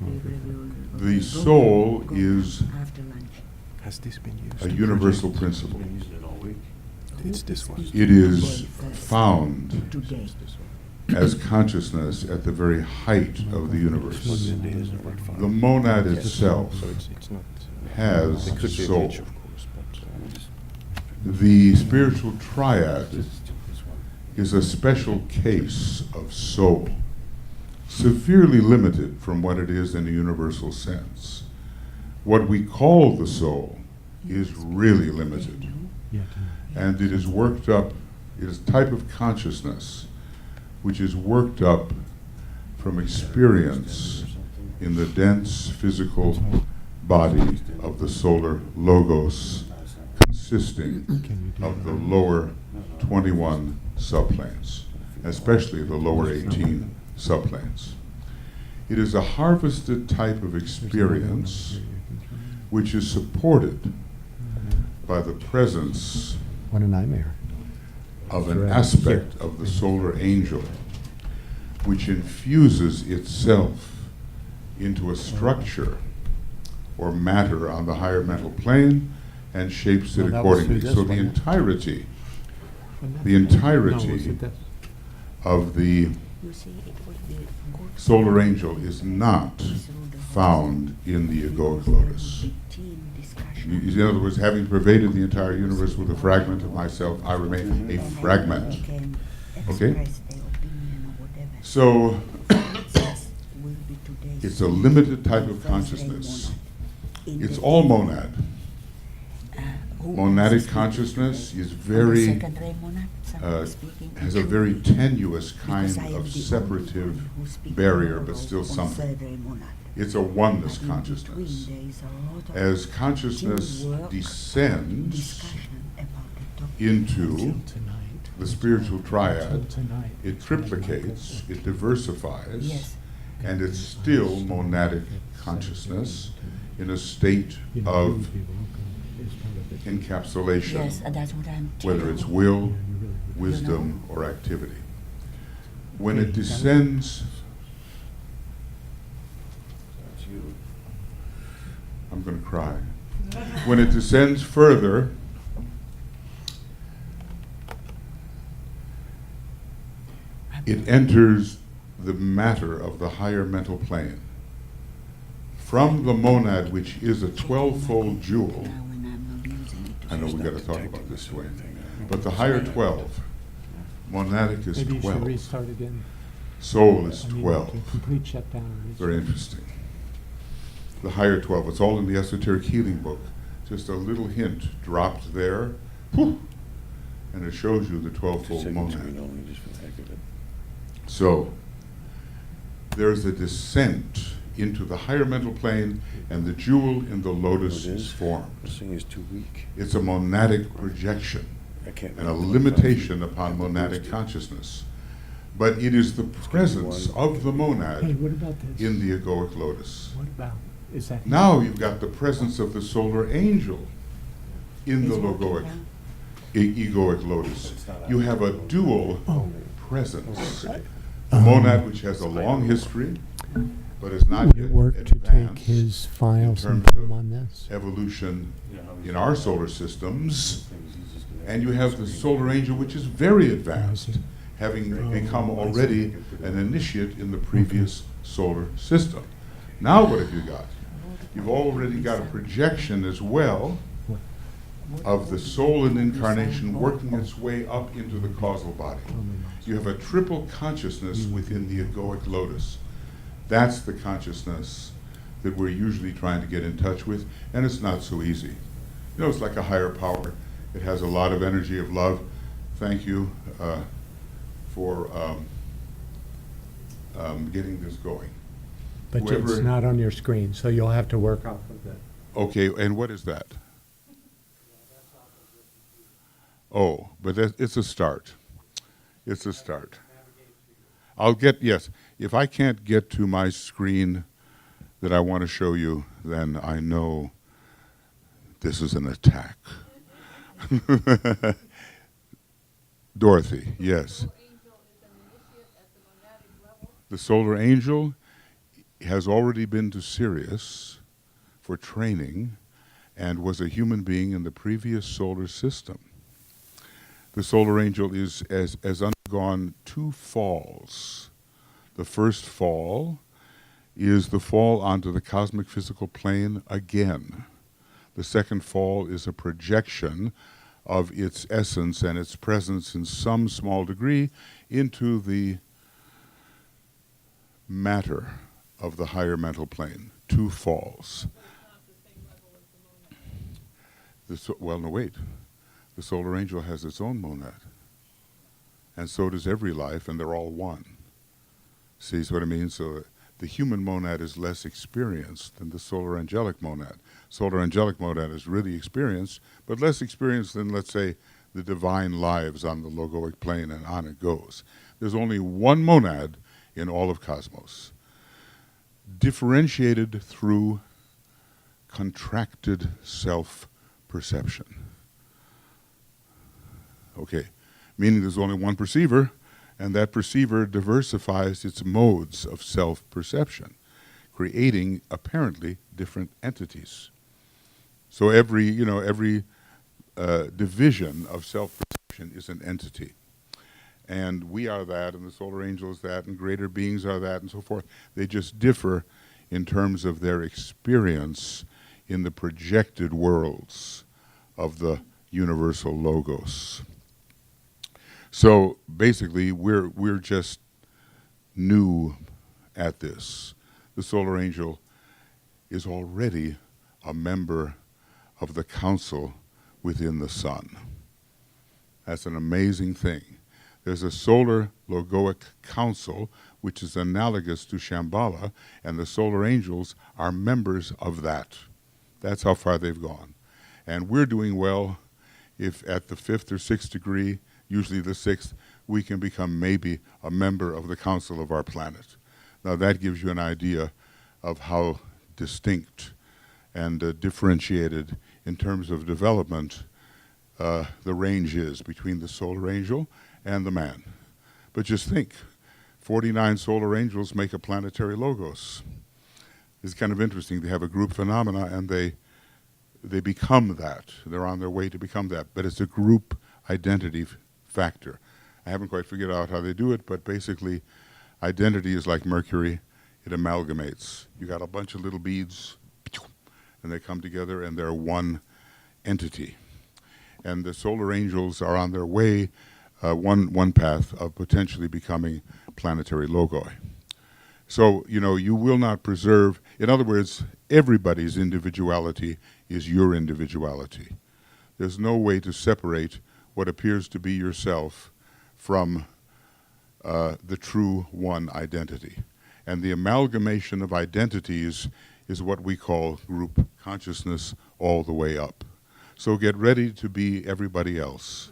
The soul is Has this been used? a universal principle. Been using it all week. It's this one. It is found as consciousness at the very height of the universe. The monad itself So it's not. has There a could be a soul. glitch, of course, but The spiritual triad is a special case of soul, severely limited from what it is in a universal sense. What we call the soul is really limited, and it is worked up, it is a type of consciousness which is worked up from experience in the dense physical body of the solar logos, consisting of the lower 21 subplanes, especially the lower 18 subplanes. It is a harvested type of experience which is supported by the presence What a nightmare. of an aspect of the solar angel which infuses itself into a structure or matter on the higher mental plane and shapes it Well, that was accordingly. through this So the one, yeah. entirety No, entirety was it this? of the solar angel is not found in the egoic lotus. In other words, having pervaded the entire universe with a fragment of myself, I remain a fragment. Okay? So, it's a limited type of consciousness. It's all monad. Monadic consciousness is very, has a very tenuous kind of separative barrier, but still something. It's a oneness consciousness. As consciousness descends into the spiritual triad, it triplicates, it diversifies, and it's still monadic consciousness in a state of encapsulation, Yes, that's what I'm whether it's will, wisdom, or activity. When it descends, I'm going to cry. When it descends further, it enters the matter of the higher mental plane. From the monad, which is a 12-fold jewel, I know we got to talk about this way, but the higher 12, monadic is Maybe you should 12, restart again. soul is I mean, 12. a complete shutdown. Very interesting. The higher 12, it's all in the Esoteric Healing book. Just a little hint dropped there, whew, and it shows you the 12-fold monad. So, there's a descent into the higher mental plane, and the jewel in the lotus is formed. This thing is too weak. It's a monadic projection I can't. and a limitation upon monadic consciousness. But it is the presence of the Hey, monad what about this? in the egoic lotus. What about, is that? Now you've got the presence of the solar angel in the logoic, egoic lotus. You have a dual presence. The monad, which has a long history, but is not Would yet it work to take advanced his files in and terms put them of on this? evolution in our solar systems, and you have the solar angel, which is very advanced, having become already an initiate in the previous solar system. Now what have you got? You've already got a projection as well of the soul in incarnation working its way up into the causal body. You have a triple consciousness within the egoic lotus. That's the consciousness that we're usually trying to get in touch with, and it's not so easy. You know, it's like a higher power. It has a lot of energy of love. Thank you for getting this going. But it's Whoever- not on your screen, so you'll have to work off of that. Okay, and what is that? Oh, but it's a start. It's a start. I'll get, yes, if I can't get to my screen that I want to show you, then I know this is an attack. Dorothy, yes. The solar angel has already been to Sirius for training and was a human being in the previous solar system. The solar angel has undergone 2 falls. The first fall is the fall onto the cosmic physical plane again. The second fall is a projection of its essence and its presence in some small degree into the matter of the higher mental plane. 2 falls. Well, no, wait. The solar angel has its own monad. And so does every life, and they're all one. See what I mean? So the human monad is less experienced than the solar angelic monad. Solar angelic monad is really experienced, but less experienced than, let's say, the divine lives on the logoic plane, and on it goes. There's only one monad in all of cosmos, differentiated through contracted self-perception. Okay, meaning there's only one perceiver, and that perceiver diversifies its modes of self-perception, creating apparently different entities. So every division of self-perception is an entity. And we are that, and the solar angel is that, and greater beings are that, and so forth. They just differ in terms of their experience in the projected worlds of the universal logos. So basically, we're just new at this. The solar angel is already a member of the council within the sun. That's an amazing thing. There's a solar logoic council, which is analogous to Shambhala, and the solar angels are members of that. That's how far they've gone. And we're doing well if at the 5th or 6th degree, usually the 6th, we can become maybe a member of the council of our planet. Now that gives you an idea of how distinct and differentiated in terms of development the range is between the solar angel and the man. But just think, 49 solar angels make a planetary logos. It's kind of interesting. They have a group phenomena, and they become that. They're on their way to become that. But it's a group identity factor. I haven't quite figured out how they do it, but basically identity is like mercury. It amalgamates. You got a bunch of little beads, and they come together, and they're one entity. And the solar angels are on their way, one path of potentially becoming planetary logoi. So, you will not preserve, in other words, everybody's individuality is your individuality. There's no way to separate what appears to be yourself from the true one identity. And the amalgamation of identities is what we call group consciousness all the way up. So get ready to be everybody else.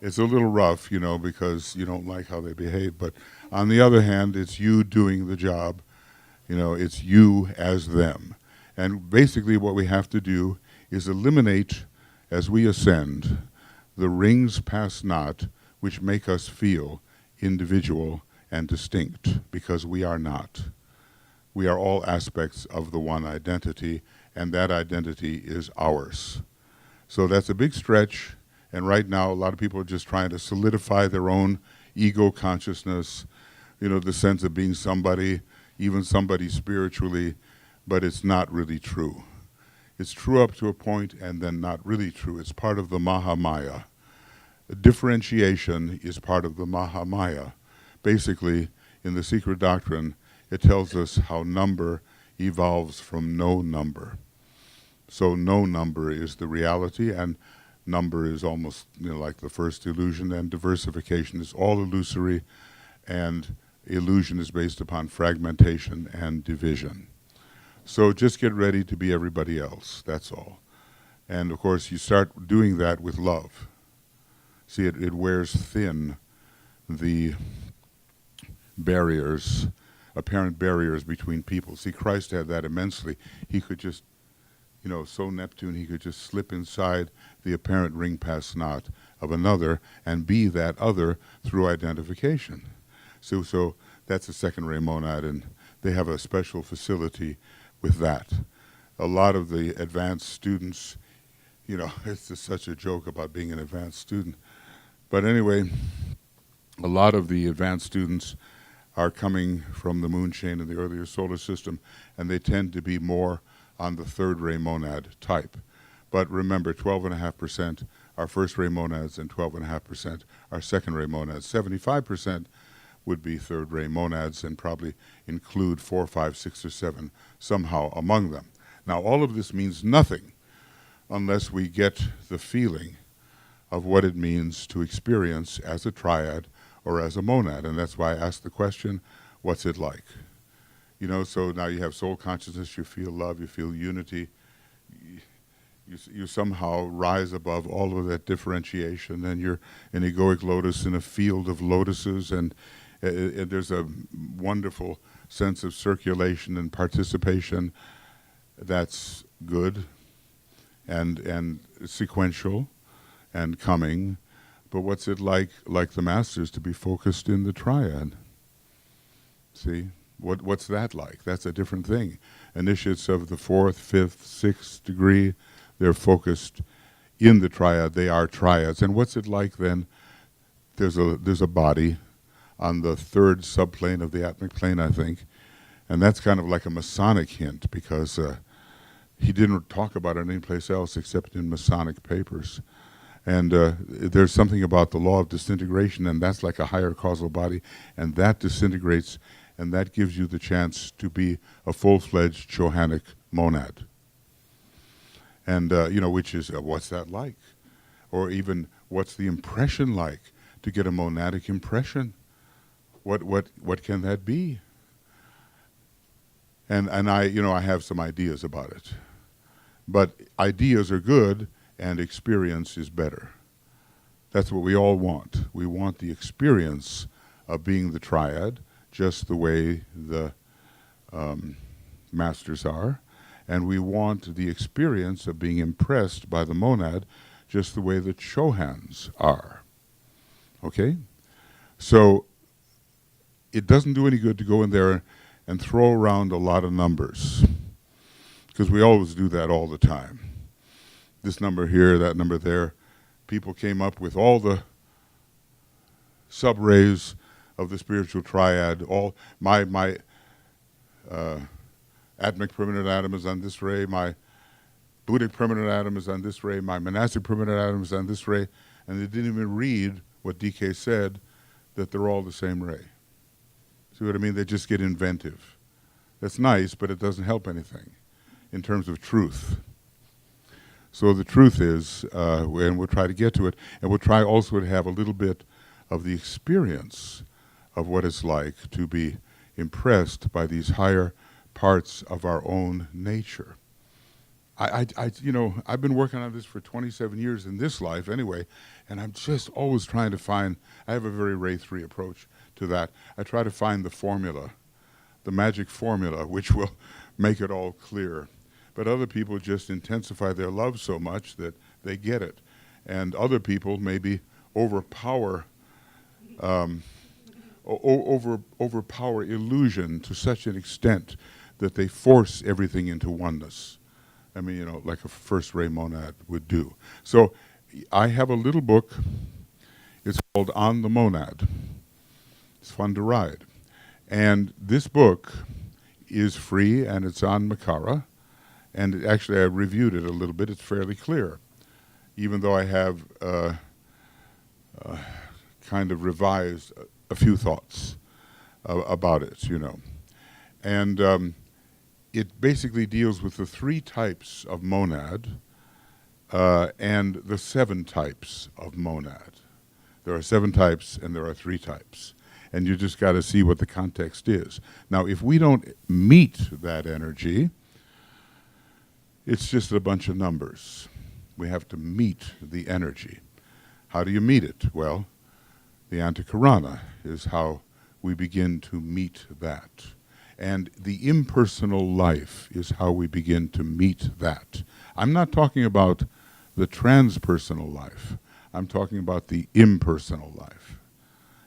It's a little rough, because you don't like how they behave, but on the other hand, it's you doing the job. It's you as them. And basically what we have to do is eliminate, as we ascend, the rings pass not, which make us feel individual and distinct, because we are not. We are all aspects of the one identity, and that identity is ours. So that's a big stretch, and right now a lot of people are just trying to solidify their own ego consciousness, the sense of being somebody, even somebody spiritually, but it's not really true. It's true up to a point and then not really true. It's part of the Mahamaya. Differentiation is part of the Mahamaya. Basically, in the secret doctrine, it tells us how number evolves from no number. So no number is the reality, and number is almost like the first illusion, and diversification is all illusory, and illusion is based upon fragmentation and division. So just get ready to be everybody else, that's all. And of course you start doing that with love. See, it wears thin the barriers, apparent barriers between people. See, Christ had that immensely. He could just, so Neptune, he could just slip inside the apparent ring pass not of another and be that other through identification. So that's a second ray monad, and they have a special facility with that. A lot of the advanced students, you know, it's just such a joke about being an advanced student. But anyway, a lot of the advanced students are coming from the moon chain in the earlier solar system, and they tend to be more on the third ray monad type. But remember, 12.5% are first ray monads and 12.5% are second ray monads. 75% would be third ray monads and probably include 4, 5, 6, or 7 somehow among them. Now, all of this means nothing unless we get the feeling of what it means to experience as a triad or as a monad. And that's why I asked the question, what's it like? You know, so now you have soul consciousness, you feel love, you feel unity. You somehow rise above all of that differentiation, and you're an egoic lotus in a field of lotuses, and there's a wonderful sense of circulation and participation that's good and sequential and coming. But what's it like the masters, to be focused in the triad? See, what's that like? That's a different thing. Initiates of the 4th, 5th, 6th degree, they're focused in the triad. They are triads. And what's it like then? There's a body on the 3rd subplane of the atmic plane, I think, and that's kind of like a Masonic hint, because he didn't talk about it anyplace else except in Masonic papers. And there's something about the law of disintegration, and that's like a higher causal body, and that disintegrates, and that gives you the chance to be a full-fledged Johanic monad. And, you know, which is, what's that like? Or even, what's the impression like? To get a monadic impression, what can that be? And I, you know, I have some ideas about it. But ideas are good, and experience is better. That's what we all want. We want the experience of being the triad, just the way the masters are. And we want the experience of being impressed by the monad, just the way the Chohans are. Okay? So it doesn't do any good to go in there and throw around a lot of numbers, because we always do that all the time. This number here, that number there. People came up with all the sub-rays of the spiritual triad. All my atmic permanent atom is on this ray, my Buddhic permanent atom is on this ray, my monastic permanent atom is on this ray, and they didn't even read what DK said, that they're all the same ray. See what I mean? They just get inventive. That's nice, but it doesn't help anything in terms of truth. So the truth is, and we'll try to get to it, and we'll try also to have a little bit of the experience of what it's like to be impressed by these higher parts of our own nature. You know, I've been working on this for 27 years in this life anyway, and I'm just always trying to find, I have a very Ray 3 approach to that. I try to find the formula, the magic formula, which will make it all clear. But other people just intensify their love so much that they get it. And other people maybe overpower overpower illusion to such an extent that they force everything into oneness. I mean, you know, like a first ray monad would do. So I have a little book. It's called On the Monad. It's fun to ride. And this book is free, and it's on Makara. And actually, I reviewed it a little bit. It's fairly clear, even though I have kind of revised a few thoughts about it, you know. And it basically deals with the 3 types of monad and the 7 types of monad. There are 7 types and there are 3 types. And you just got to see what the context is. Now, if we don't meet that energy, it's just a bunch of numbers. We have to meet the energy. How do you meet it? Well, the Antahkarana is how we begin to meet that. And the impersonal life is how we begin to meet that. I'm not talking about the transpersonal life. I'm talking about the impersonal life.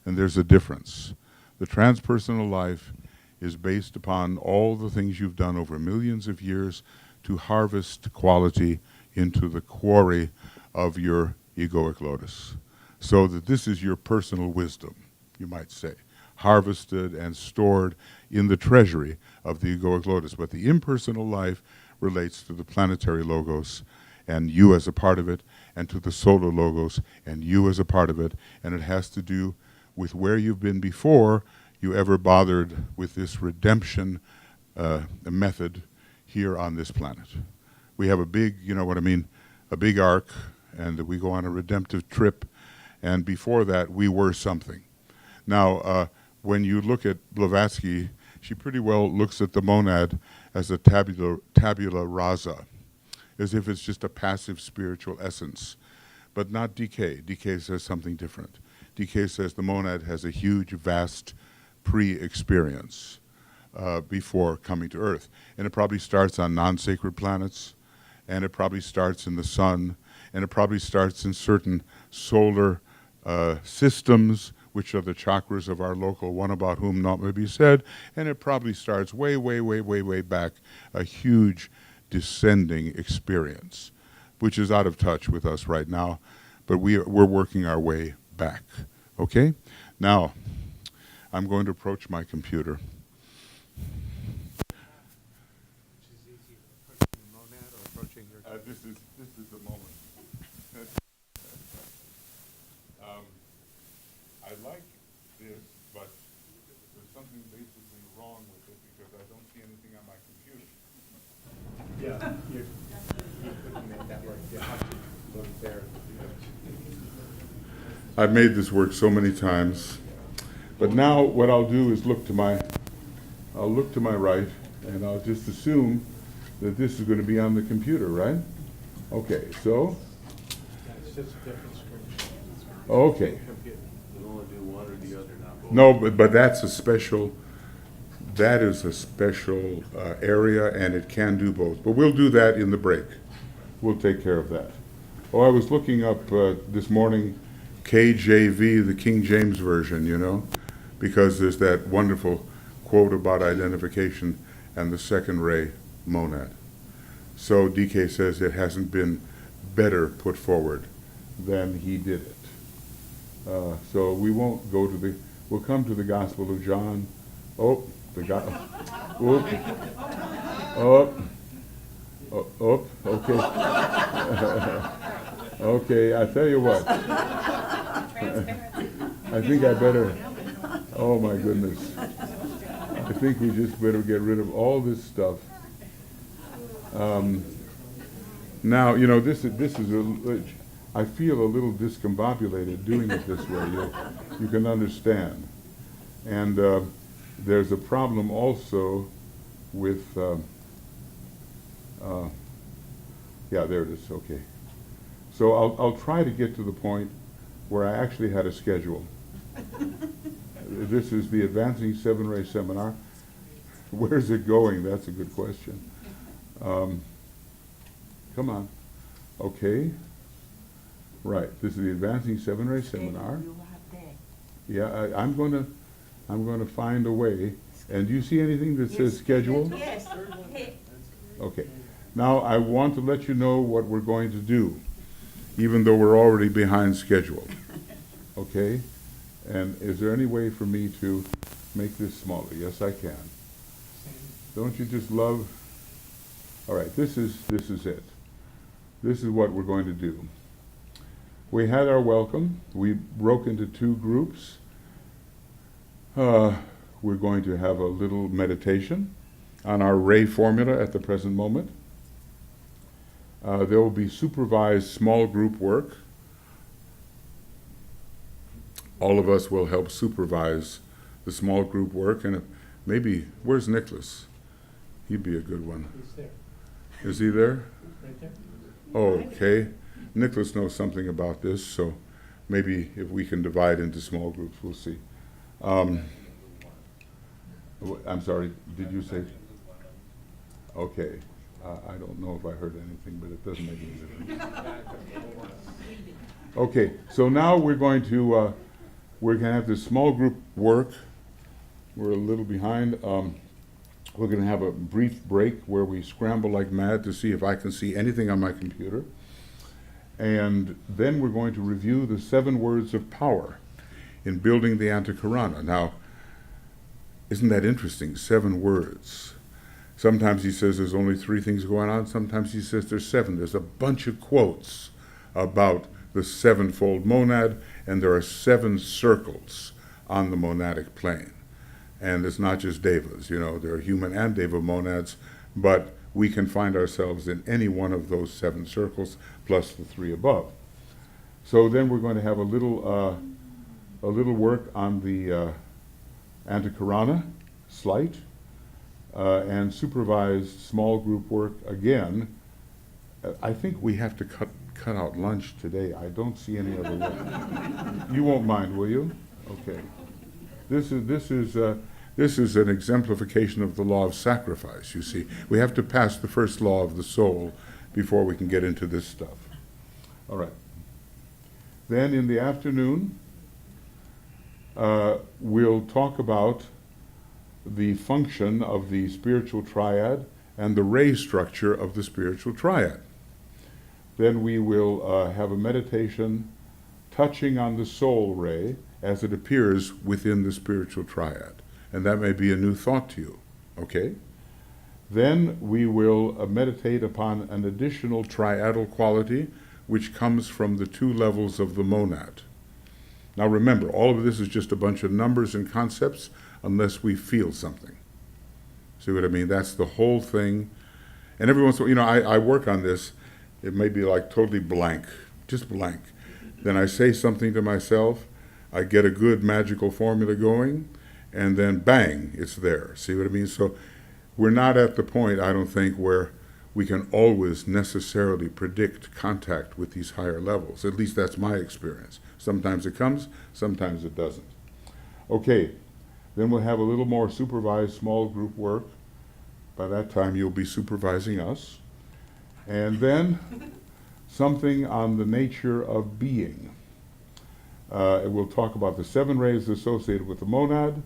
And there's a difference. The transpersonal life is based upon all the things you've done over millions of years to harvest quality into the quarry of your egoic lotus. So that this is your personal wisdom, you might say, harvested and stored in the treasury of the egoic lotus. But the impersonal life relates to the planetary logos and you as a part of it, and to the solar logos and you as a part of it, and it has to do with where you've been before you ever bothered with this redemption method here on this planet. We have a big, you know what I mean, a big arc, and we go on a redemptive trip, and before that we were something. Now, when you look at Blavatsky, she pretty well looks at the monad as a tabula rasa, as if it's just a passive spiritual essence, but not DK. DK says something different. DK says the monad has a huge, vast pre-experience before coming to Earth. And it probably starts on non-sacred planets, and it probably starts in the sun, and it probably starts in certain solar systems, which are the chakras of our local one about whom naught may be said, and it probably starts way, way, way, way, way back, a huge descending experience, which is out of touch with us right now, but we're working our way back, okay? Now, I'm going to approach my computer. This is the moment. I like this, but there's something basically wrong with it because I don't see anything on my computer. Yeah, you couldn't make that work. You have to look there. I've made this work so many times, but now what I'll do is look to my right, and I'll just assume that this is going to be on the computer, right? Okay, so, It's just a different screen. okay. You only do one or the other, not both. No, but that's a special, that is a special area, and it can do both. But we'll do that in the break. We'll take care of that. Oh, I was looking up this morning KJV, the King James Version, you know, because there's that wonderful quote about identification and the second ray monad. So DK says it hasn't been better put forward than he did it. So we won't go to the, we'll come to the Gospel of John. Oh, the okay. Okay, I tell you what. I think I better, oh my goodness. I think we just better get rid of all this stuff. Now, you know, this is I feel a little discombobulated doing it this way. You can understand. And there's a problem also with, yeah, there it is, okay. So I'll try to get to the point where I actually had a schedule. This is the Advancing Seven Ray Seminar. Where's it going? That's a good question. Come on. Okay. Right. This is the Advancing Seven Ray Seminar. Yeah, I'm going to find a way. And do you see anything that says schedule? Yes. Okay. Now I want to let you know what we're going to do, even though we're already behind schedule. Okay? And is there any way for me to make this smaller? Yes, I can. Don't you just love? All right, this is it. This is what we're going to do. We had our welcome. We broke into two groups. We're going to have a little meditation on our ray formula at the present moment. There will be supervised small group work. All of us will help supervise the small group work, and maybe, where's Nicholas? He'd be a good one. He's there, Is he there? right there. Oh, okay. Nicholas knows something about this, so maybe if we can divide into small groups, we'll see. I'm sorry, did you say? Okay. I don't know if I heard anything, but it doesn't make any difference. Okay, so now we're going to have this small group work, We're a little behind. We're going to have a brief break where we scramble like mad to see if I can see anything on my computer. And then we're going to review the 7 words of power in building the Antahkarana. Now, isn't that interesting? 7 words. Sometimes he says there's only 3 things going on. Sometimes he says there's 7. There's a bunch of quotes about the 7-fold monad, and there are 7 circles on the monadic plane. And it's not just devas, you know, there are human and deva monads, but we can find ourselves in any one of those 7 circles, plus the 3 above. So then we're going to have a little work on the Antahkarana, slight, and supervised small group work again. I think we have to cut out lunch today. I don't see any other way. You won't mind, will you? Okay. This is an exemplification of the law of sacrifice, you see. We have to pass the first law of the soul before we can get into this stuff. All right. Then in the afternoon, we'll talk about the function of the spiritual triad and the ray structure of the spiritual triad. Then we will have a meditation touching on the soul ray as it appears within the spiritual triad. And that may be a new thought to you, okay? Then we will meditate upon an additional triadal quality which comes from the 2 levels of the monad. Now remember, all of this is just a bunch of numbers and concepts unless we feel something. See what I mean? That's the whole thing. And every once in a while, you know, I work on this. It may be like totally blank, just blank. Then I say something to myself, I get a good magical formula going, and then bang, it's there. See what I mean? So we're not at the point, I don't think, where we can always necessarily predict contact with these higher levels. At least that's my experience. Sometimes it comes, sometimes it doesn't. Okay, then we'll have a little more supervised small group work. By that time you'll be supervising us. And then something on the nature of being. We'll talk about the 7 rays associated with the monad,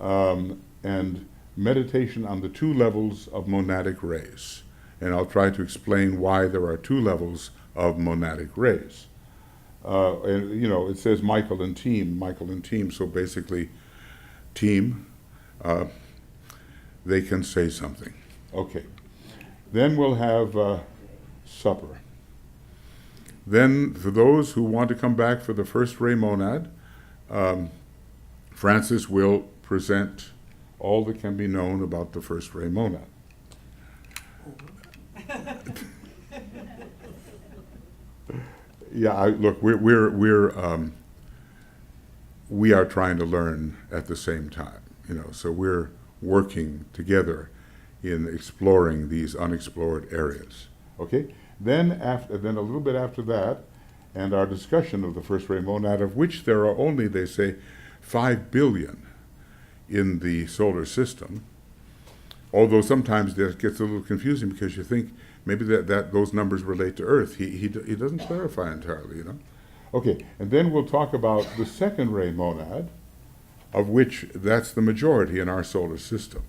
and meditation on the 2 levels of monadic rays. And I'll try to explain why there are 2 levels of monadic rays. And you know, it says Michael and team, so basically team, they can say something. Okay. Then we'll have supper. Then, for those who want to come back for the first ray monad, Francis will present all that can be known about the first ray monad. Yeah, look, we are trying to learn at the same time, you know. So we're working together in exploring these unexplored areas. Okay. Then a little bit after that, and our discussion of the first ray monad, of which there are only, they say, 5 billion in the solar system. Although sometimes that gets a little confusing because you think maybe that those numbers relate to Earth. He doesn't clarify entirely, you know. Okay, and then we'll talk about the second ray monad, of which that's the majority in our solar system.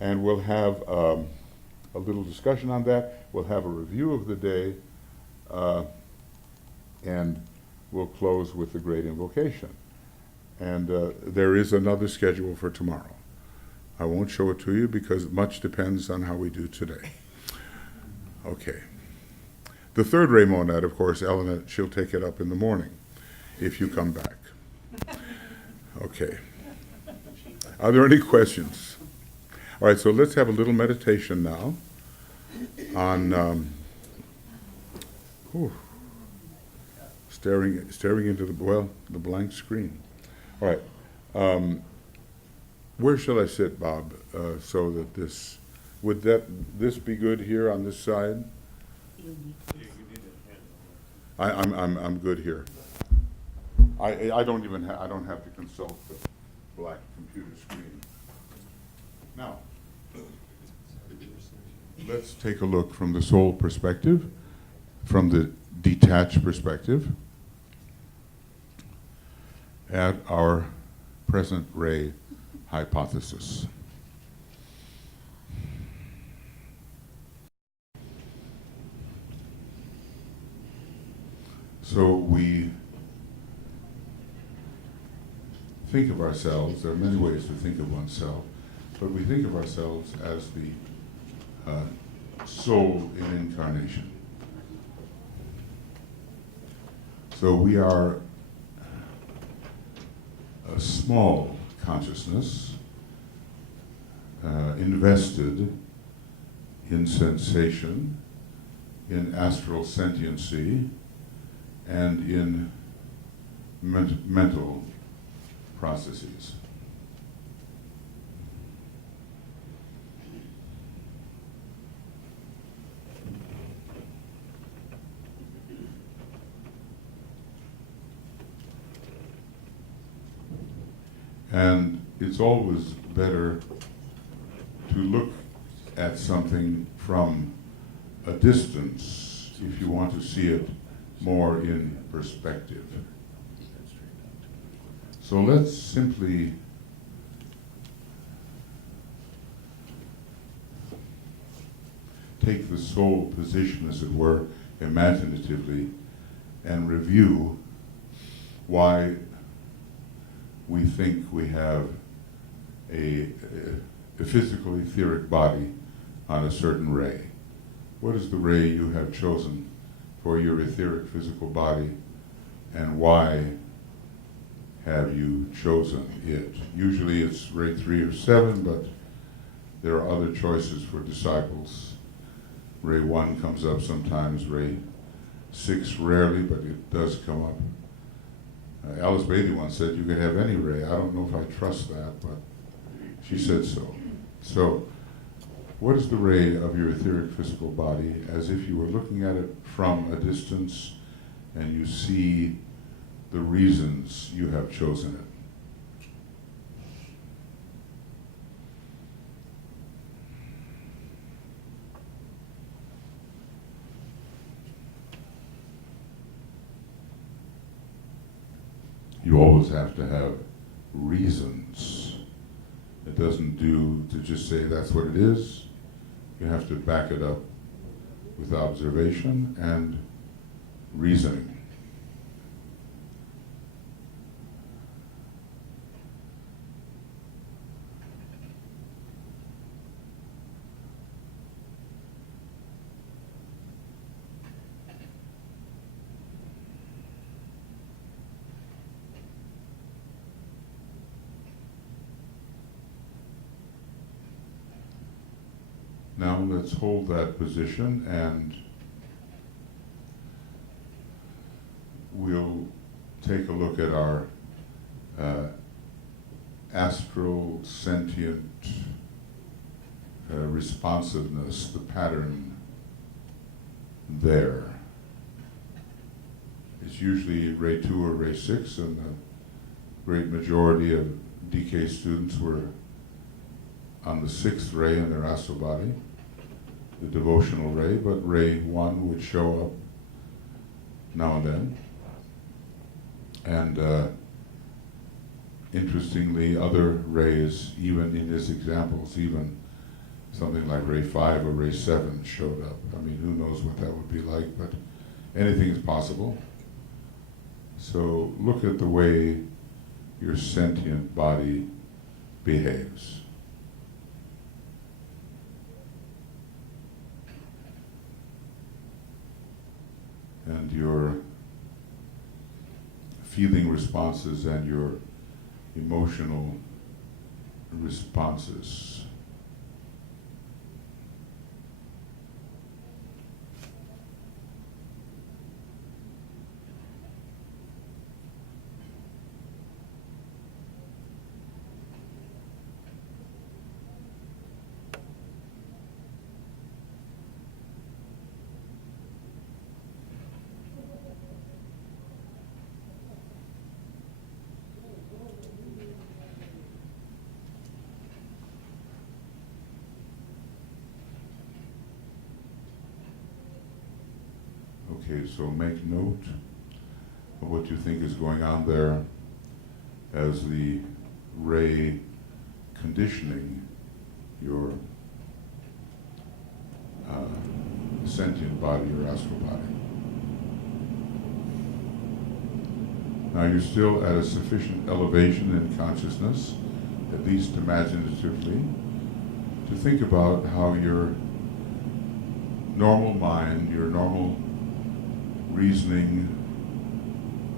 And we'll have a little discussion on that. We'll have a review of the day, and we'll close with the great invocation. And there is another schedule for tomorrow. I won't show it to you because much depends on how we do today. Okay. The third ray monad, of course, Elena, she'll take it up in the morning if you come back. Okay. Are there any questions? All right, so let's have a little meditation now on staring into the blank screen. All right. Where shall I sit, Bob, so that this be good here on this side? I'm good here. I don't have to consult the black computer screen. Now, let's take a look from the soul perspective, from the detached perspective, at our present ray hypothesis. So we think of ourselves, there are many ways to think of oneself, but we think of ourselves as the soul in incarnation. So we are a small consciousness invested in sensation, in astral sentiency, and in mental processes. And it's always better to look at something from a distance if you want to see it more in perspective. So let's simply take the soul position, as it were, imaginatively, and review why we think we have a physical etheric body on a certain ray. What is the ray you have chosen for your etheric physical body, and why have you chosen it? Usually it's ray 3 or 7, but there are other choices for disciples. Ray 1 comes up sometimes, ray 6 rarely, but it does come up. Alice Beatty once said you could have any ray. I don't know if I trust that, but she said so. So, what is the ray of your etheric physical body, as if you were looking at it from a distance and you see the reasons you have chosen it? You always have to have reasons. It doesn't do to just say that's what it is. You have to back it up with observation and reasoning. Now let's hold that position, and we'll take a look at our astral sentient responsiveness, the pattern there. It's usually ray 2 or ray 6, and the great majority of DK students were on the 6th ray in their astral body, the devotional ray, but ray 1 would show up now and then. And interestingly, other rays, even in his examples, even something like ray 5 or ray 7 showed up. I mean, who knows what that would be like, but anything is possible. So look at the way your sentient body behaves. And your feeling responses and your emotional responses. Okay, so make note of what you think is going on there as the ray conditioning your sentient body or astral body. Now you're still at a sufficient elevation in consciousness, at least imaginatively, to think about how your normal mind, your normal reasoning,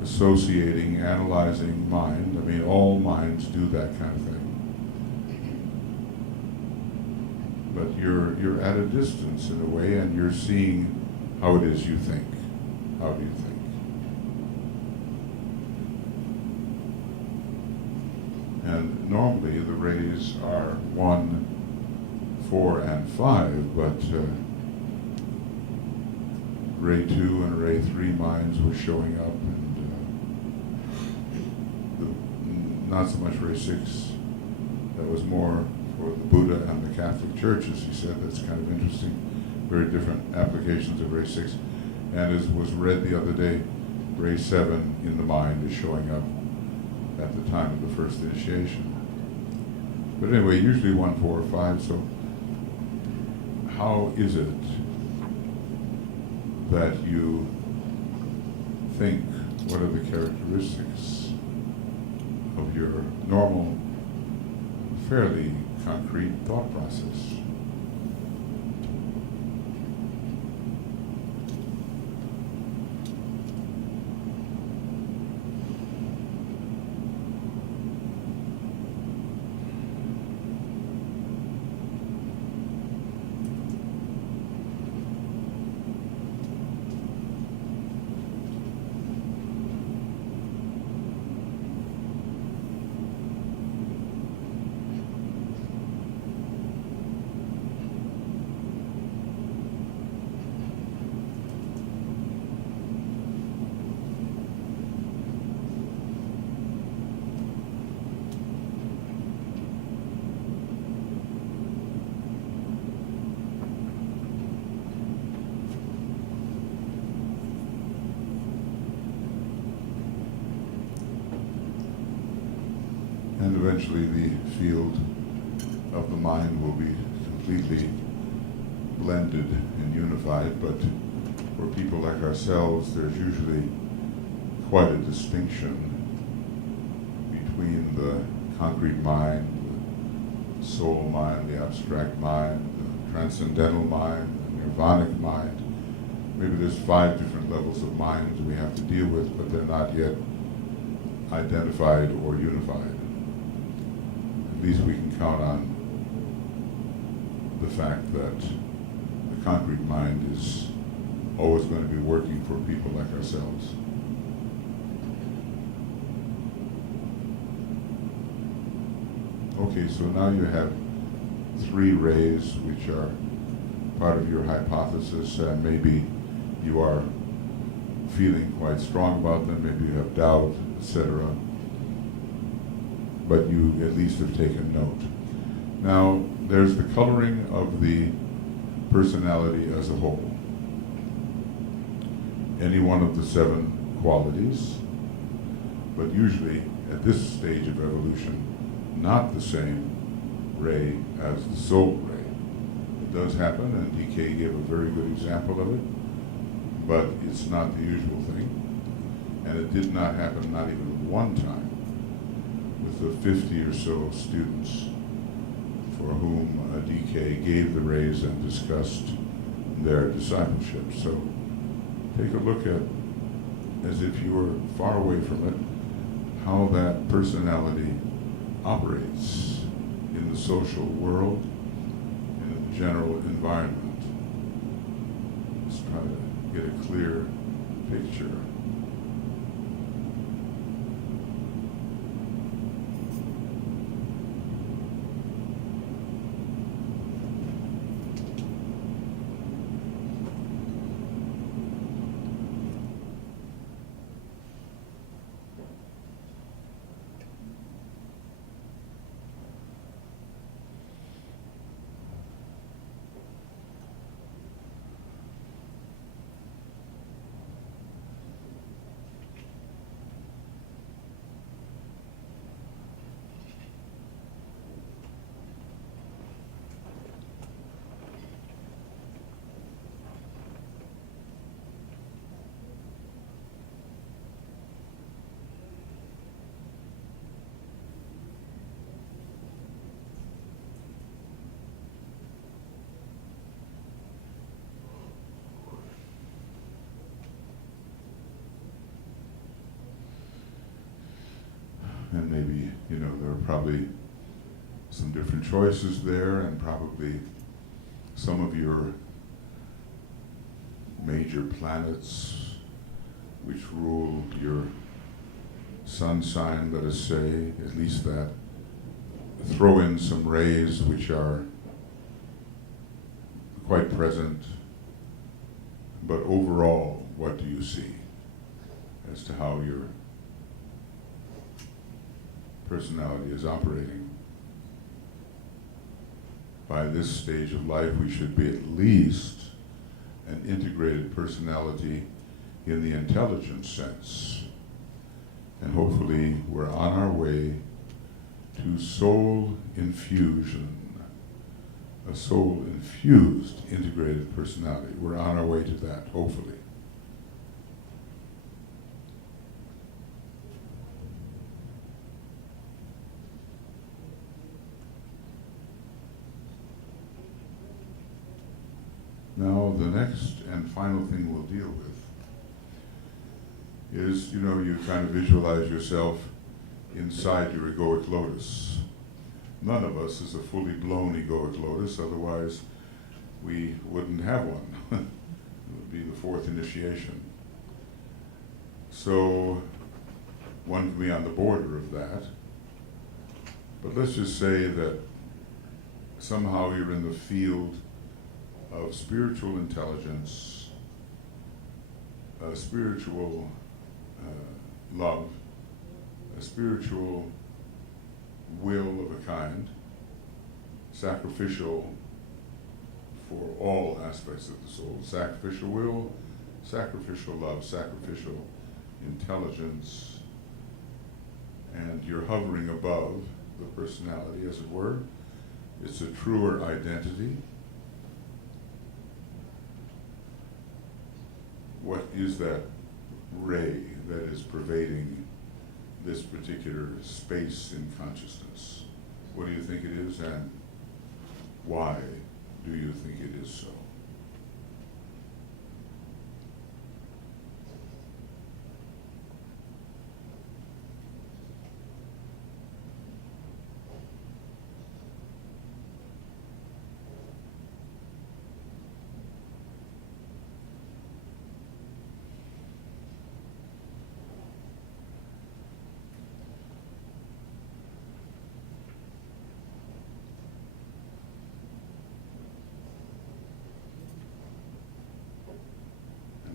associating, analyzing mind, I mean all minds do that kind of thing. But you're at a distance in a way, and you're seeing how it is you think. How do you think? And normally the rays are 1, 4, and 5, but ray 2 and ray 3 minds were showing up, and not so much ray 6. That was more for the Buddha and the Catholic churches, he said. That's kind of interesting. Very different applications of ray 6. And as was read the other day, ray 7 in the mind is showing up at the time of the first initiation. But anyway, usually 1, 4, or 5. So how is it that you think? What are the characteristics of your normal, fairly concrete thought process? And eventually the field of the mind will be completely blended and unified, but for people like ourselves, there's usually quite a distinction between the concrete mind, the soul mind, the abstract mind, the transcendental mind, the nirvanic mind. Maybe there's 5 different levels of mind we have to deal with, but they're not yet identified or unified. At least we can count on the fact that the concrete mind is always going to be working for people like ourselves. Okay, so now you have 3 rays which are part of your hypothesis, and maybe you are feeling quite strong about them, maybe you have doubt, etc. But you at least have taken note. Now, there's the coloring of the personality as a whole. Any one of the 7 qualities, but usually at this stage of evolution, not the same ray as the soul ray. It does happen, and DK gave a very good example of it, but it's not the usual thing. And it did not happen, not even one time, with the 50 or so students for whom DK gave the rays and discussed their discipleship. So take a look at, as if you were far away from it, how that personality operates in the social world, in the general environment. Let's try to get a clear picture. probably some different choices there, and probably some of your major planets which rule your sun sign, let us say, at least that. Throw in some rays which are quite present, but overall, what do you see as to how your personality is operating? By this stage of life, we should be at least an integrated personality in the intelligence sense. And hopefully we're on our way to soul infusion, a soul-infused integrated personality. We're on our way to that, hopefully. Now, the next and final thing we'll deal with is, you kind of visualize yourself inside your egoic lotus. None of us is a fully blown egoic lotus, otherwise we wouldn't have one. It would be the fourth initiation. So one can be on the border of that. But let's just say that somehow you're in the field of spiritual intelligence, spiritual love, a spiritual will of a kind, sacrificial for all aspects of the soul, sacrificial will, sacrificial love, sacrificial intelligence, and you're hovering above the personality, as it were. It's a truer identity. What is that ray that is pervading this particular space in consciousness? What do you think it is, and why do you think it is so?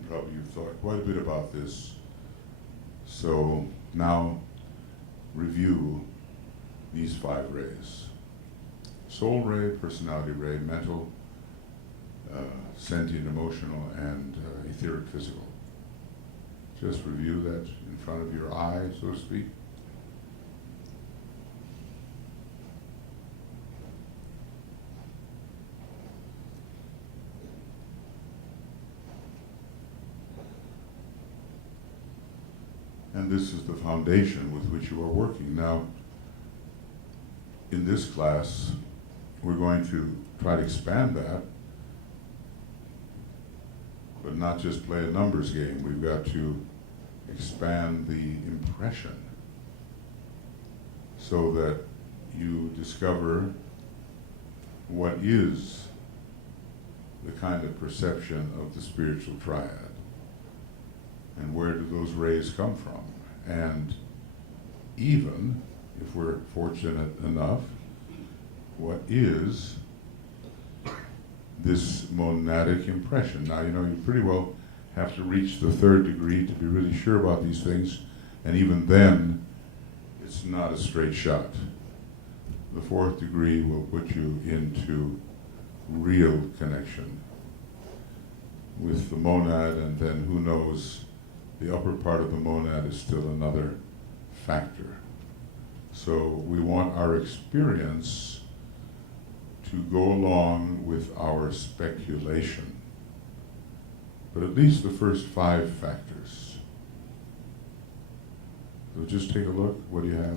Probably you've thought quite a bit about this. So now review these 5 rays. Soul ray, personality ray, mental, sentient, emotional, and etheric, physical. Just review that in front of your eye, so to speak. And this is the foundation with which you are working. Now, in this class, we're going to try to expand that, but not just play a numbers game. We've got to expand the impression so that you discover what is the kind of perception of the spiritual triad. And where do those rays come from? And even, if we're fortunate enough, what is this monadic impression? Now, you pretty well have to reach the 3rd degree to be really sure about these things, and even then, it's not a straight shot. The 4th degree will put you into real connection with the monad, and then who knows, the upper part of the monad is still another factor. So we want our experience to go along with our speculation. But at least the first 5 factors. So just take a look. What do you have?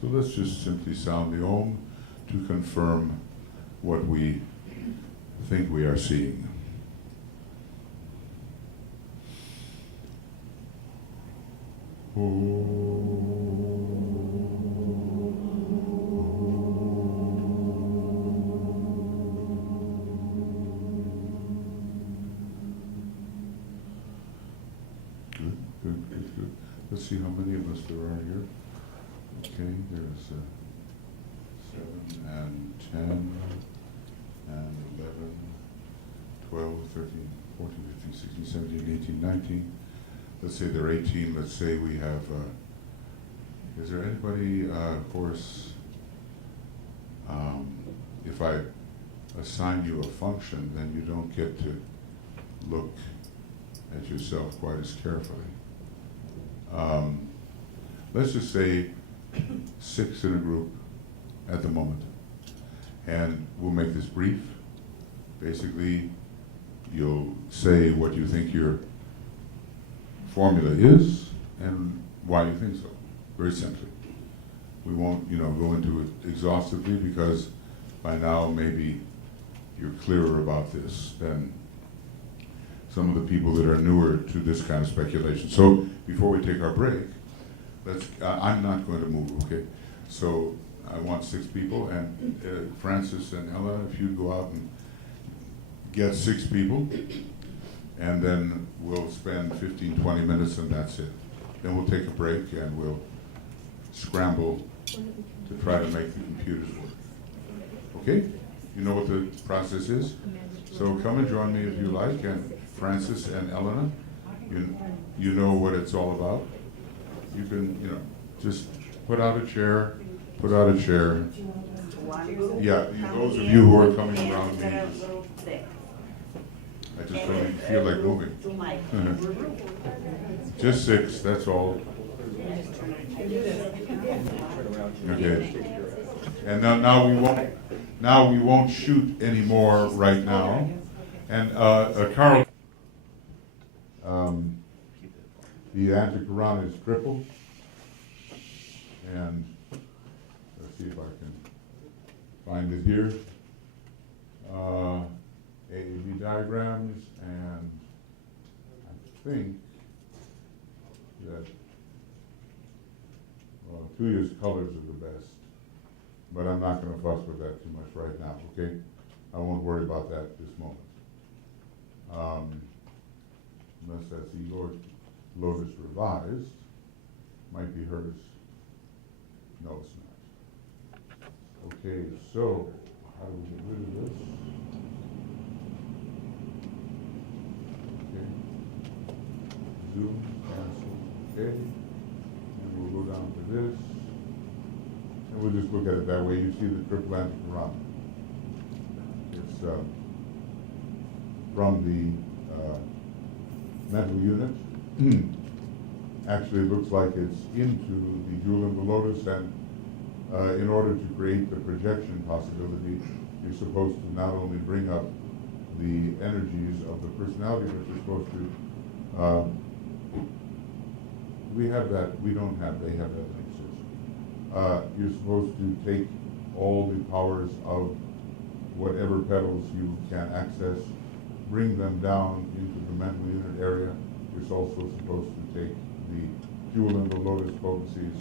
So let's just simply sound the Om to confirm what we think we are seeing. Good. Let's see how many of us there are here. Okay, there's 7 and 10 and 11, 12, 13, 14, 15, 16, 17, 18, 19. Let's say there are 18. Let's say we have, is there anybody, of course, if I assign you a function, then you don't get to look at yourself quite as carefully. Let's just say 6 in a group at the moment. And we'll make this brief. Basically, you'll say what you think your formula is and why you think so, very simply. We won't, go into it exhaustively because by now maybe you're clearer about this than some of the people that are newer to this kind of speculation. So before we take our break, I'm not going to move, okay? So I want 6 people, and Francis and Ella, if you'd go out and get 6 people, and then we'll spend 15, 20 minutes and that's it. Then we'll take a break and we'll scramble to try to make the computers work. Okay? You know what the process is? So come and join me if you like, and Francis and Elena, you know what it's all about. You can, just put out a chair. Yeah, those of you who are coming around me, I just don't even feel like moving. Just 6, that's all. Okay. And now we won't shoot anymore right now. And Carl, the Antahkarana is triple. And let's see if I can find it here. AAB diagrams, and I think that Tuija's colors are the best, but I'm not going to fuss with that too much right now, okay? I won't worry about that at this moment. Unless that's the Lotus Revised, might be hers. No, it's not. Okay, so how do we get rid of this? Okay. Zoom, cancel, okay. And we'll go down to this. And we'll just look at it that way. You see the triple Antahkarana. It's from the mental unit. Actually, it looks like it's into the jewel in the lotus, and in order to create the projection possibility, you're supposed to not only bring up the energies of the personality, but you're supposed to, we have that, we don't have, they have that in existence. You're supposed to take all the powers of whatever petals you can access, bring them down into the mental unit area. You're also supposed to take the jewel in the lotus potencies,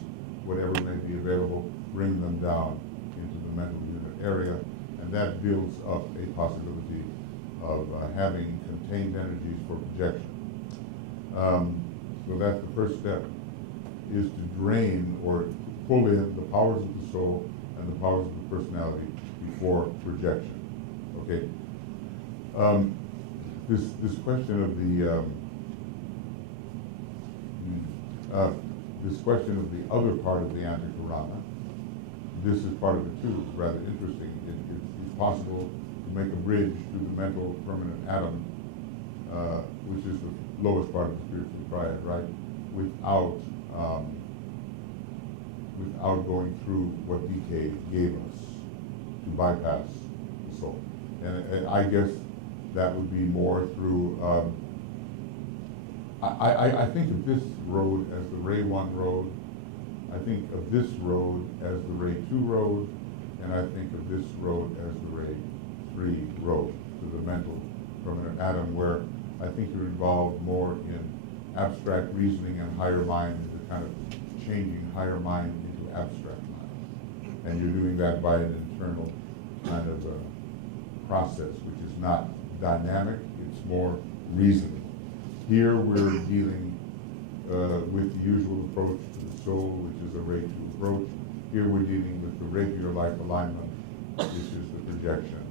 whatever may be available, bring them down into the mental unit area, and that builds up a possibility of having contained energies for projection. So that's the first step, is to drain or pull in the powers of the soul and the powers of the personality before projection. Okay. This question of the this question of the other part of the Antahkarana, this is part of it too. It's rather interesting. It's possible to make a bridge to the mental permanent atom, which is the lowest part of the spiritual triad, right? Without going through what decay gave us, to bypass the soul. And I guess that would be more through, I think of this road as the Ray 1 road, I think of this road as the ray 2 road, and I think of this road as the ray 3 road to the mental permanent atom, where I think you're involved more in abstract reasoning and higher mind, the kind of changing higher mind into abstract mind. And you're doing that by an internal kind of process, which is not dynamic, it's more reasoning. Here we're dealing with the usual approach to the soul, which is a ray 2 approach. Here we're dealing with the regular life alignment, which is the projection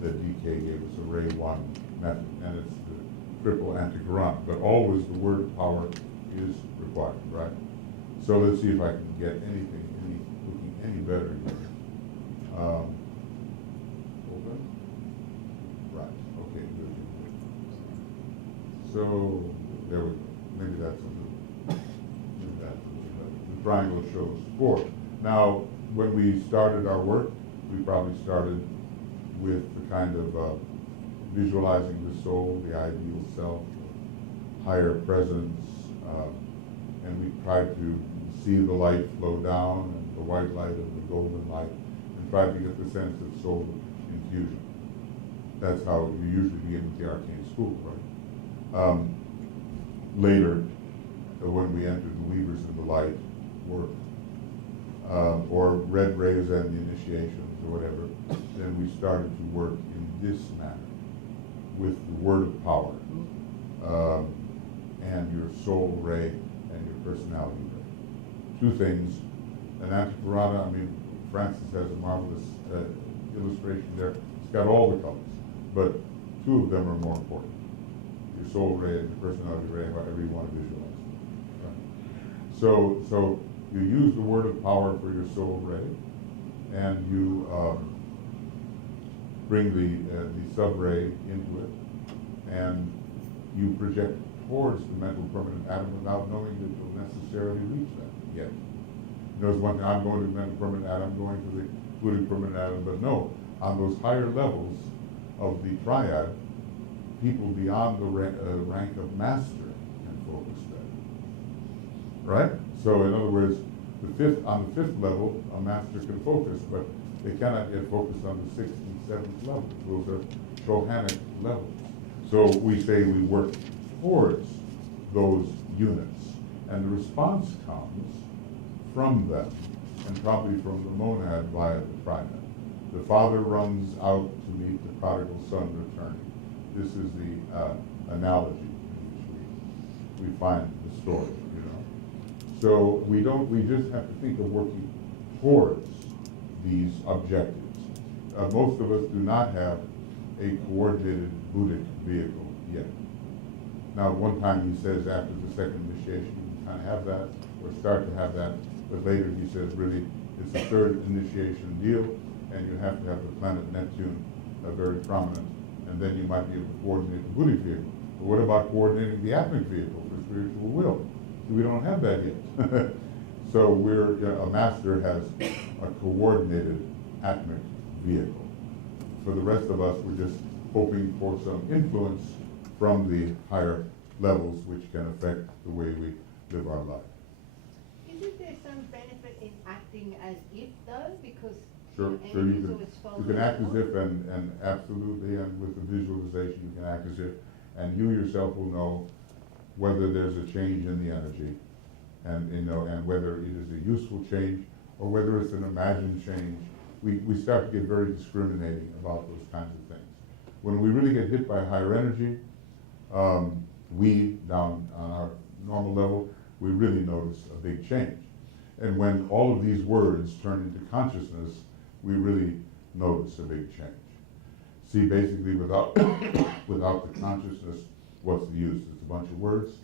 that DK gave us, a ray 1 method, and it's the triple Antahkarana. But always the word power is required, right? So let's see if I can get anything, looking any better here. Open? Right, okay, good. So, there we go. Maybe that's a little better. The triangle shows 4. Now, when we started our work, we probably started with the kind of visualizing the soul, the ideal self, higher presence, and we tried to see the light flow down, and the white light and the golden light, and tried to get the sense of soul infusion. That's how you usually begin with the arcane school, right? Later, when we entered the Weavers in the Light work, or Red Rays and the initiations or whatever, then we started to work in this manner with the word of power, and your soul ray and your personality ray. 2 things. An Antahkarana, I mean, Francis has a marvelous illustration there. It's got all the colors, but 2 of them are more important. Your soul ray and your personality ray, however you want to visualize it. Right? So you use the word of power for your soul ray, and you bring the sub-ray into it, and you project towards the mental permanent atom without knowing that you'll necessarily reach that yet. There's one thing, I'm going to the mental permanent atom, I'm going to the fluidic permanent atom, but no, on those higher levels of the triad, people beyond the rank of master can focus that. Right? So in other words, on the 5th level, a master can focus, but they cannot yet focus on the 6th and 7th levels. Those are Shohanic levels. So we say we work towards those units, and the response comes from them, and probably from the monad via the triad. The father runs out to meet the prodigal son returning. This is the analogy in which we find the story, you know. So we just have to think of working towards these objectives. Most of us do not have a coordinated Buddhic vehicle yet. Now, one time he says after the 2nd initiation, you kind of have that, or start to have that, but later he says really it's a 3rd initiation deal, and you have to have the planet Neptune very prominent, and then you might be able to coordinate the Buddhic vehicle. But what about coordinating the atmic vehicle for spiritual will? We don't have that yet. So a master has a coordinated atmic vehicle. For the rest of us, we're just hoping for some influence from the higher levels which can affect the way we live our life. Isn't there some benefit in acting as if though? Because Sure, you can act as if, and absolutely, and with the visualization you can act as if, and you yourself will know whether there's a change in the energy, and whether it is a useful change or whether it's an imagined change. We start to get very discriminating about those kinds of things. When we really get hit by higher energy, we down on our normal level, we really notice a big change. And when all of these words turn into consciousness, we really notice a big change. See, basically, without the consciousness, what's the use? It's a bunch of words,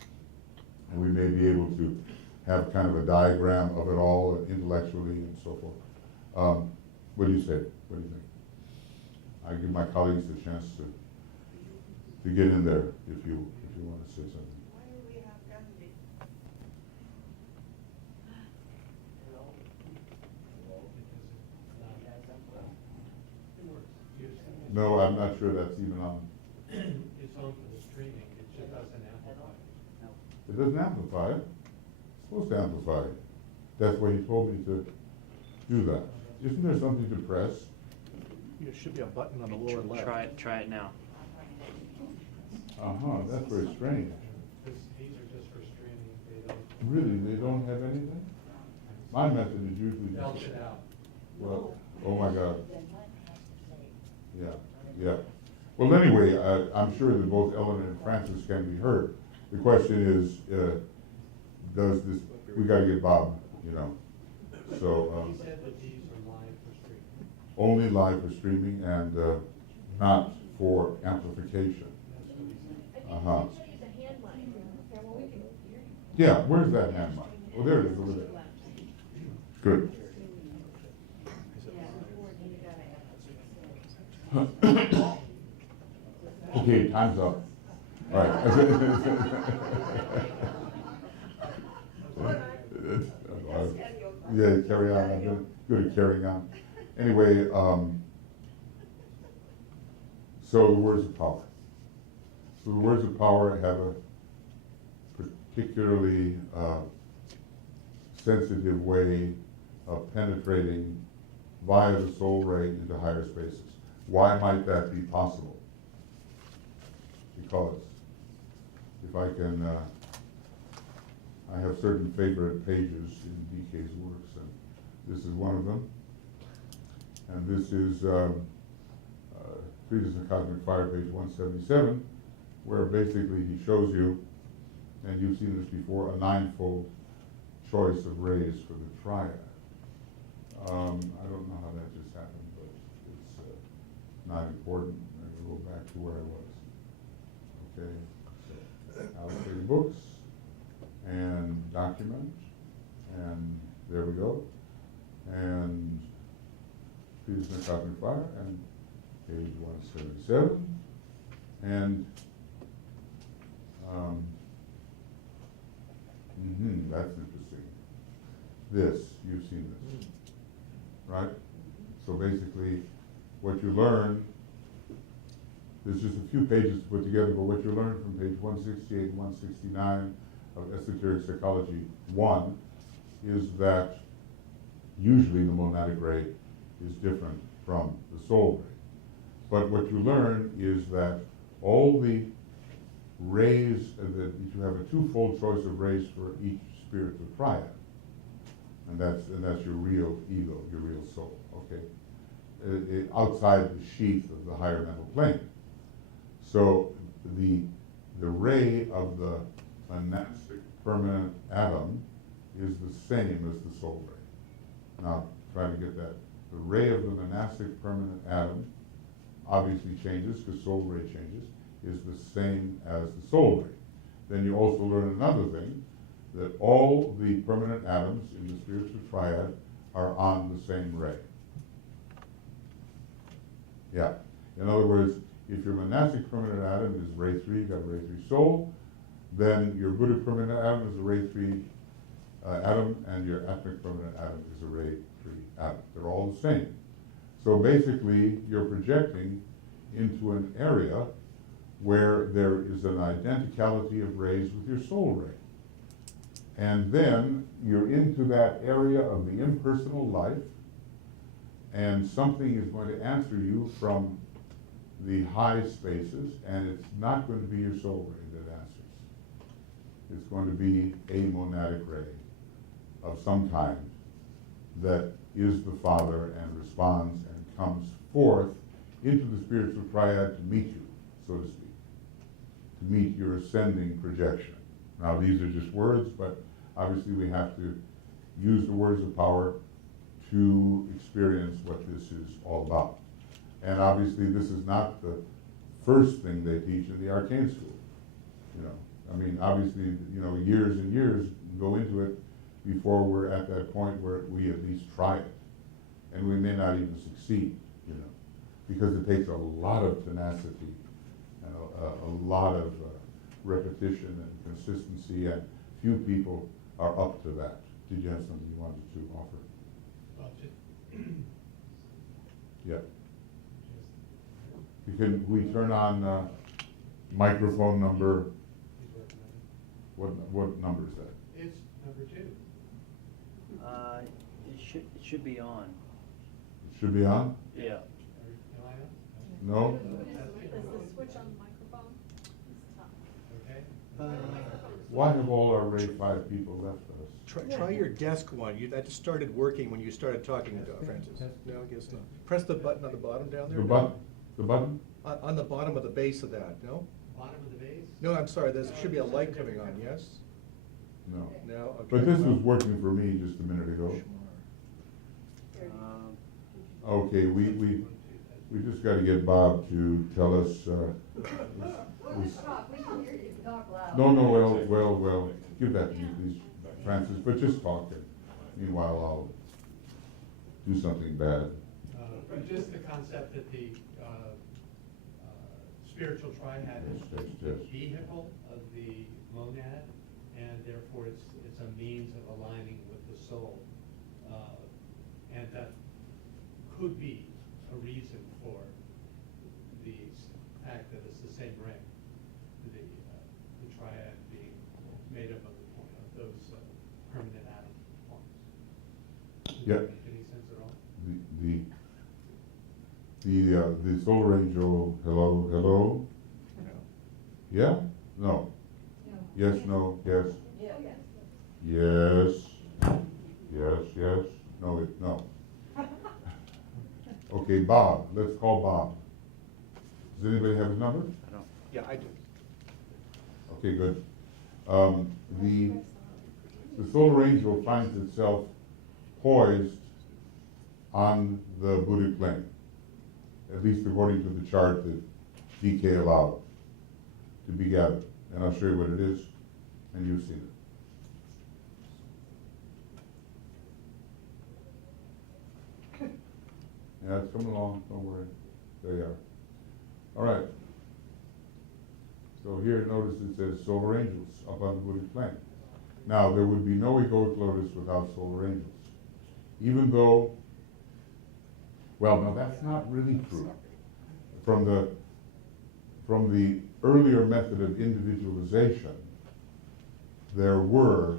and we may be able to have kind of a diagram of it all intellectually and so forth. What do you say? What do you think? I give my colleagues the chance to get in there if you want to say something. Why do we have Gandhi? No, I'm not sure that's even on. It's on for the streaming, it just doesn't amplify. It doesn't amplify it. It's supposed to amplify it. That's why he told me to do that. Isn't there something to press? There should be a button on the lower left. Try it now. Uh-huh, that's very strange. These are just for streaming, they don't. Really, they don't have anything? My method is usually Belch just, it out. well, oh my God. Yeah, yeah. Well, anyway, I'm sure that both Elena and Francis can be heard. The question is, does this, we gotta get Bob, you know. So, He said that these are live for streaming. only live for streaming and not for amplification. Uh-huh. Yeah, where's that hand mic? Oh, there it is, over there. Good. Okay, time's up. All right. Yeah, carry on. I'm good at carrying on. Anyway, so the words of power. So the words of power have a particularly sensitive way of penetrating via the soul ray into higher spaces. Why might that be possible? Because if I can, I have certain favorite pages in DK's works, and this is one of them. And this is Treatise on Cosmic Fire, page 177, where basically he shows you, and you've seen this before, a ninefold choice of rays for the triad. I don't know how that just happened, but it's not important. I'm going to go back to where I was. Okay, so allocate books and document, and there we go. And Treatise on Cosmic Fire, and page 177, and that's interesting. This, you've seen this, right? So basically, what you learn, there's just a few pages to put together, but what you learn from page 168 and 169 of Esoteric Psychology 1 is that usually the monadic ray is different from the soul ray. But what you learn is that all the rays, that you have a twofold choice of rays for each spiritual triad. And that's your real ego, your real soul, okay? Outside the sheath of the higher mental plane. So the ray of the monastic permanent atom is the same as the soul ray. Now, try to get that. The ray of the monastic permanent atom obviously changes because soul ray changes, is the same as the soul ray. Then you also learn another thing, that all the permanent atoms in the spiritual triad are on the same ray. Yeah. In other words, if your monastic permanent atom is ray 3, you got ray 3 soul, then your Buddha permanent atom is a ray 3 atom, and your Atmic permanent atom is a ray 3 atom. They're all the same. So basically, you're projecting into an area where there is an identicality of rays with your soul ray. And then you're into that area of the impersonal life, and something is going to answer you from the high spaces, and it's not going to be your soul ray that answers. It's going to be a monadic ray of some kind that is the Father and responds and comes forth into the spiritual triad to meet you, so to speak, to meet your ascending projection. Now, these are just words, but obviously we have to use the words of power to experience what this is all about. And obviously this is not the first thing they teach in the arcane school. You know, I mean, obviously, you know, years and years go into it before we're at that point where we at least try it. And we may not even succeed, you know, because it takes a lot of tenacity and a lot of repetition and consistency, and few people are up to that. Did you have something you wanted to offer? Yeah. Can we turn on microphone number? He's working on it. What number is that? It's number 2. It should be on. Should be on? Yeah. Elena? No? Is the switch on the microphone? It's tough. Okay. Why have all our Ray 5 people left us? Try your desk one. That just started working when you started talking, Francis. No, I guess not. Press the button on the bottom down there. The button? The button? On the bottom of the base of that, no? Bottom of the base? No, I'm sorry, there should be a light coming on, yes? No. No, okay. But this was working for me just a minute ago. Um, Okay, we just gotta get Bob to tell us, We can hear you talk loud. no, well, give that to me, please, Francis, but just talk it. Meanwhile, I'll do something bad. Just the concept that the spiritual triad is Yes, the yes. vehicle of the monad, and therefore it's a means of aligning with the soul. And that could be a reason for the fact that it's the same ring, the triad being made up of those permanent atom forms. Does Yeah. that make any sense at all? The solar angel, hello? No. Yeah? No? Yes, no, yes? Yes. Yes, no, no. Okay, Bob, let's call Bob. Does anybody have his number? I don't. Yeah, I do. Okay, good. The solar angel finds itself poised on the Buddhic plane, at least according to the chart that DK allowed to be gathered. And I'll show you what it is, and you've seen it. Yeah, it's coming along, don't worry. There you are. All right. So here, notice it says solar angels up on the Buddhic plane. Now, there would be no egoic lotus without solar angels. Even though, well, no, that's not really true. From the earlier method of individualization, there were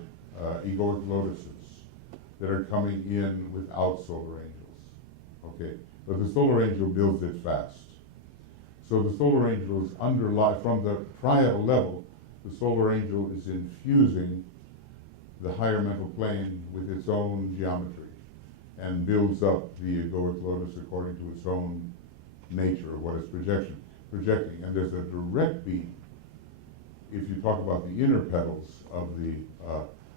egoic lotuses that are coming in without solar angels. Okay, but the solar angel builds it fast. So the solar angel is from the triad level, the solar angel is infusing the higher mental plane with its own geometry and builds up the egoic lotus according to its own nature, what it's projecting. And there's a direct beam. If you talk about the inner petals of the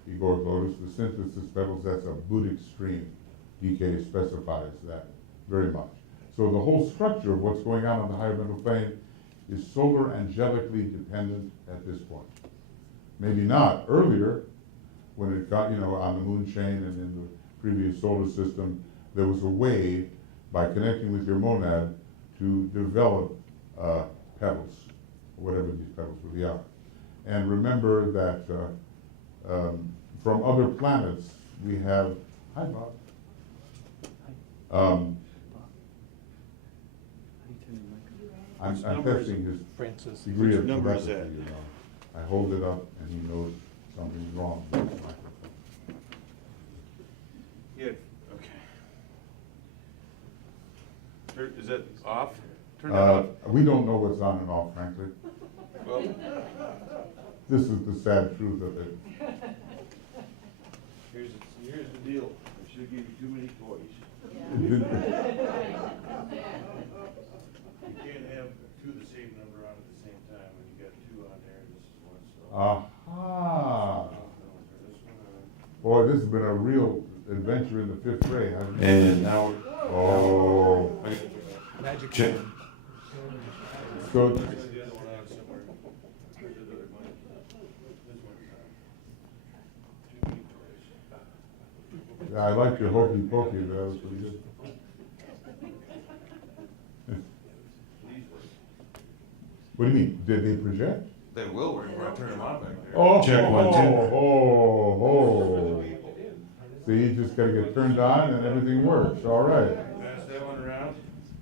egoic lotus, the synthesis petals, that's a Buddhic stream. DK specifies that very much. So the whole structure of what's going on the higher mental plane is solar angelically dependent at this point. Maybe not earlier, when it got, on the moon chain and in the previous solar system, there was a way, by connecting with your monad, to develop petals, whatever these petals really are. And remember that from other planets, we have, hi Bob. I'm testing his Francis. degree of Which number is telepathy, that? I hold it up and he knows something's wrong with the microphone. Yeah, okay. Is that off? Turn that off. We don't know what's on and off, frankly. Well, This is the sad truth of it. here's the deal. I should have given you too many toys. It didn't- You can't have two of the same number on at the same time, and you got two on there, and this is one, so. Aha! This one, Boy, this has been a real adventure in the fifth grade, hasn't it? And now. Oh. Magic. Check. So, There's the other one on somewhere. There's the other one. This one's on. Too many toys. yeah, I like your hokey pokey, that was pretty good. These work. What do you mean, did they project? They will work when I turn them on back there. Oh, Check one, two. Oh. See, you just gotta get turned on and everything works, all right. Pass that one around.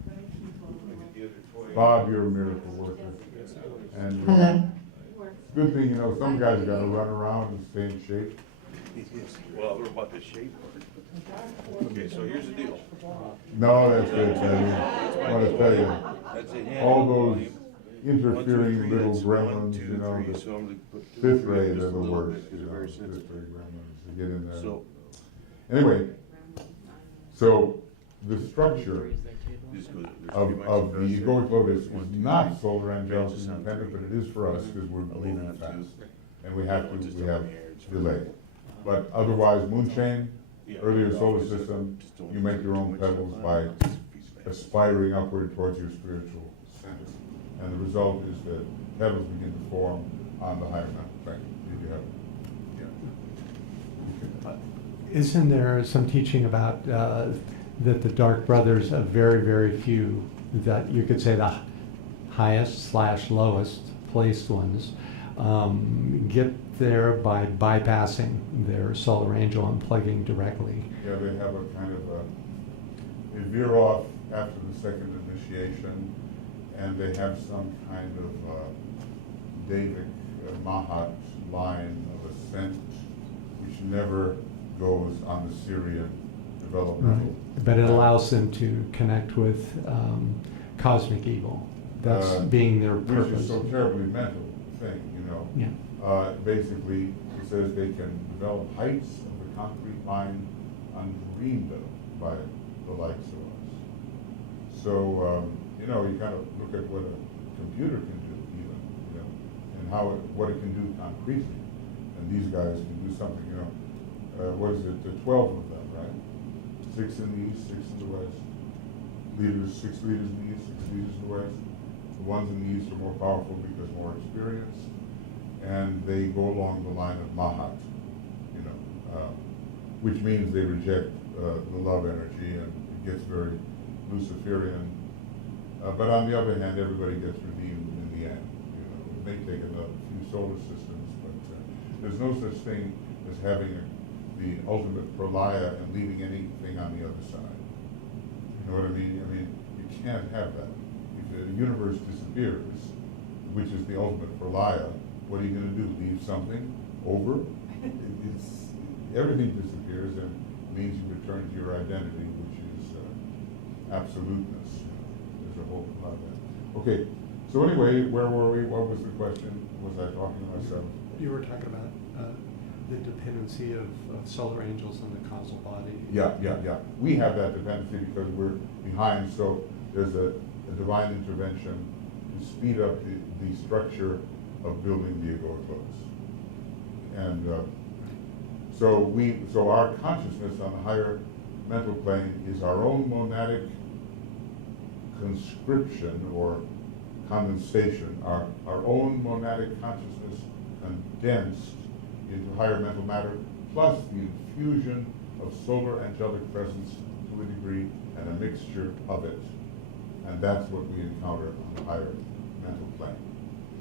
Look at the other toy. Bob, you're a miracle worker. And Hello. good thing, some guys gotta run around and stay in shape. Well, we're about the shape. Okay, so here's the deal. No, that's good, I want to tell you, That's it. all those One, two, interfering three, little that's gremlins, one, you two, know, three. the So I'm gonna put two, fifth three, grade just are a the little worst, bit, 'cause you they're know, very fifth sensitive. grade gremlins, to get in there. So, Anyway, so the structure this goes, there's of, three mics of the across there. egoic lotus One, is two, not three. solar angelic Ranges on independent, but three. it is for us because we're Elena moving on fast. two. And we have Just we over have here, it's delay. fine. But otherwise, moonchain, Yeah, earlier the solar office, system, just don't you make your too own much petals stuff by on it, just feedback. aspiring upward towards your spiritual center. And the result is that petals begin to form on the higher mental plane. Did you have it? Yeah. Isn't there some teaching about that the dark brothers, a very, very few, that you could say the highest/lowest placed ones, get there by bypassing their solar angel and plugging directly? Yeah, they have a kind of they veer off after the second initiation, and they have some kind of Davic Mahat line of ascent, which never goes on the Syrian developmental. But it allows them to connect with cosmic evil. That's being their Which purpose. is so terribly mental thing, you know. Yeah. Basically, it says they can develop heights of the concrete mind undreamed of by the likes of us. So, you know, you kind of look at what a computer can do even, you know, and what it can do concretely. And these guys can do something, you know, what is it, 12 of them, right? 6 in the east, 6 in the west. 6 leaders in the east, 6 leaders in the west. The ones in the east are more powerful because more experienced. And they go along the line of Mahat, you know, which means they reject the love energy, and it gets very Luciferian. But on the other hand, everybody gets redeemed in the end. You know, it may take another few solar systems, but there's no such thing as having the ultimate pralaya and leaving anything on the other side. You know what I mean? I mean, you can't have that. If the universe disappears, which is the ultimate pralaya, what are you going to do? Leave something over? Everything disappears, and means you return to your identity, which is absoluteness. There's a whole lot of that. Okay, so anyway, where were we? What was the question? Was I talking to myself? You were talking about the dependency of solar angels on the causal body. Yeah. We have that dependency because we're behind, so there's a divine intervention to speed up the structure of building the egoic lotus. And so our consciousness on the higher mental plane is our own monadic conscription or condensation, our own monadic consciousness condensed into higher mental matter, plus the infusion of solar angelic presence to a degree and a mixture of it. And that's what we encounter on the higher mental plane,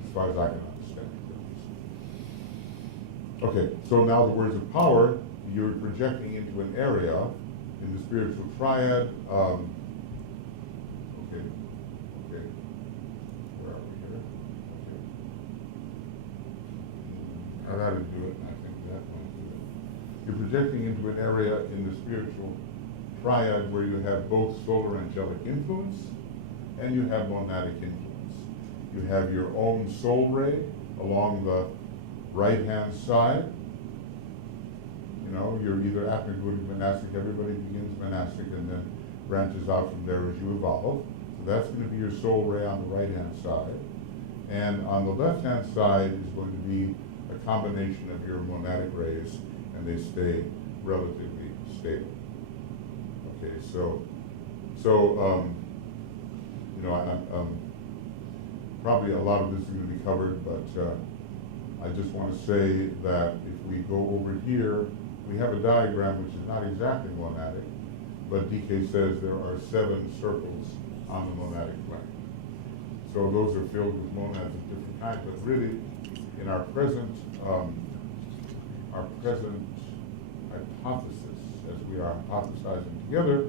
as far as I can understand. Okay, so now the words of power, you're projecting into an area in the spiritual triad. Okay, where are we here? Okay. That'll do it, and I think that might do it. You're projecting into an area in the spiritual triad where you have both solar angelic influence and you have monadic influence. You have your own soul ray along the right-hand side. You know, you're either Atmagudi monastic, everybody begins monastic and then branches out from there as you evolve. So that's going to be your soul ray on the right-hand side. And on the left-hand side is going to be a combination of your monadic rays, and they stay relatively stable. Okay, so you know, probably a lot of this is going to be covered, but I just want to say that if we go over here, we have a diagram which is not exactly monadic, but DK says there are 7 circles on the monadic plane. So those are filled with monads of different kinds, but really, in our present hypothesis, as we are hypothesizing together,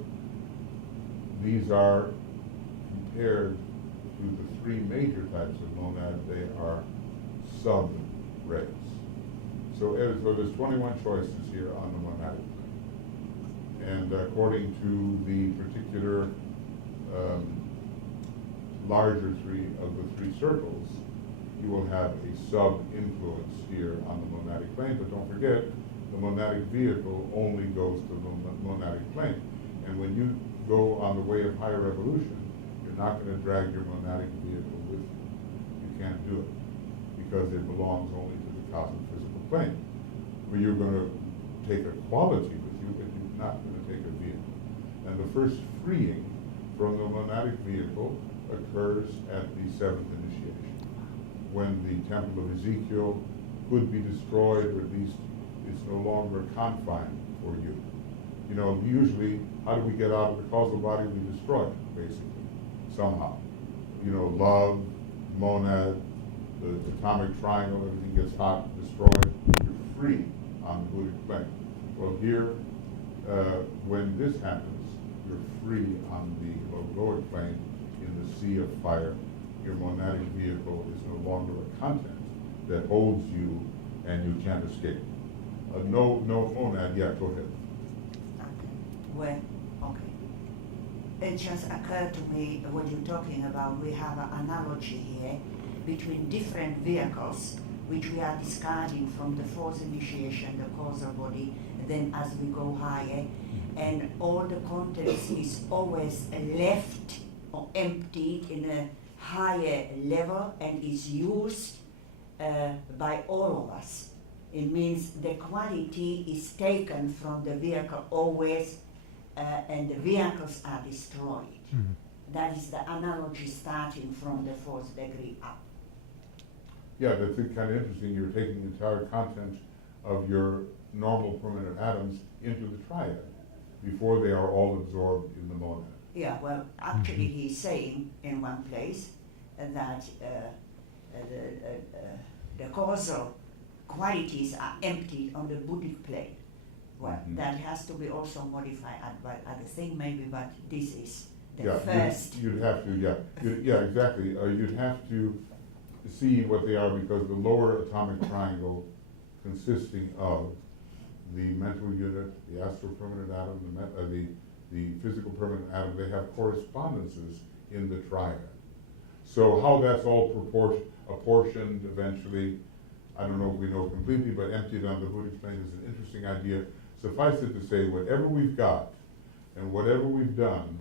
these are compared to the 3 major types of monad. They are sub-rays. So there's 21 choices here on the monadic. And according to the particular larger three of the three circles, you will have a sub-influence here on the monadic plane. But don't forget, the monadic vehicle only goes to the monadic plane. And when you go on the way of higher evolution, you're not going to drag your monadic vehicle with you. You can't do it because it belongs only to the cosmic physical plane. But you're going to take a quality with you, but you're not going to take a vehicle. And the first freeing from the monadic vehicle occurs at the seventh initiation, when the temple of Ezekiel could be destroyed, or at least it's no longer a confine for you. You know, usually, how do we get out of the causal body? We destroy it, basically, somehow. You know, love, monad, the atomic triangle, everything gets hot, destroyed, you're free on the Buddhic plane. Well, here, when this happens, you're free on the lower plane in the sea of fire. Your monadic vehicle is no longer a content that holds you and you can't escape. No monad, yeah, go ahead. Well, okay. It just occurred to me when you're talking about, we have an analogy here between different vehicles which we are discarding from the fourth initiation, the causal body, then as we go higher, and all the contents is always left or emptied in a higher level and is used by all of us. It means the quality is taken from the vehicle always, and the vehicles are destroyed. Mm-hmm. That is the analogy starting from the fourth degree up. Yeah, that's kind of interesting. You're taking the entire content of your normal permanent atoms into the triad before they are all absorbed in the monad. Yeah, well, actually he's saying in one place that the causal qualities are emptied on the Buddhic plane. Well, that has to be also modified at other thing maybe, but this is the first. You'd have to, yeah, exactly. You'd have to see what they are, because the lower atomic triangle, consisting of the mental unit, the astral permanent atom, the physical permanent atom, they have correspondences in the triad. So how that's all apportioned eventually, I don't know if we know completely, but emptied on the Buddhic plane is an interesting idea. Suffice it to say, whatever we've got and whatever we've done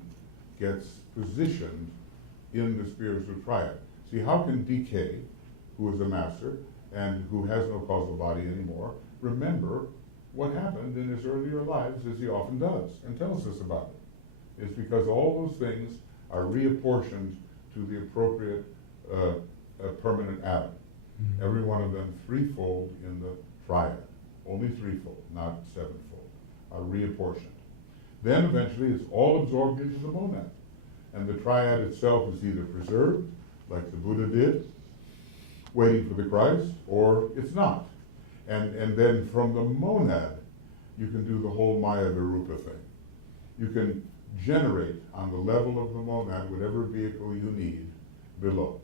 gets positioned in the spiritual triad. See, how can DK, who is a master and who has no causal body anymore, remember what happened in his earlier lives, as he often does, and tells us about it? It's because all those things are reapportioned to the appropriate permanent atom. Mm-hmm. Every one of them threefold in the triad. Only threefold, not sevenfold, are reapportioned. Then eventually it's all absorbed into the monad. And the triad itself is either preserved, like the Buddha did, waiting for the Christ, or it's not. And then from the monad, you can do the whole Maya Virupa thing. You can generate on the level of the monad whatever vehicle you need below.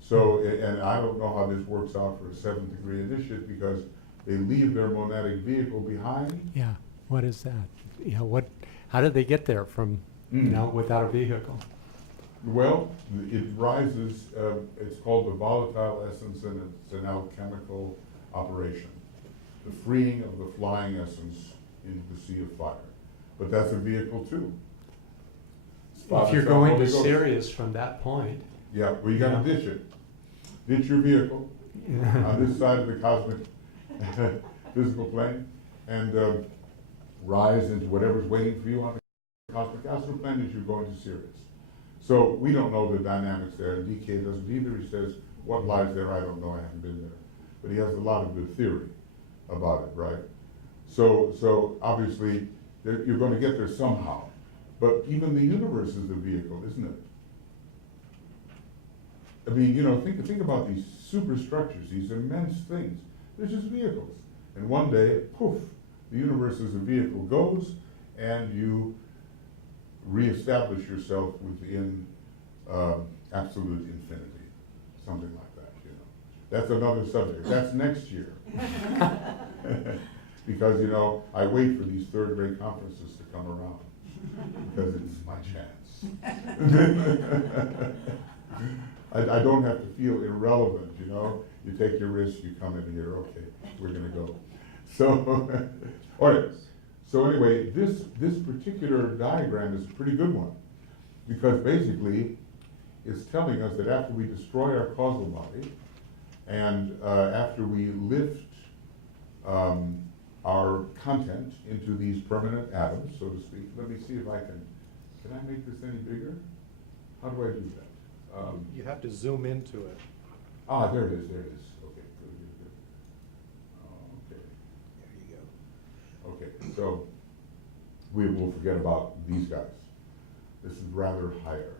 So, and I don't know how this works out for a seventh degree initiate, because they leave their monadic vehicle behind. Yeah, what is that? You know, how did they get there from, you know, without a vehicle? Well, it rises, it's called the volatile essence, and it's an alchemical operation. The freeing of the flying essence into the sea of fire. But that's a vehicle too. If you're going to Sirius from that point. Yeah, well, you gotta ditch it. Ditch your vehicle on this side of the cosmic physical plane, and rise into whatever's waiting for you on the cosmic astral plane as you're going to Sirius. So we don't know the dynamics there, and DK doesn't either. He says, what lies there, I don't know, I haven't been there. But he has a lot of good theory about it, right? So obviously, you're going to get there somehow. But even the universe is a vehicle, isn't it? I mean, you know, think about these superstructures, these immense things. They're just vehicles. And one day, poof, the universe as a vehicle goes, and you reestablish yourself within absolute infinity, something like that, you know. That's another subject. That's next year. Because, you know, I wait for these third-rate conferences to come around, because it's my chance. I don't have to feel irrelevant, you know? You take your risk, you come in here, okay, we're gonna go. So, all right, so anyway, this particular diagram is a pretty good one, because basically, it's telling us that after we destroy our causal body, and after we lift our content into these permanent atoms, so to speak. Let me see if I can I make this any bigger? How do I do that? You have to zoom into it. Ah, there it is, there it is. Okay, good, good, good. Okay. There you go. Okay, so we will forget about these guys. This is rather higher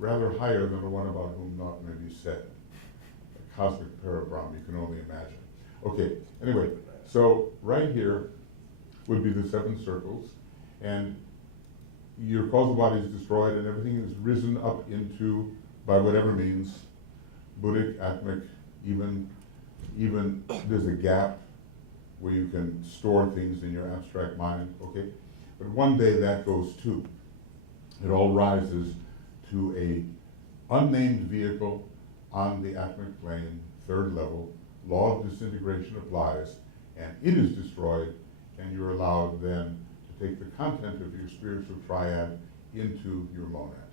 than the one about whom not may be said. A cosmic parabrum, you can only imagine. Okay, anyway, so right here would be the 7 circles, and your causal body is destroyed and everything is risen up into, by whatever means, Buddhic, Atmic, even there's a gap where you can store things in your abstract mind, okay? But one day that goes too. It all rises to a unnamed vehicle on the Atmic plane, 3rd level. Law of disintegration applies, and it is destroyed, and you're allowed then to take the content of your spiritual triad into your monad.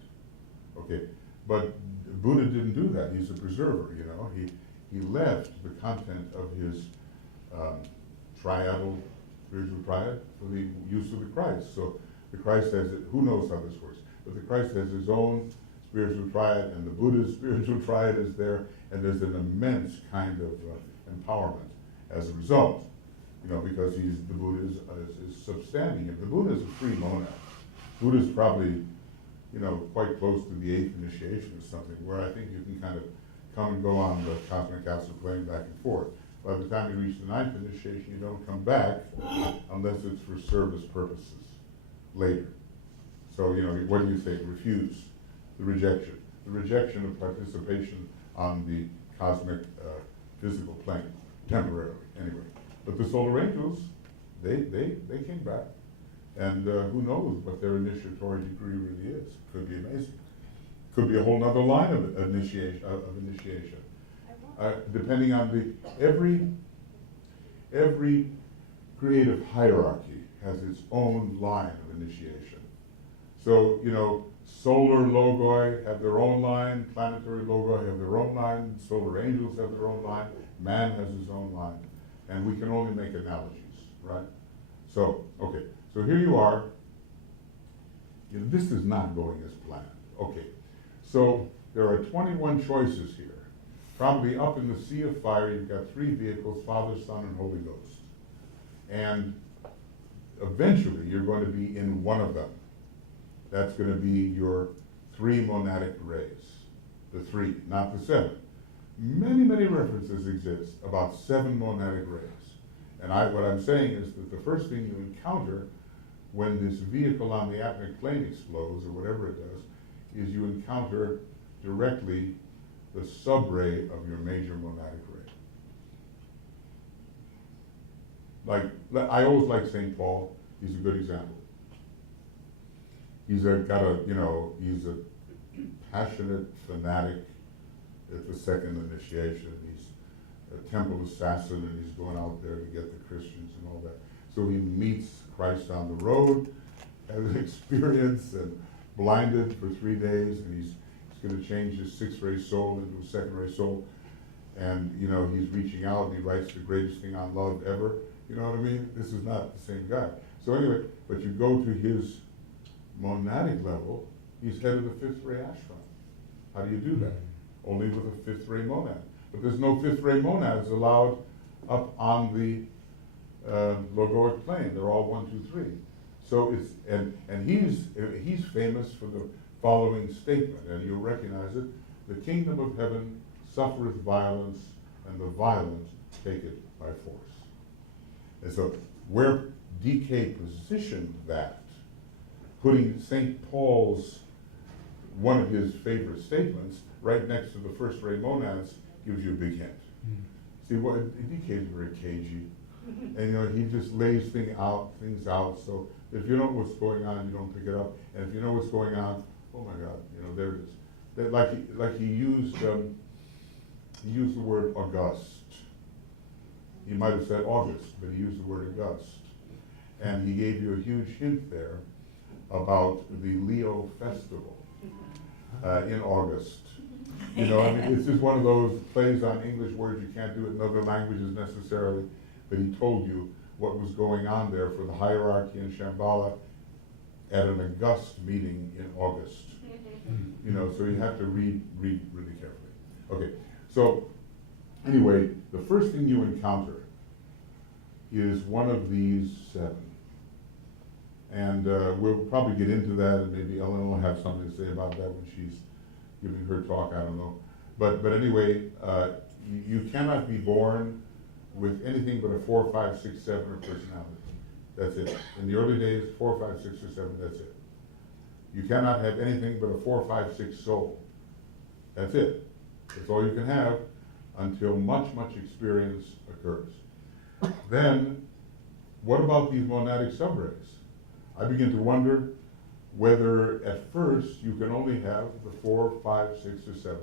Okay, but Buddha didn't do that. He's a preserver, you know. He left the content of his triadal, spiritual triad for the use of the Christ. So the Christ has it, who knows how this works, but the Christ has his own spiritual triad, and the Buddha's spiritual triad is there, and there's an immense kind of empowerment as a result, you know, because the Buddha is substanding him. The Buddha is a free monad. Buddha is probably, you know, quite close to the 8th initiation or something, where I think you can kind of come and go on the cosmic astral plane back and forth. By the time you reach the 9th initiation, you don't come back unless it's for service purposes later. So, you know, what do you say? Refuse. The rejection of participation on the cosmic physical plane, temporarily, anyway. But the solar angels, they came back, and who knows what their initiatory degree really is. Could be amazing. Could be a whole other line of initiation. Depending on every creative hierarchy has its own line of initiation. So, you know, solar logoi have their own line, planetary logoi have their own line, solar angels have their own line, man has his own line, and we can only make analogies, right? So, okay, so here you are. You know, this is not going as planned. Okay, so there are 21 choices here. Probably up in the sea of fire, you've got 3 vehicles, Father, Son, and Holy Ghost. And eventually, you're going to be in one of them. That's going to be your 3 monadic rays. The 3, not the 7. Many, many references exist about 7 monadic rays. And what I'm saying is that the first thing you encounter when this vehicle on the atmic plane explodes, or whatever it does, is you encounter directly the subray of your major monadic ray. Like, I always like St. Paul. He's a good example. He's a passionate fanatic at the 2nd initiation. He's a temple assassin, and he's going out there to get the Christians and all that. So he meets Christ on the road, has an experience, and blinded for 3 days, and he's going to change his 6th-ray soul into a 2nd-ray soul. And, you know, he's reaching out, and he writes the greatest thing on love ever. You know what I mean? This is not the same guy. So anyway, but you go to his monadic level, he's head of the 5th-ray ashram. How do you do that? Only with a 5th-ray monad. But there's no 5th-ray monads allowed up on the logoic plane. They're all 1, 2, 3. So it's, and he's famous for the following statement, and you'll recognize it: the kingdom of heaven suffereth violence, and the violent take it by force. And so where DK positioned that, putting St. Paul's, one of his favorite statements, right next to the 1st-ray monads, gives you a big hint. See, what DK is very cagey, and he just lays things out. So if you know what's going on, you don't pick it up, and if you know what's going on, oh my God, there it is. Like he used the word august. He might have said August, but he used the word august, and he gave you a huge hint there about the Leo festival in August. It's just one of those plays on English words. You can't do it in other languages necessarily, but he told you what was going on there for the hierarchy in Shambhala at an august meeting in August. So you have to read really carefully. Okay, so anyway, the first thing you encounter is one of these 7. And we'll probably get into that, and maybe Elena will have something to say about that when she's giving her talk, I don't know. But anyway, you cannot be born with anything but a 4, 5, 6, 7 or personality. That's it. In the early days, 4, 5, 6, or 7, that's it. You cannot have anything but a 4, 5, 6 soul. That's it. That's all you can have until much experience occurs. Then, what about these monadic subrays? I begin to wonder whether at first you can only have the 4, 5, 6, or 7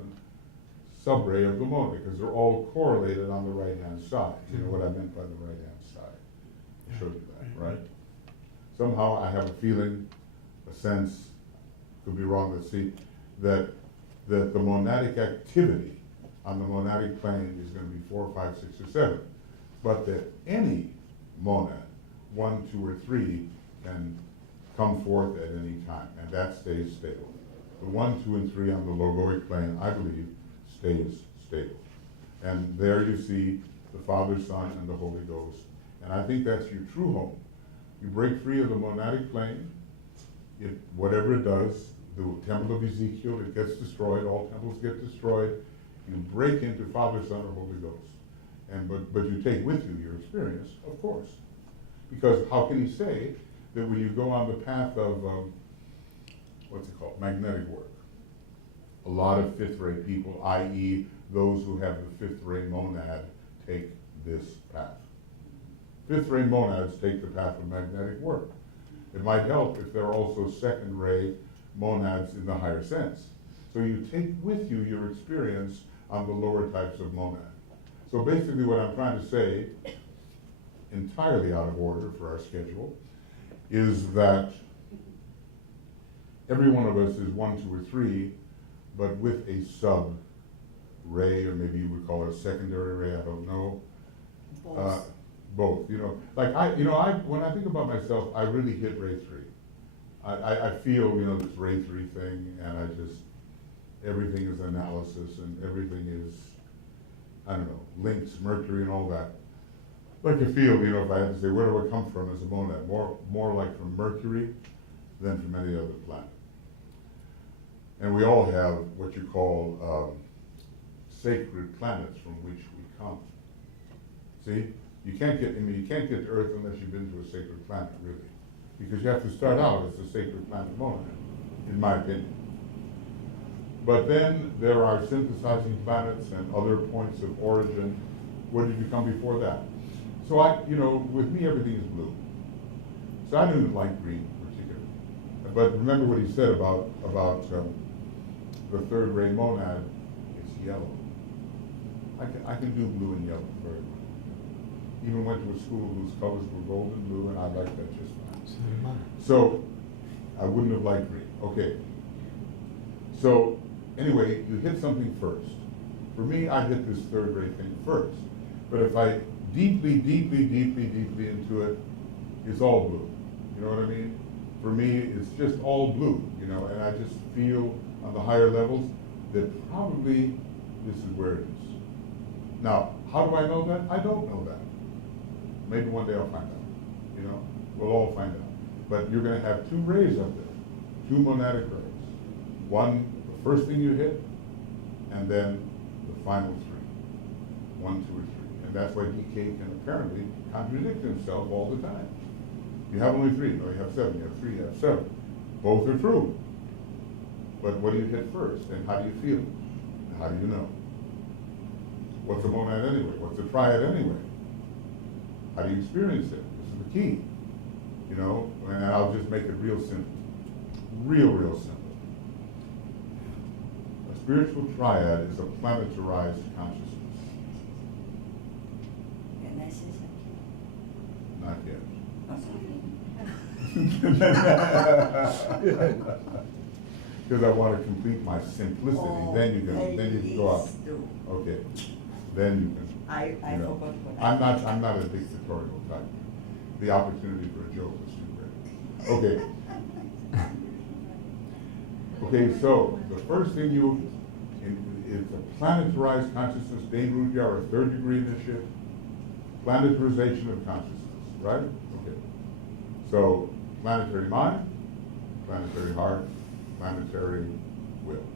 subray of the monad, because they're all correlated on the right-hand side. You know what I meant by the right-hand side? I showed you that, right? Somehow I have a feeling, a sense, could be wrong, let's see, that the monadic activity on the monadic plane is going to be 4, 5, 6, or 7, but that any monad, 1, 2, or 3, can come forth at any time, and that stays stable. The 1, 2, and 3 on the logoic plane, I believe, stays stable. And there you see the Father, Son, and the Holy Ghost. And I think that's your true home. You break free of the monadic plane, whatever it does, the temple of Ezekiel, it gets destroyed, all temples get destroyed. You break into Father, Son, or Holy Ghost. But you take with you your experience, of course. Because how can he say that when you go on the path of, magnetic work, a lot of fifth-ray people, i.e. those who have the fifth-ray monad, take this path. Fifth-ray monads take the path of magnetic work. It might help if there are also second-ray monads in the higher sense. So you take with you your experience on the lower types of monad. So basically what I'm trying to say, entirely out of order for our schedule, is that every one of us is 1, 2, or 3, but with a sub-ray, or maybe you would call it a secondary ray, I don't know. Both, when I think about myself, I really hit ray 3. I feel, this ray 3 thing, and everything is analysis, and everything is, links, Mercury and all that. Like you feel, if I had to say, where do I come from as a monad? More like from Mercury than from any other planet. And we all have what you call sacred planets from which we come. See? You can't get to Earth unless you've been to a sacred planet, really. Because you have to start out as a sacred planet monad, in my opinion. But then there are synthesizing planets and other points of origin. What did you become before that? So with me everything is blue. So I didn't like green particularly. But remember what he said about the third ray monad, it's yellow. I can do blue and yellow very well. Even went to a school whose colors were gold and blue, and I liked that just fine. So I wouldn't have liked green. Okay. So anyway, you hit something first. For me, I hit this third ray thing first. But if I deeply into it, it's all blue. You know what I mean? For me, it's just all blue, and I just feel on the higher levels that probably this is where it is. Now, how do I know that? I don't know that. Maybe one day I'll find out. We'll all find out. But you're going to have 2 rays up there, 2 monadic rays. One, the first thing you hit, and then the final 3. 1, 2, or 3. And that's why DK can apparently contradict himself all the time. You have only 3. No, you have 7. You have 3. You have 7. Both are true. But what do you hit first? And how do you feel? And how do you know? What's a monad anyway? What's a triad anyway? How do you experience it? This is the key. You know, and I'll just make it real simple. Real simple. A spiritual triad is a planetarized consciousness. Can I say something? Not yet. Because I want to complete my simplicity. Oh, then you can go out. please do. Okay. Then you can. I you know. forgot what I'm not a dictatorial type. The opportunity for a joke was too great. Okay. Okay, so the first thing it's a planetarized consciousness, Dane Rudyard, or third degree initiate, planetarization of consciousness, right? Okay. So planetary mind, planetary heart, planetary will.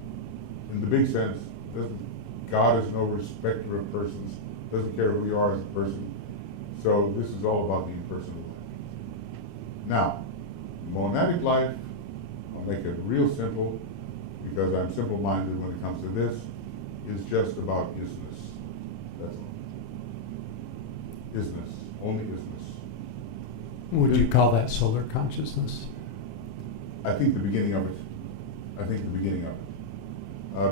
In the big sense, God is no respecter of persons, doesn't care who you are as a person. So this is all about the impersonal life. Now, monadic life, I'll make it real simple because I'm simple-minded when it comes to this, is just about isness. That's all. Isness, only isness. Would you call that solar consciousness? I think the beginning of it.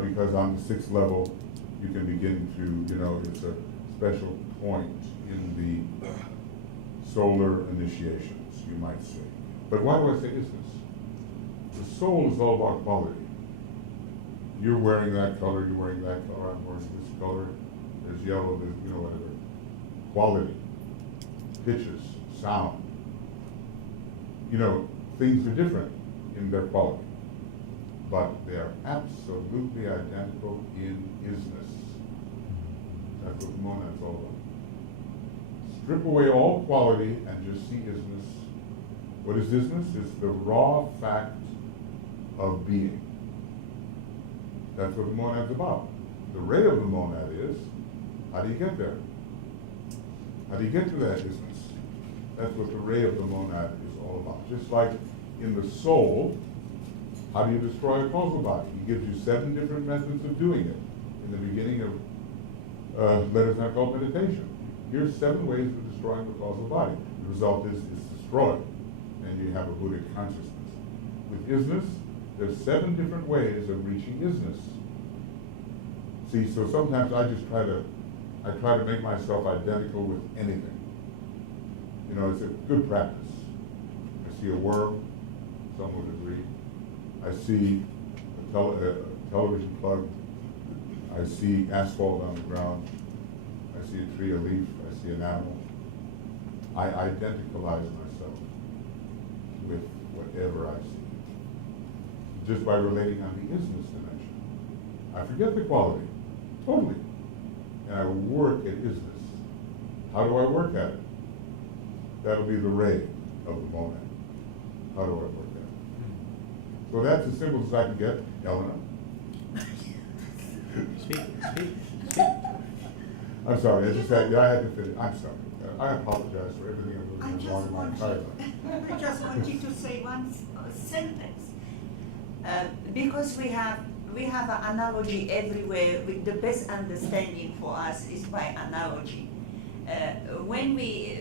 Because on the sixth level, you can begin to, you know, it's a special point in the solar initiations, you might say. But why do I say isness? The soul is all about quality. You're wearing that color, you're wearing that color, I'm wearing this color, there's yellow, there's, you know, whatever. Quality, pitches, sound. You know, things are different in their quality, but they are absolutely identical in isness. That's what the monad's all about. Strip away all quality and just see isness. What is isness? It's the raw fact of being. That's what the monad's about. The ray of the monad is, how do you get there? How do you get to that isness? That's what the ray of the monad is all about. Just like in the soul, how do you destroy a causal body? He gives you 7 different methods of doing it in the beginning of letters not called meditation. Here's 7 ways of destroying the causal body. The result is it's destroyed, and you have a Buddhic consciousness. With isness, there's 7 different ways of reaching isness. See, so sometimes I try to make myself identical with anything. You know, it's a good practice. I see a worm, some would agree. I see a television plug. I see asphalt on the ground. I see a tree, a leaf. I see an animal. I identicalize myself with whatever I see, just by relating on the isness dimension. I forget the quality, totally, and I work at isness. How do I work at it? That'll be the ray of the monad. How do I work at it? So that's as simple as I can get. Elena? Speak. I'm sorry, I just had, I had to finish. I'm sorry. I apologize for everything I I've just done wrong in my entire life. I just wanted to say one sentence. Because we have an analogy everywhere. With the best understanding for us is by analogy. When we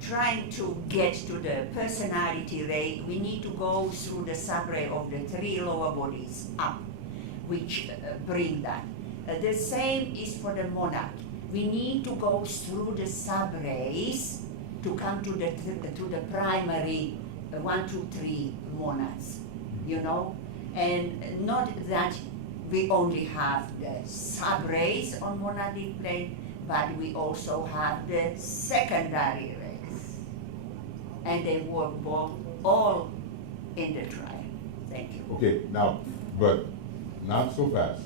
trying to get to the personality ray, we need to go through the sub-ray of the 3 lower bodies up, which bring that. The same is for the monad. We need to go through the sub-rays to come to the primary 1, 2, 3 monads, you know? And not that we only have the sub-rays on monadic plane, but we also have the secondary rays. And they work both all in the triad. Thank you. Okay, now, but not so fast.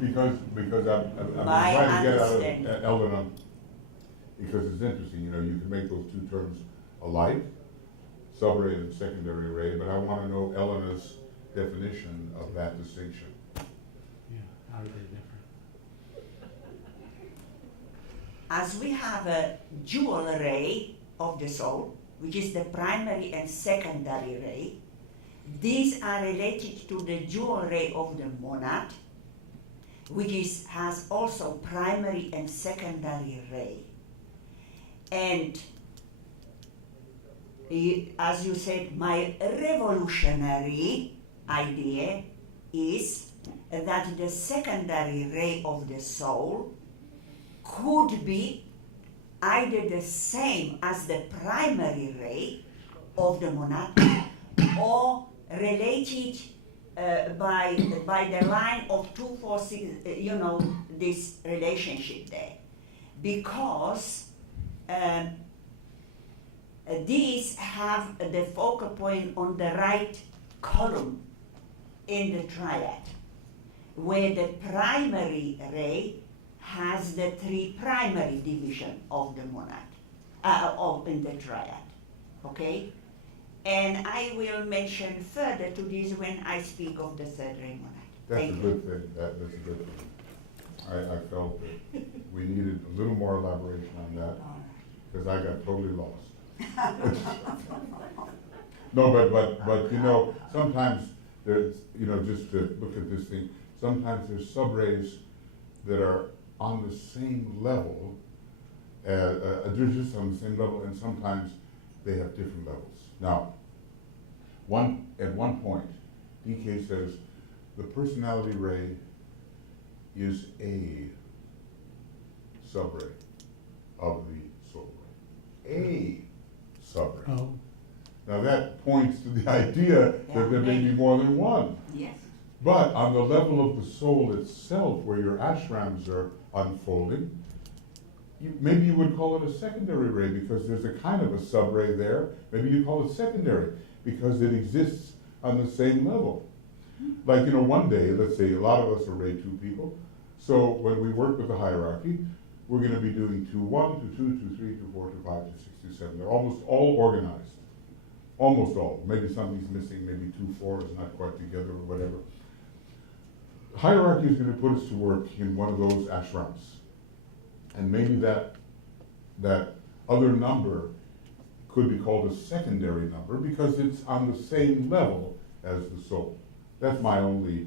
because I'm My trying to get out understanding. of Elena, because it's interesting, you know, you can make those 2 terms alike, sub-ray and secondary ray, but I want to know Elena's definition of that distinction. Yeah, how are they different? As we have a dual ray of the soul, which is the primary and secondary ray, these are related to the dual ray of the monad, which has also primary and secondary ray. And as you said, my revolutionary idea is that the secondary ray of the soul could be either the same as the primary ray of the monad or related by the line of 2, 4, 6, this relationship there. Because these have the focal point on the right column in the triad, where the primary ray has the 3 primary division of the monad, in the triad, okay? And I will mention further to this when I speak of the third ray monad. That's a Thank good thing, that's a good thing. I felt that we needed a little more elaboration on that, because I got totally lost. No, but sometimes there's, just to look at this thing, sometimes there's subrays that are on the same level, they're just on the same level, and sometimes they have different levels. Now, at one point, DK says the personality ray is a subray of the soul ray. A subray. Oh, Now that points to the idea that there may be more than one. Yes. But on the level of the soul itself, where your ashrams are unfolding, maybe you would call it a secondary ray because there's a kind of a subray there. Maybe you call it secondary because it exists on the same level. Like, one day, let's say a lot of us are ray 2 people. So when we work with the hierarchy, we're going to be doing 2-1, 2-2, 2-3, 2-4, 2-5, 2-6, 2-7. They're almost all organized. Almost all. Maybe something's missing, maybe 2-4 is not quite together or whatever. Hierarchy is going to put us to work in one of those ashrams. And maybe that other number could be called a secondary number because it's on the same level as the soul. That's my only,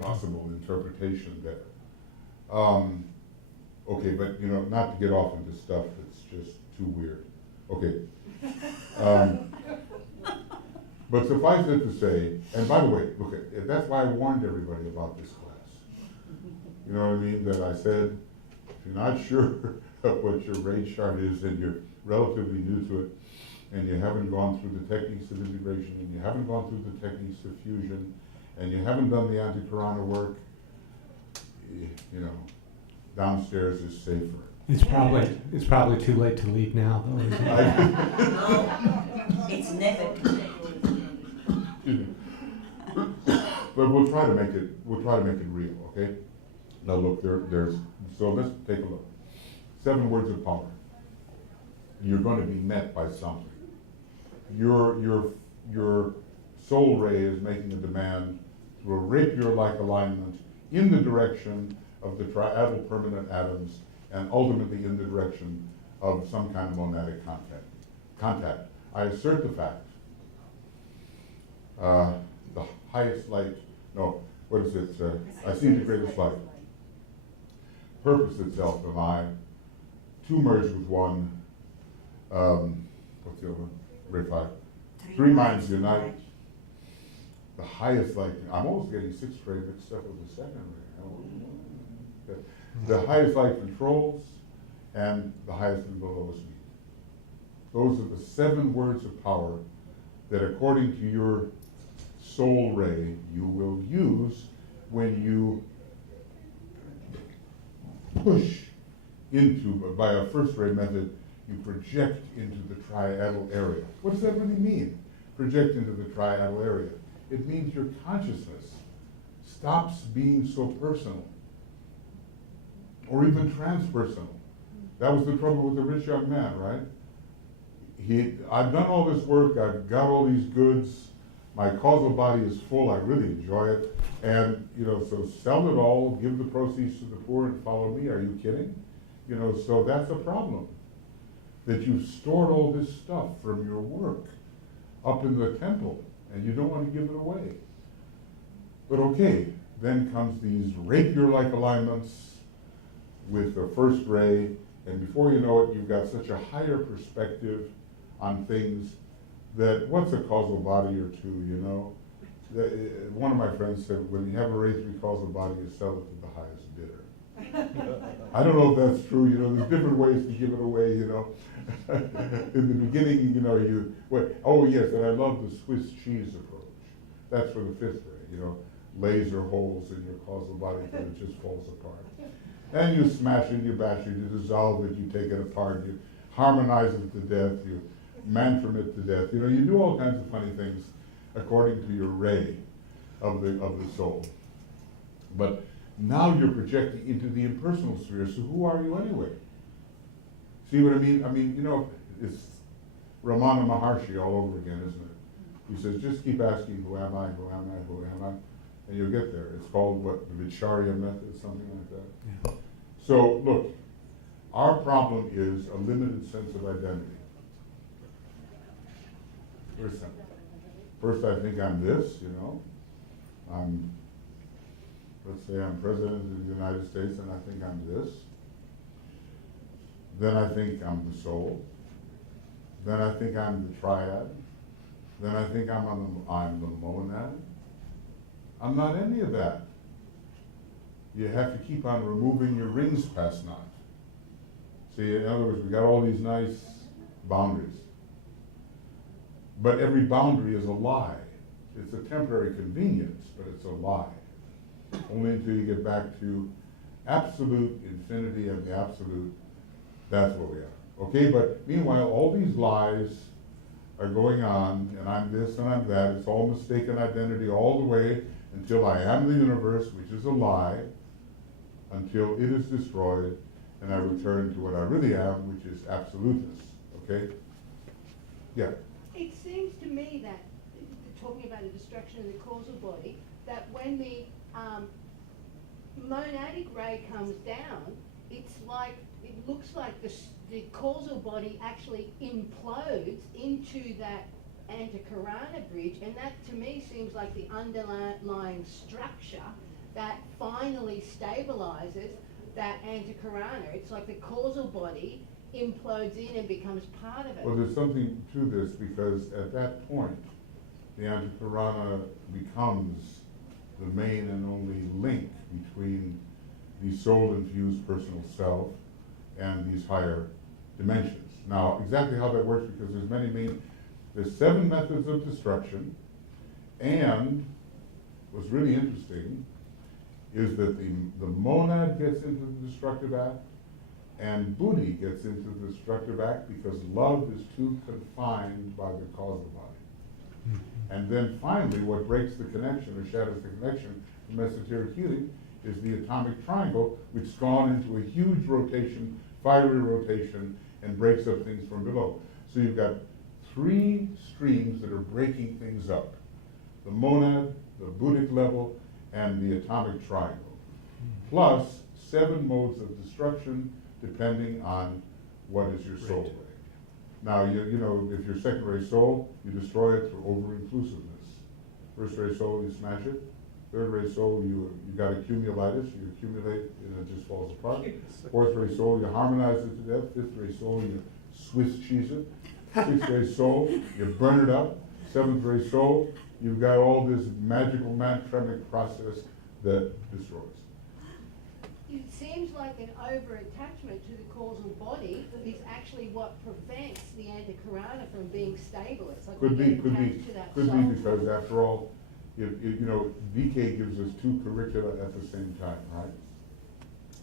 possible interpretation there. Okay, but not to get off into stuff that's just too weird. Okay. But suffice it to say, and by the way, look, that's why I warned everybody about this class. You know what I mean? That I said, if you're not sure of what your ray chart is and you're relatively new to it, and you haven't gone through the techniques of integration, and you haven't gone through the techniques of fusion, and you haven't done the Antahkarana work, downstairs is safer. it's probably too late to leave now, though, isn't it? No, it's never too late. But we'll try to make it real, okay? Now look, so let's take a look. 7 words of power. You're going to be met by something. Your soul ray is making a demand through a rapier-like alignment in the direction of the triadal permanent atoms and ultimately in the direction of some kind of monadic contact. I assert the fact the highest light, I see the greatest light. Purpose itself am I, 2 merged with 1, what's the other one? Ray 5. 3 minds unite. The highest light, I'm almost getting 6th ray mixed up with the 2nd ray. The highest light controls and the highest and the lowest meet. Those are the 7 words of power that according to your soul ray you will use when you push into, by a first ray method, you project into the triadal area. What does that really mean? Project into the triadal area. It means your consciousness stops being so personal or even transpersonal. That was the trouble with the rich young man, right? I've done all this work, I've got all these goods, my causal body is full, I really enjoy it, and so sell it all, give the proceeds to the poor and follow me, are you kidding? So that's a problem. That you've stored all this stuff from your work up in the temple, and you don't want to give it away. But okay, then comes these rapier-like alignments with the first ray, and before you know it, you've got such a higher perspective on things that what's a causal body or two, you know? One of my friends said, when you have a ray 3 causal body, you sell it to the highest bidder. I don't know if that's true, you know, there's different ways to give it away, you know. In the beginning, you know, oh yes, and I love the Swiss cheese approach. That's for the 5th ray, you know, laser holes in your causal body so it just falls apart. And you smash it, you bash it, you dissolve it, you take it apart, you harmonize it to death, you mantram it to death. You know, you do all kinds of funny things according to your ray of the soul. But now you're projecting into the impersonal sphere, so who are you anyway? See what I mean? I mean, you know, it's Ramana Maharshi all over again, isn't it? He says, just keep asking, who am I, who am I, who am I? And you'll get there. It's called, what, the Vicharya method, something like that. Yeah. So, look, our problem is a limited sense of identity. First I think I'm this, you know. Let's say I'm President of the United States and I think I'm this. Then I think I'm the soul. Then I think I'm the triad. Then I think I'm the monad. I'm not any of that. You have to keep on removing your rings past knot. See, in other words, we got all these nice boundaries. But every boundary is a lie. It's a temporary convenience, but it's a lie. Only until you get back to absolute infinity and the absolute, that's what we are. Okay, but meanwhile, all these lies are going on, and I'm this and I'm that. It's all mistaken identity all the way until I am the universe, which is a lie, until it is destroyed, and I return to what I really am, which is absoluteness. Okay? Yeah. It seems to me that, talking about the destruction of the causal body, that when the monadic ray comes down, it's like, it looks like the causal body actually implodes into that Antahkarana bridge, and that to me seems like the underlying structure that finally stabilizes that Antahkarana. It's like the causal body implodes in and becomes part of it. Well, there's something to this, because at that point, the Antahkarana becomes the main and only link between the soul-infused personal self and these higher dimensions. Now, exactly how that works, because there's 7 methods of destruction, and what's really interesting is that the monad gets into the destructive act, and buddhi gets into the destructive act because love is too confined by the causal body. And then finally, what breaks the connection or shatters the connection from esoteric healing is the atomic triangle, which has gone into a huge rotation, fiery rotation, and breaks up things from below. So you've got 3 streams that are breaking things up: the monad, the buddhic level, and the atomic triangle. Plus 7 modes of destruction depending on what is your soul ray. Now, you know, if you're second ray soul, you destroy it through over-inclusiveness. First ray soul, you smash it. Third ray soul, you got accumulitis, you accumulate and it just falls apart. Fourth ray soul, you harmonize it to death. Fifth ray soul, you Swiss cheese it. Sixth ray soul, you burn it up. Seventh ray soul, you've got all this magical mantramic process that destroys. It seems like an over-attachment to the causal body is actually what prevents the Antahkarana from being stable. It's like Could we be, get could be, attached to that could soul. be, because after all, you know, DK gives us 2 curricula at the same time, right?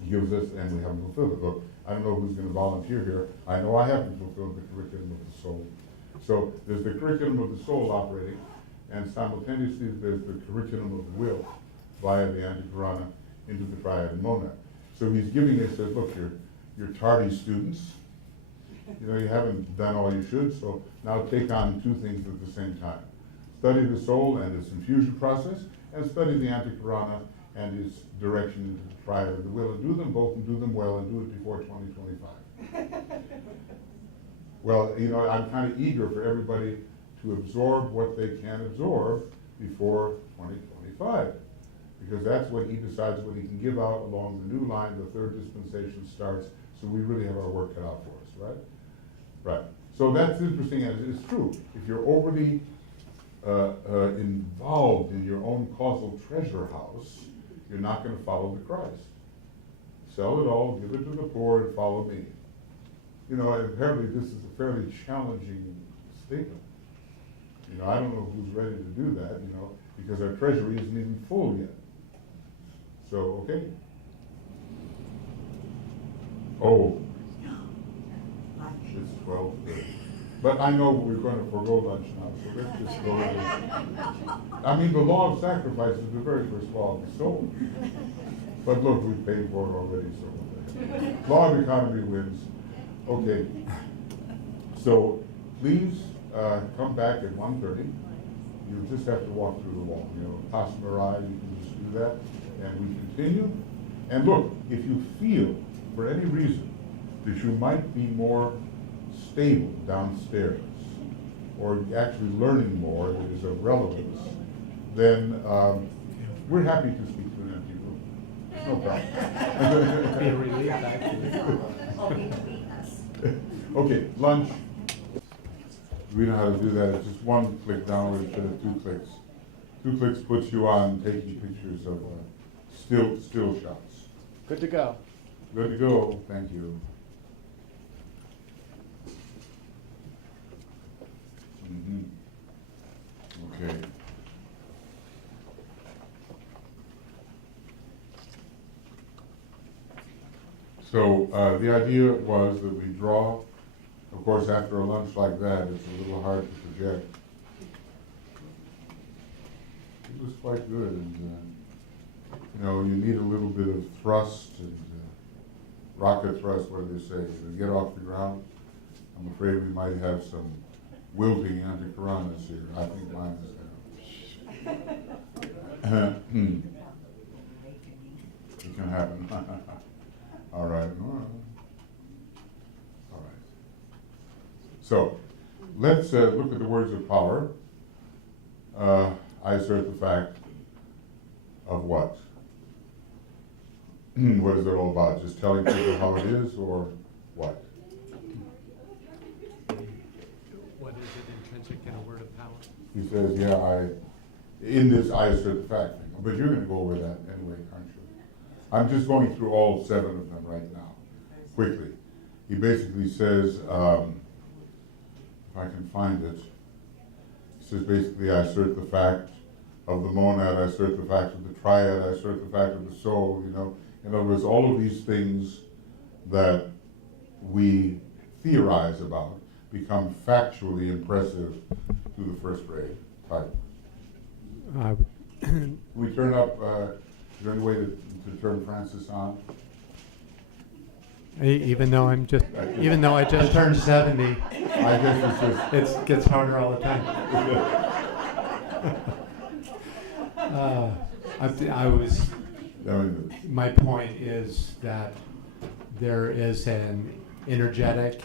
He gives us, and we haven't fulfilled it. Look, I don't know who's going to volunteer here. I know I haven't fulfilled the curriculum of the soul. So there's the curriculum of the soul operating, and simultaneously there's the curriculum of the will via the Antahkarana into the triad and monad. So he's giving us, says, look, you're tardy students. You know, you haven't done all you should, so now take on 2 things at the same time. Study the soul and its infusion process, and study the Antahkarana and its direction into the triad of the will, and do them both, and do them well, and do it before 2025. Well, you know, I'm kind of eager for everybody to absorb what they can absorb before 2025. Because that's when he decides what he can give out along the new line, the third dispensation starts, so we really have our work cut out for us, right? Right. So that's interesting, and it's true. If you're overly involved in your own causal treasure house, you're not going to follow the Christ. Sell it all, give it to the poor, and follow me. You know, apparently this is a fairly challenging statement. You know, I don't know who's ready to do that, you know, because our treasury isn't even full yet. So, okay. Oh, it's 12:30. But I know we're going to forego lunch now, so let's just go ahead. I mean, the law of sacrifice is the very first law of the soul. But look, we paid for it already, so law of economy wins. Okay. So please come back at 1:30. You just have to walk through the wall. You know, pass Marai, you can just do that. And we continue. And look, if you feel, for any reason, that you might be more stable downstairs, or actually learning more that is of relevance, then we're happy to speak to an empty room. No problem. Be a relief, actually. Okay, lunch. We know how to do that. It's just one click downward instead of 2 clicks. 2 clicks puts you on taking pictures of still shots. Good to go. Good to go. Thank you. Okay. So the idea was that we draw. Of course, after a lunch like that, it's a little hard to project. It was quite good, and you know, you need a little bit of thrust and rocket thrust, what do they say, to get off the ground. I'm afraid we might have some wilting Antahkaranas here. I think mine is there. It can happen. All right. So, let's look at the words of power. I assert the fact of what? What is it all about? Just telling people how it is, or what? What is it intrinsic in a word of power? He says, yeah, in this I assert the fact thing. But you're going to go over that anyway, aren't you? I'm just going through all 7 of them right now, quickly. He basically says, if I can find it, he says basically I assert the fact of the monad, I assert the fact of the triad, I assert the fact of the soul, you know. In other words, all of these things that we theorize about become factually impressive to the first grade type. We turn up, is there any way to turn Francis on? Even though I just turned 70, I guess it's just, it gets harder all the time. My point is that there is an energetic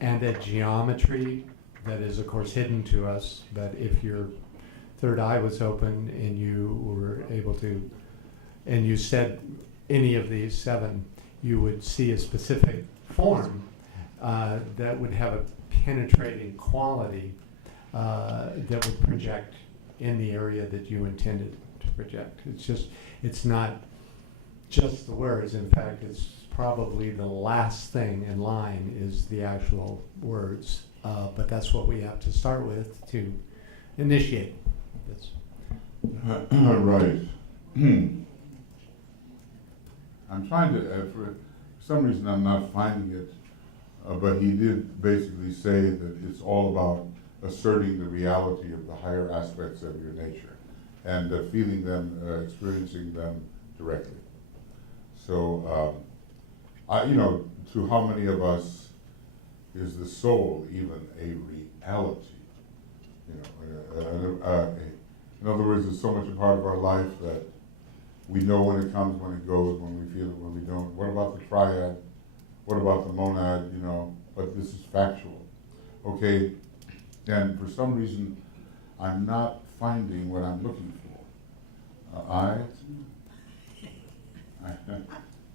and a geometry that is, of course, hidden to us. But if your third eye was open and you were able to, and you said any of these 7, you would see a specific form that would have a penetrating quality that would project in the area that you intended to project. It's not just the words. In fact, it's probably the last thing in line is the actual words. But that's what we have to start with to initiate this. Right. I'm trying to, for some reason I'm not finding it, but he did basically say that it's all about asserting the reality of the higher aspects of your nature and feeling them, experiencing them directly. So, you know, to how many of us is the soul even a reality? You know, in other words, it's so much a part of our life that we know when it comes, when it goes, when we feel it, when we don't. What about the triad? What about the monad? You know, but this is factual. Okay, And for some reason, I'm not finding what I'm looking for.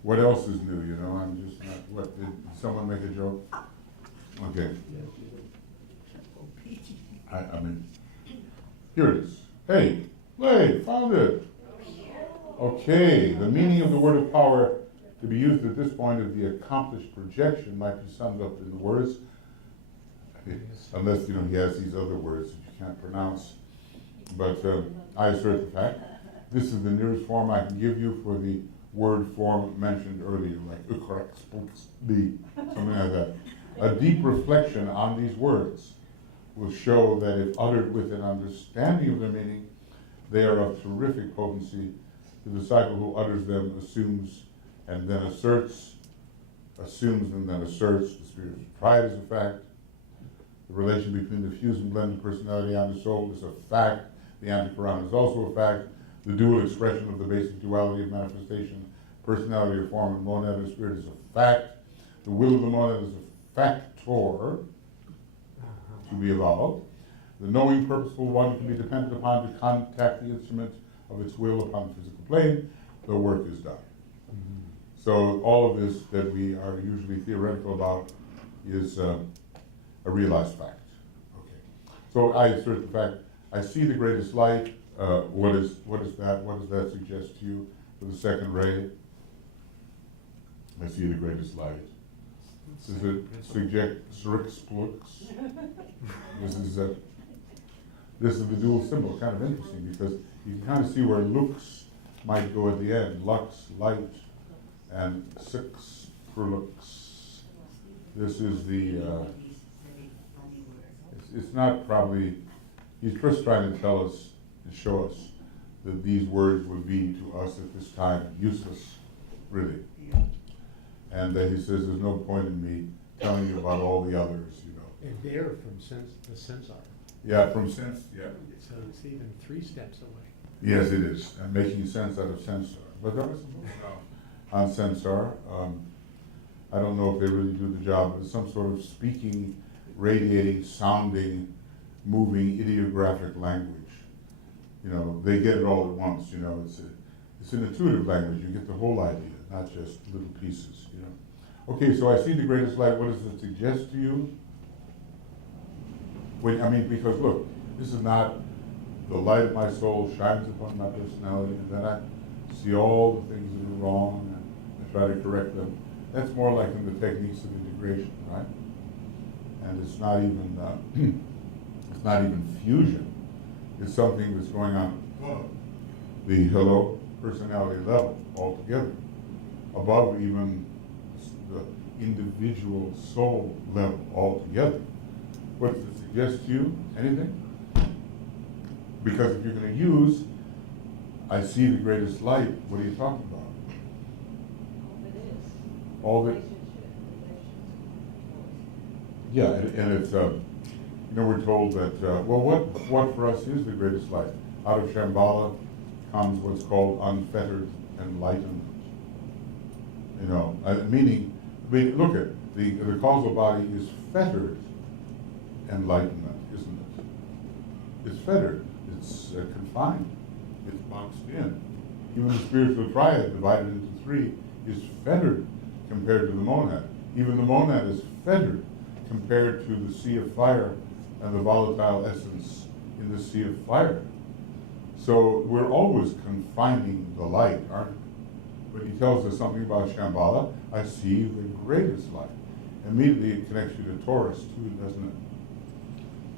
What else is new, you know? I'm just not, what, did someone make a joke? Okay. I mean, here it is. Hey, found it. Okay, the meaning of the word of power to be used at this point of the accomplished projection might be summed up in the words, unless, you know, he has these other words that you can't pronounce. But I assert the fact, this is the nearest form I can give you for the word form mentioned earlier, like something like that. A deep reflection on these words will show that if uttered with an understanding of their meaning, they are of terrific potency. The disciple who utters them assumes and then asserts, the spirit of Triad is a fact. The relation between the fused and blended personality and the soul is a fact. The Antahkarana is also a fact. The dual expression of the basic duality of manifestation, personality or form, and monad or spirit is a fact. The will of the monad is a factor to be evolved. The knowing, purposeful one can be depended upon to contact the instrument of its will upon the physical plane. The work is done. So all of this that we are usually theoretical about is a realized fact. Okay. So I assert the fact, I see the greatest light. What is that? What does that suggest to you for the second ray? I see the greatest light. Does it suggest Srixplux? This is the dual symbol, kind of interesting because you can kind of see where lux might go at the end. Lux, light, and six for lux. This is the, it's not probably, he's just trying to tell us and show us that these words would be to us at this time useless, really. And he says there's no point in me telling you about all the others, you know. And they're from the sensor. Yeah, from sense, yeah. So it's even 3 steps away. Yes, it is, and making sense out of sensor. But that was on sensor. I don't know if they really do the job, but it's some sort of speaking, radiating, sounding, moving, ideographic language. You know, they get it all at once, you know. It's an intuitive language. You get the whole idea, not just little pieces, you know. Okay, so I see the greatest light. What does it suggest to you? Because look, this is not the light of my soul shines upon my personality, and then I see all the things that are wrong and I try to correct them. That's more like in the techniques of integration, right? And it's not even it's not even fusion. It's something that's going on above the hello personality level altogether, above even the individual soul level altogether. What does it suggest to you? Anything? Because if you're going to use, I see the greatest light, what are you talking about? All of it. Yeah, and it's, you know, we're told that, well, what for us is the greatest light? Out of Shambhala comes what's called unfettered enlightenment. You know, meaning, look at, the causal body is fettered enlightenment, isn't it? It's fettered, it's confined, it's boxed in. Even the spiritual triad divided into 3 is fettered compared to the monad. Even the monad is fettered compared to the sea of fire and the volatile essence in the sea of fire. So we're always confining the light, aren't we? But he tells us something about Shambhala. I see the greatest light. Immediately it connects you to Taurus too, doesn't it?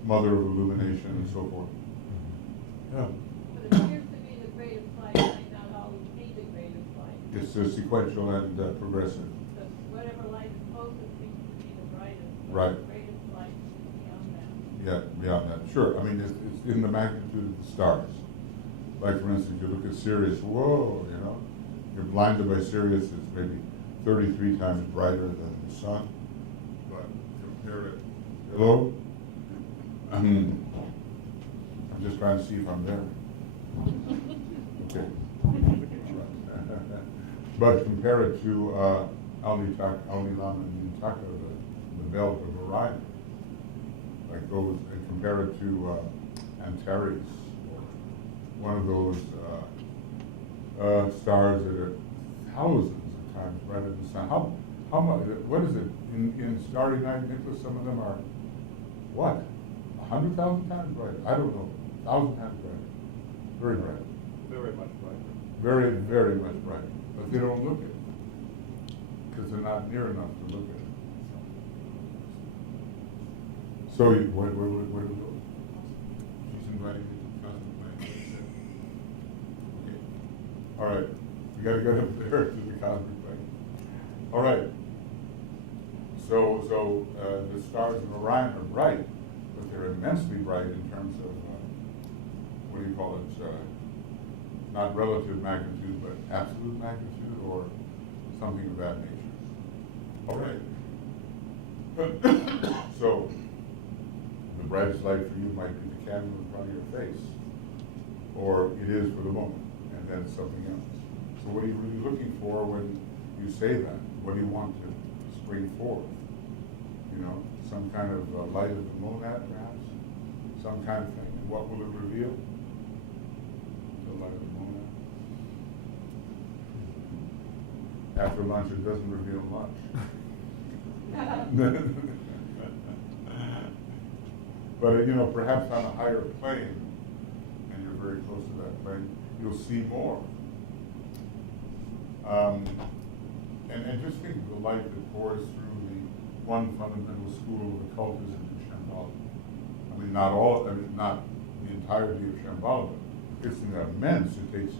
Mother of illumination and so forth. Yeah. But it appears to be the greatest light, might not always be the greatest light. It's sequential and progressive. Because whatever light is closest seems to be the brightest. but Right. The greatest light is beyond that. Yeah, beyond that. Sure. I mean, it's in the magnitude of the stars. Like, for instance, you look at Sirius, whoa, you know. You're blinded by Sirius, it's maybe 33 times brighter than the sun. But compare it. Hello? I'm just trying to see if I'm there. Okay. But compare it to Alnilama Nintaka, the belt of Orion. like those, and compare it to Antares, or one of those stars that are thousands of times brighter than the sun. How much? What is it in Starry Night, Nicholas? Some of them are what? 100,000 times brighter? I don't know. 1,000 times brighter. Very bright. Very much brighter. Very, very much brighter. But they don't look it because they're not near enough to look at it. So where do we go? She's inviting me to cosmic plane. Okay. All right. We got to get up there to the cosmic plane. All right. So the stars of Orion are bright, but they're immensely bright in terms of what do you call it? Not relative magnitude, but absolute magnitude, or something of that nature. All right. So the brightest light for you might be the candle in front of your face, or it is for the moment, and then it's something else. So what are you really looking for when you say that? What do you want to spring forth? You know, some kind of light of the monad, perhaps? Some kind of thing. And what will it reveal? The light of the monad. After lunch, it doesn't reveal much. But, you know, perhaps on a higher plane, and you're very close to that plane, you'll see more. And just think of the light that pours through the one fundamental school of occultism in Shambhala. I mean, not the entirety of Shambhala, but it's immense. It takes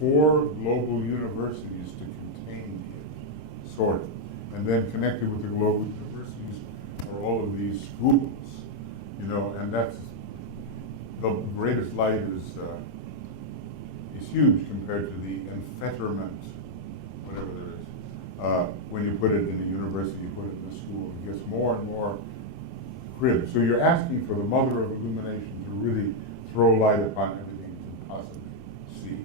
4 global universities to contain it, sort of. And then connected with the global universities are all of these schools, you know, and that's the greatest light is huge compared to the enfetterment, whatever there is. When you put it in a university, you put it in a school, it gets more and more grid. So you're asking for the mother of illumination to really throw light upon everything you can possibly see.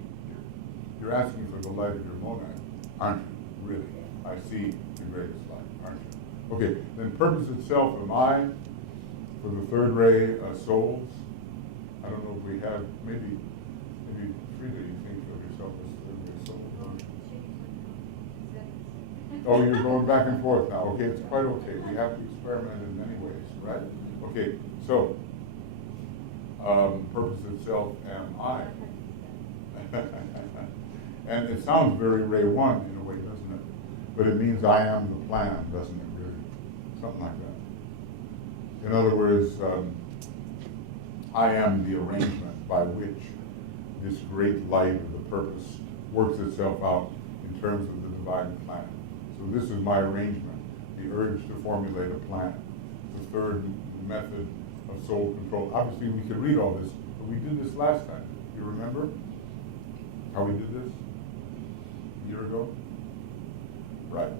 You're asking for the light of your monad, aren't you? Really. I see the greatest light, aren't you? Okay, then purpose itself, am I, for the third ray souls? I don't know if we have, maybe Frida, you think of yourself as third ray soul? Oh, you're going back and forth now. Okay, it's quite okay. We have to experiment in many ways, right? Okay, so, purpose itself, am I? And it sounds very Ray 1 in a way, doesn't it? But it means I am the plan, doesn't it, really? Something like that. In other words, I am the arrangement by which this great light of the purpose works itself out in terms of the divine plan. So this is my arrangement, the urge to formulate a plan. The third method of soul control. Obviously, we could read all this, but we did this last time. You remember how we did this a year ago? Right.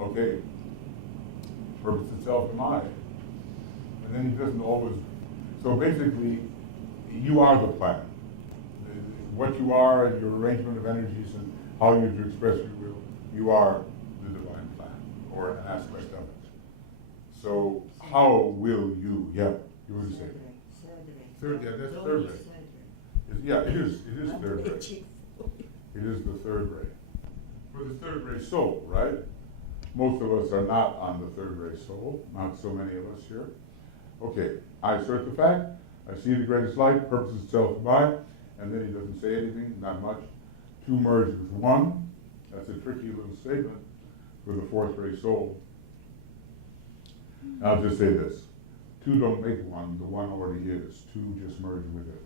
Okay. Purpose itself, am I? And then he doesn't always. So basically, you are the plan. What you are and your arrangement of energies and how you're to express your will, you are the divine plan, or an aspect of it. So how will you? Yeah, you would say. Third, yeah, that's third ray. Yeah, it is third ray. It is the third ray. For the third ray soul, right? Most of us are not on the third ray soul, not so many of us here. Okay, I assert the fact, I see the greatest light, purpose itself by, and then he doesn't say anything, not much. 2 merge with 1. That's a tricky little statement for the fourth ray soul. I'll just say this. 2 don't make 1, the 1 already is. 2 just merge with it.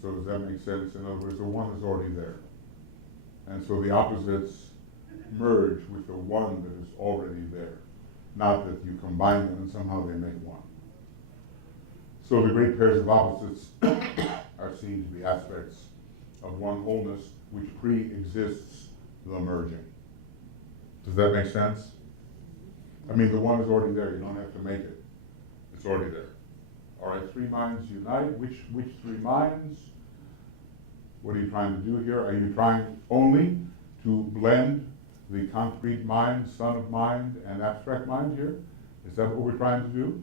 So does that make sense? In other words, the 1 is already there. And so the opposites merge with the 1 that is already there. Not that you combine them and somehow they make 1. So the great pairs of opposites are seen to be aspects of one wholeness which pre-exists the merging. Does that make sense? I mean, the 1 is already there. You don't have to make it. It's already there. All right, 3 minds unite. Which 3 minds? What are you trying to do here? Are you trying only to blend the concrete mind, son of mind, and abstract mind here? Is that what we're trying to do?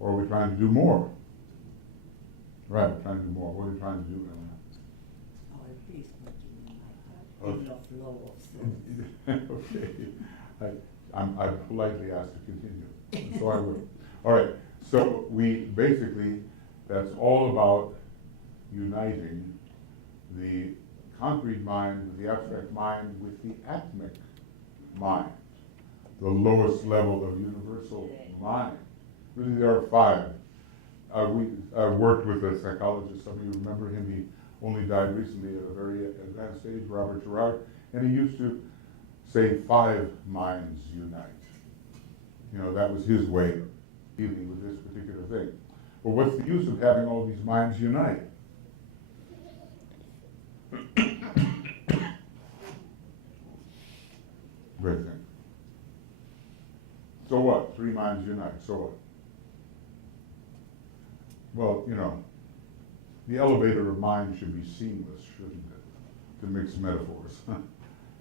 Or are we trying to do more? Right, we're trying to do more. What are we trying to do, Elena? Our peace working in my Okay. heart, in the flow of soul. Okay, I'm politely asked to continue, so I will. All right, so we basically, that's all about uniting the concrete mind with the abstract mind with the atmic mind, the lowest level of universal mind. Really, there are 5. We worked with a psychologist, some of you remember him, he only died recently at a very advanced stage, Robert Girard, and he used to say 5 minds unite. You know, that was his way of dealing with this particular thing. Well, what's the use of having all these minds unite? Great thing. So what? 3 minds unite, so what? Well, you know, the elevator of mind should be seamless, shouldn't it? To mix metaphors.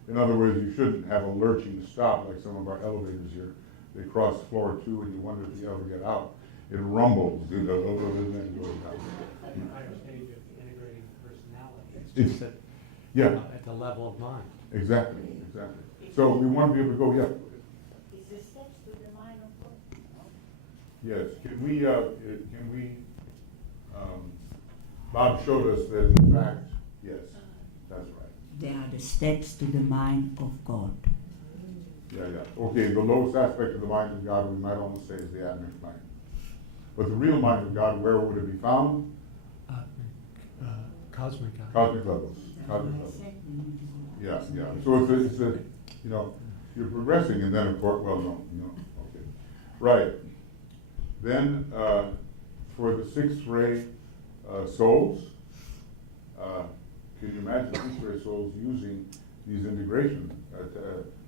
In other words, you shouldn't have a lurching stop like some of our elevators here. They cross floor 2 and you wonder if you ever get out. It rumbles, you know, and then goes down. The higher stage of integrating personality. It's- just at, Yeah, at the level of mind. exactly. So we want to be able to go, yeah. Is the steps to the mind of God? Yes, Bob showed us that in fact, yes, that's right. They are the steps to the mind of God. Yeah. Okay, the lowest aspect of the mind of God, we might almost say, is the atmic mind. But the real mind of God, where would it be found? Cosmic eye. Cosmic levels. Cosmic levels. Yeah. So it's a, you know, you're progressing, and then of course, well, no, okay. Right. Then, for the 6th ray souls, can you imagine 6th ray souls using these integration,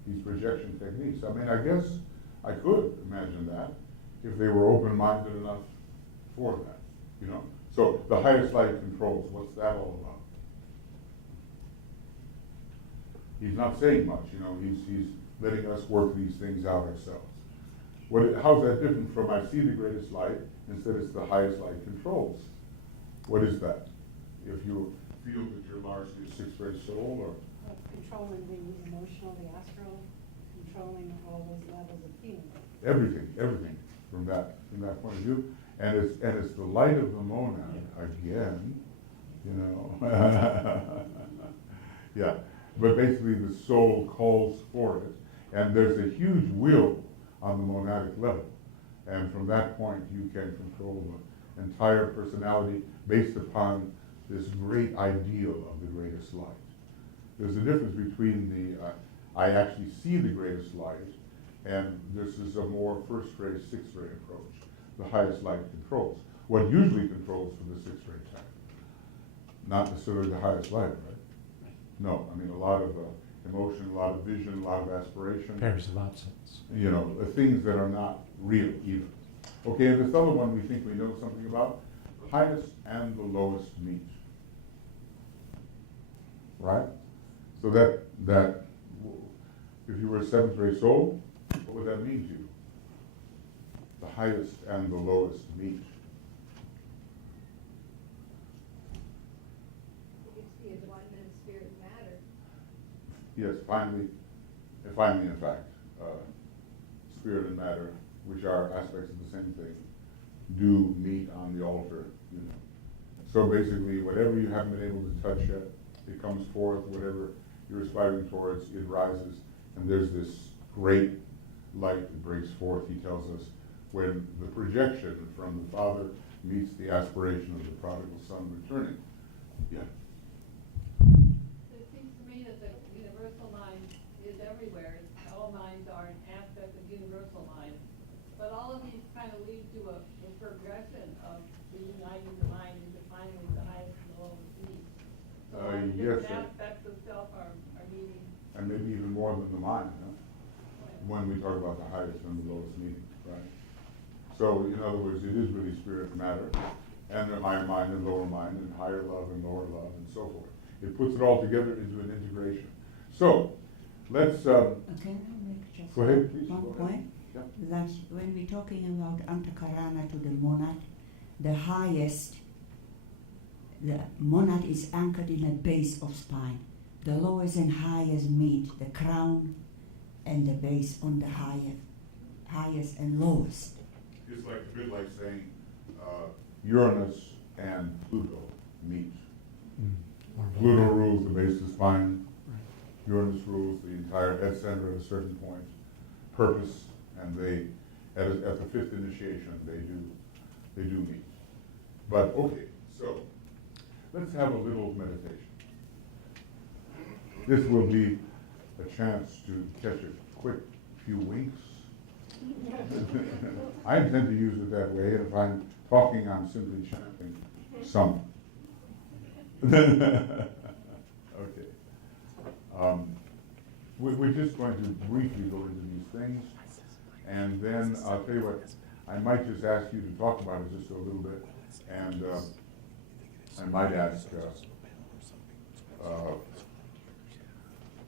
these projection techniques? I mean, I guess I could imagine that if they were open-minded enough for that, you know? So the highest light controls, what's that all about? He's not saying much, you know, he's letting us work these things out ourselves. How's that different from I see the greatest light, instead it's the highest light controls? What is that? If you feel that you're largely a 6th ray soul, or Controlling the emotional, the astral, controlling all those levels of feeling. everything from that point of view, and it's the light of the monad again, you know. Yeah, but basically the soul calls for it, and there's a huge will on the monadic level, and from that point you can control the entire personality based upon this great ideal of the greatest light. There's a difference between the I actually see the greatest light, and this is a more 1st ray, 6th ray approach. The highest light controls. What usually controls for the 6th ray type? Not necessarily the highest light, right? No, I mean a lot of emotion, a lot of vision, a lot of aspiration. Pairs of opposites. You know, things that are not real even. Okay, and this other one we think we know something about, highest and the lowest meet. Right? So that if you were a 7th ray soul, what would that mean to you? The highest and the lowest meet. It's the enlightenment of spirit and matter. Yes, finally, in fact, spirit and matter, which are aspects of the same thing, do meet on the altar, you know. So basically, whatever you haven't been able to touch yet, it comes forth. Whatever you're aspiring towards, it rises, and there's this great light that breaks forth, he tells us, when the projection from the Father meets the aspiration of the prodigal son returning. Yeah. It seems to me that the universal mind is everywhere. All minds are an aspect of universal mind. But all of these kind of lead to a progression of uniting the mind into finally the highest and the lowest needs. So all the Yes, different sir. aspects of self are meeting. And maybe even more than the mind, huh? When we talk about the highest and the lowest meaning, right? So, in other words, it is really spirit and matter, and the higher mind and lower mind, and higher love and lower love, and so forth. It puts it all together into an integration. So, let's, Can I make just Go ahead, please, one go ahead. point? that when we're talking about Antahkarana to the monad, the highest, the monad is anchored in the base of spine. The lowest and highest meet, the crown and the base on the highest and lowest. It's like a bit like saying Uranus and Pluto meet. Pluto rules the base of the spine. Uranus rules the entire head center at a certain point. Purpose, and they at the fifth initiation they do meet. But okay, so let's have a little meditation. This will be a chance to catch a quick few winks. I intend to use it that way, and if I'm talking, I'm simply chanting some. Okay. We're just going to briefly go into these things, and then I'll tell you what, I might just ask you to talk about it just a little bit, and I might ask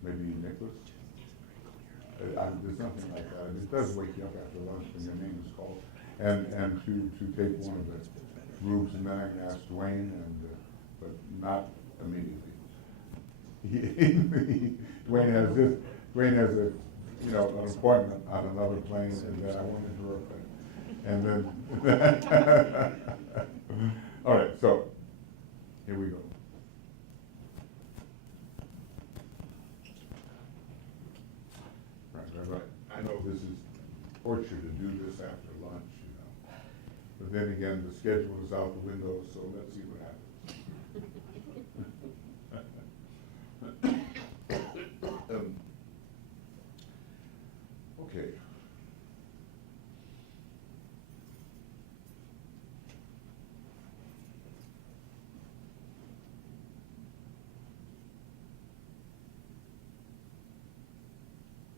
maybe Nicholas. There's nothing like that. It does wake you up after lunch when your name is called, and to take one of the groups, and then I can ask Dwayne, but not immediately. Dwayne has a an appointment on another plane, and then I won't interrupt that. And then all right, so here we go. Right. I know this is torture to do this after lunch, but then again, the schedule is out the window, so let's see what happens. Okay.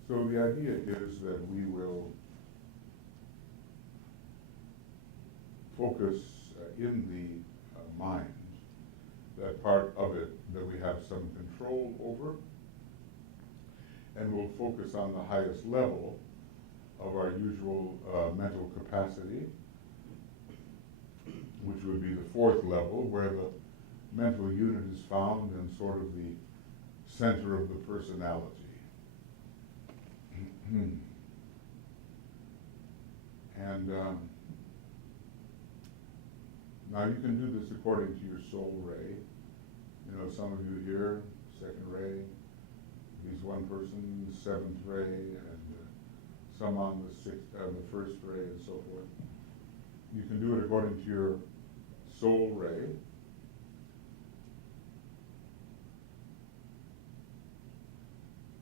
So the idea is that we will focus in the mind, that part of it that we have some control over, and we'll focus on the highest level of our usual mental capacity, which would be the fourth level, where the mental unit is found in sort of the center of the personality. And now you can do this according to your soul ray. Some of you here, second ray, at least one person, seventh ray, and some on the first ray, and so forth. You can do it according to your soul ray.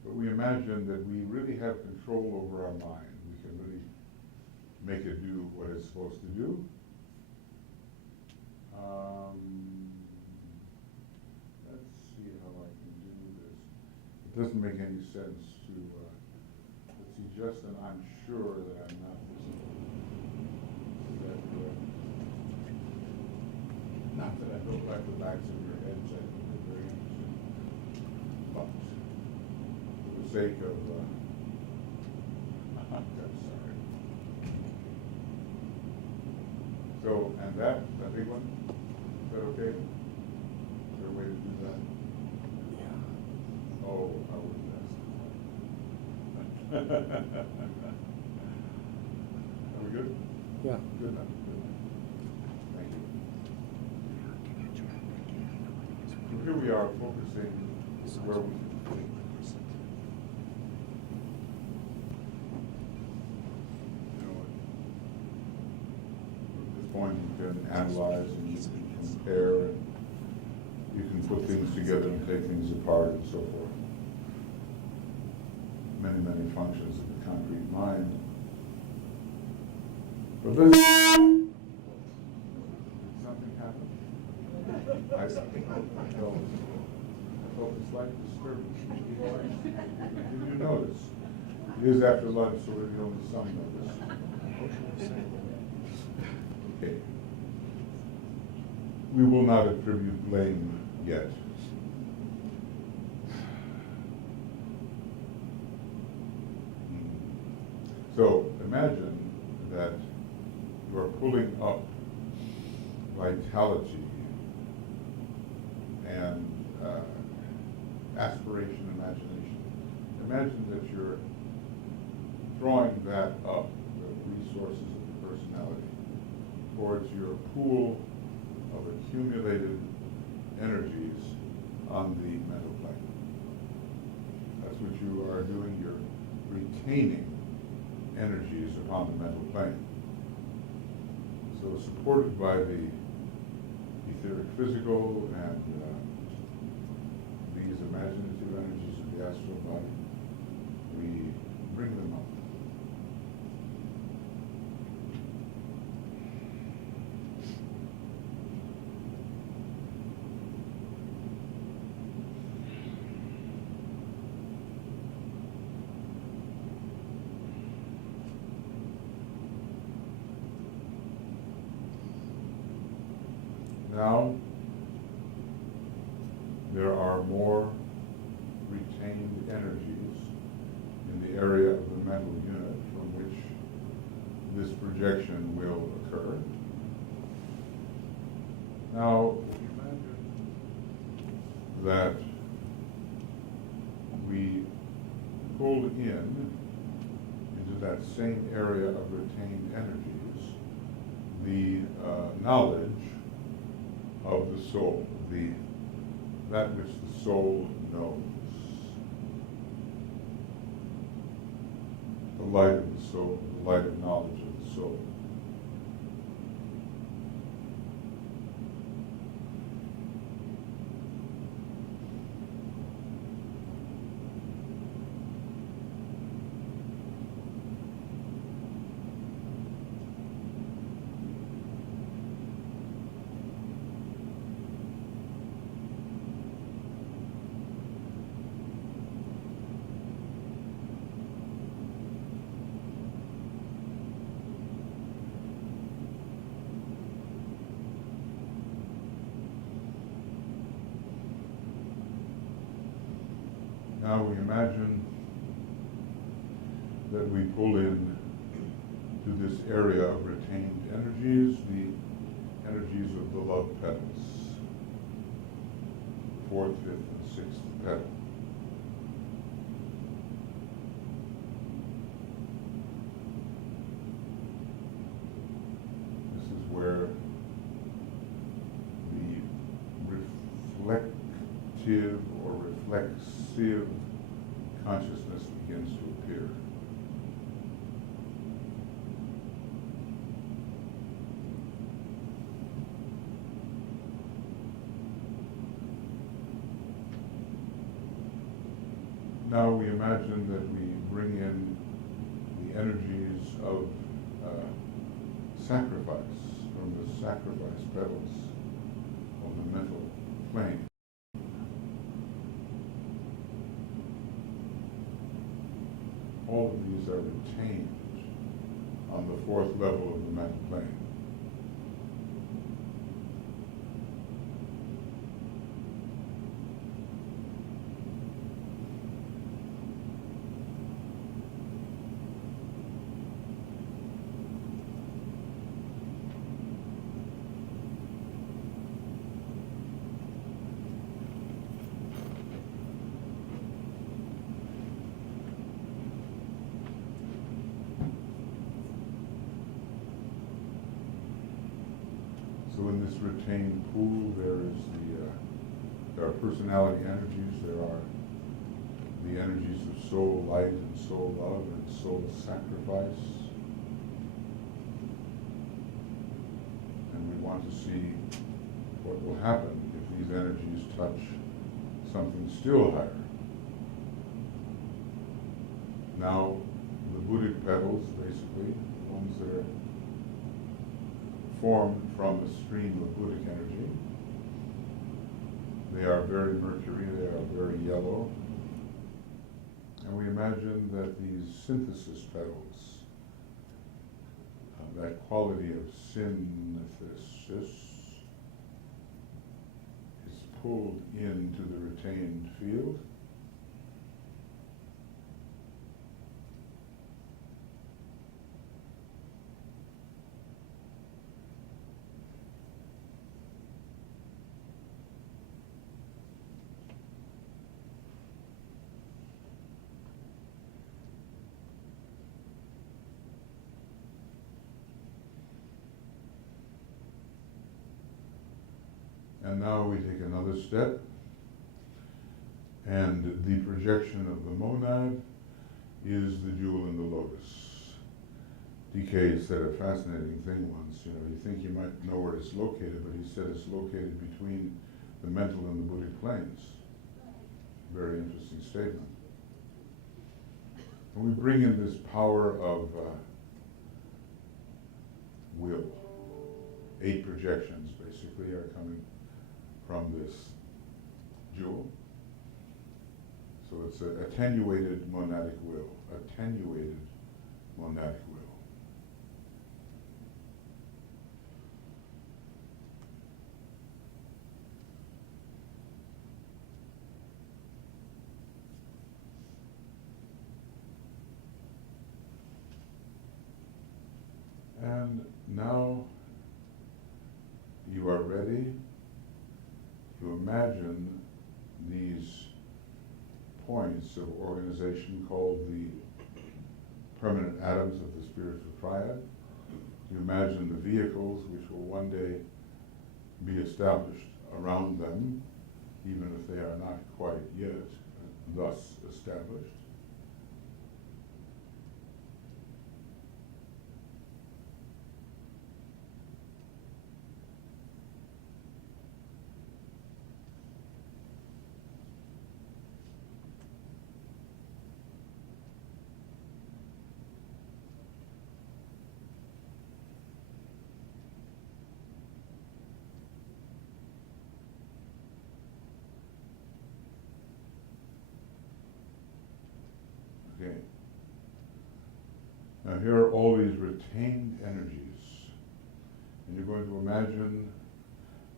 But we imagine that we really have control over our mind. We can really make it do what it's supposed to do. Let's see how I can do this. It doesn't make any sense to, let's see, Justin, I'm sure that I'm not missing. Is that correct? Not that I don't like the backs of your heads, I think they're very interesting. But for the sake of, I'm sorry. So, and that big one, is that okay? Is there a way to do that? Yeah. Oh, I wouldn't ask. Are we good? Yeah. Good enough. Good enough. Thank you. So here we are focusing where we can think. At this point you can analyze and you can compare and you can put things together and take things apart and so forth. Many, many functions of the concrete mind. But let's... Did something happen? I felt a slight disturbance. Did you notice? It is after lunch, so we're the only some notice. Okay. We will not attribute blame yet. So, imagine that you are pulling up vitality and aspiration, imagination. Imagine that you're drawing that up, the resources of the personality, towards your pool of accumulated energies on the mental plane. That's what you are doing. You're retaining energies upon the mental plane. So supported by the etheric physical and these imaginative energies of the astral body, we bring them up. Now, there are more retained energies in the area of the mental unit from which this projection will occur. Now, imagine that we pull in into that same area of retained energies the knowledge of the soul, that which the soul knows, the light of the soul, the light of knowledge of the soul. Now we imagine that we pull in to this area of retained energies, the energies of the love petals, fourth, fifth, and sixth petal. This is where the reflective or reflexive consciousness begins to appear. Now we imagine that we bring in the energies of sacrifice from the sacrifice petals of the mental plane. All of these are retained on the fourth level of the mental plane. So in this retained pool, there are personality energies, there are the energies of soul light and soul love and soul sacrifice. And we want to see what will happen if these energies touch something still higher. Now, the Buddhic petals, basically, the ones that are formed from a stream of Buddhic energy. They are very mercury, they are very yellow. And we imagine that these synthesis petals, that quality of synthesis, is pulled into the retained field. And now we take another step, and the projection of the monad is the jewel in the lotus. DK said a fascinating thing once. You think you might know where it's located, but he said it's located between the mental and the Buddhic planes. Very interesting statement. And we bring in this power of will. 8 projections basically are coming from this jewel. So it's an attenuated monadic will. Attenuated monadic will. And now you are ready to imagine these points of organization called the permanent atoms of the spiritual triad. You imagine the vehicles which will one day be established around them, even if they are not quite yet thus established. Okay. Now here are all these retained energies. And you're going to imagine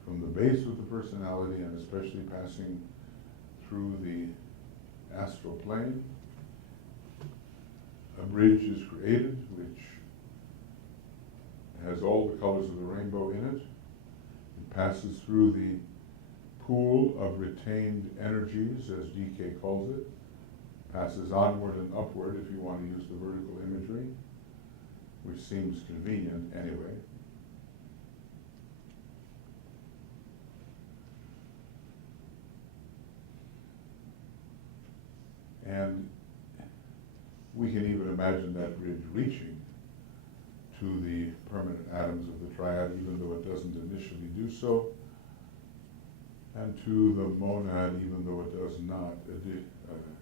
from the base of the personality, and especially passing through the astral plane, a bridge is created which has all the colors of the rainbow in it. It passes through the pool of retained energies, as DK calls it. Passes onward and upward, if you want to use the vertical imagery, which seems convenient anyway. And we can even imagine that bridge reaching to the permanent atoms of the triad, even though it doesn't initially do so, and to the monad, even though it does not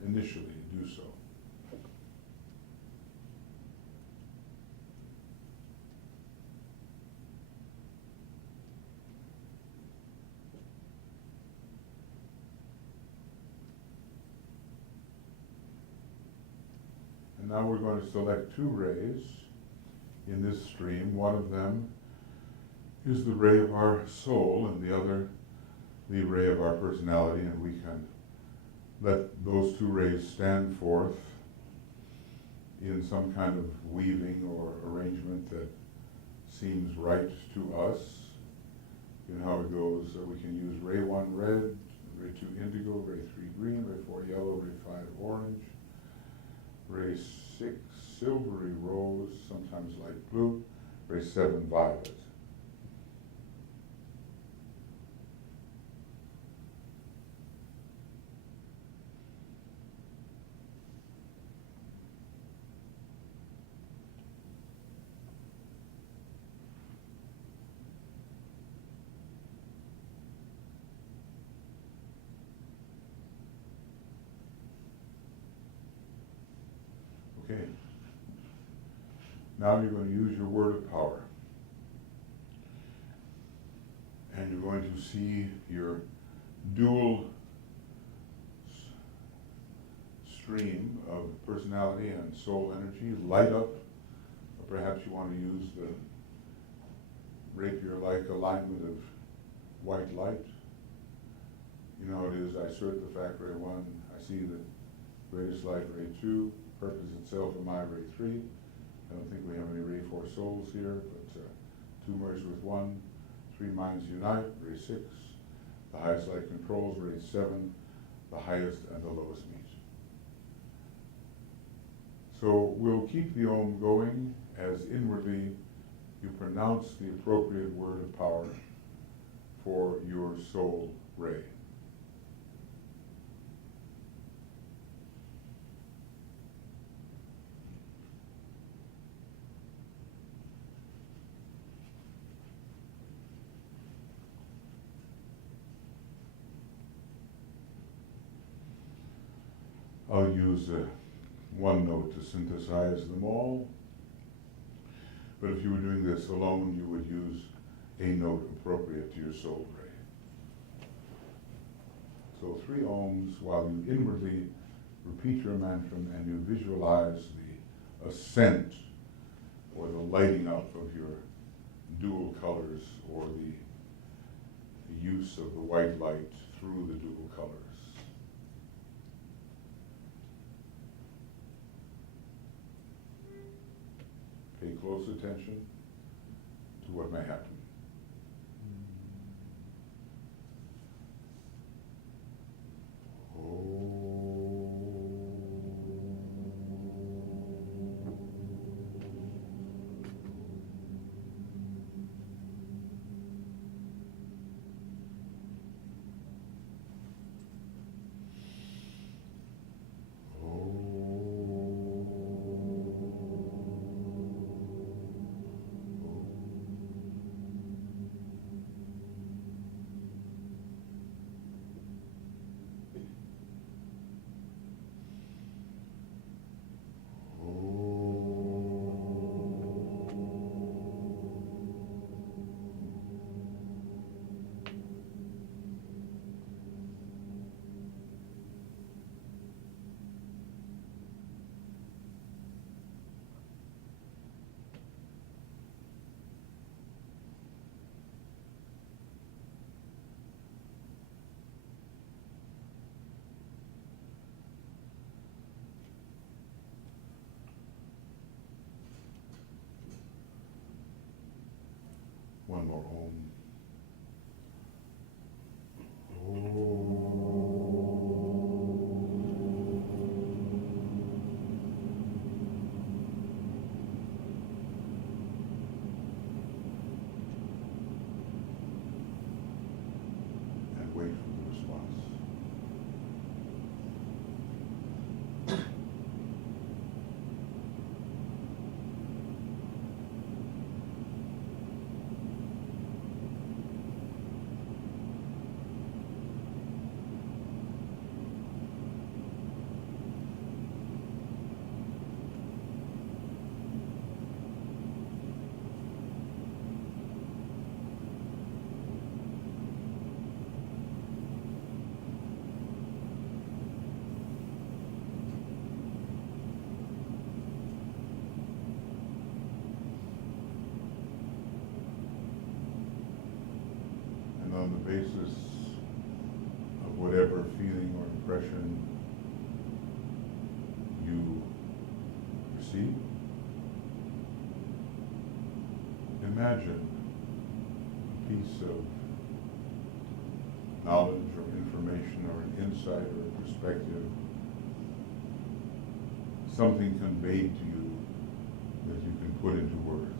initially do so. And now we're going to select 2 rays in this stream. One of them is the ray of our soul, and the other the ray of our personality, and we can let those 2 rays stand forth in some kind of weaving or arrangement that seems right to us. You know how it goes. We can use ray 1 red, ray 2 indigo, ray 3 green, ray 4 yellow, ray 5 orange, ray 6 silvery rose, sometimes light blue, ray 7 violet. Okay. Now you're going to use your word of power. And you're going to see your dual stream of personality and soul energy light up. Or perhaps you want to use the rapier-like alignment of white light. You know how it is, I assert the fact, ray 1, I see the greatest light, ray 2, purpose itself in my ray 3. I don't think we have any ray 4 souls here, but 2 merge with 1, 3 minds unite, ray 6. The highest light controls, ray 7, the highest and the lowest meet. So we'll keep the Om going as inwardly you pronounce the appropriate word of power for your soul ray. I'll use one note to synthesize them all, but if you were doing this alone, you would use a note appropriate to your soul ray. So 3 ohms while you inwardly repeat your mantra and you visualize the ascent or the lighting up of your dual colors, or the use of the white light through the dual colors. Pay close attention to what may happen. One more om. And wait for the response. And on the basis of whatever feeling or impression you receive, imagine a piece of knowledge or information or an insight or a perspective, something conveyed to you that you can put into words.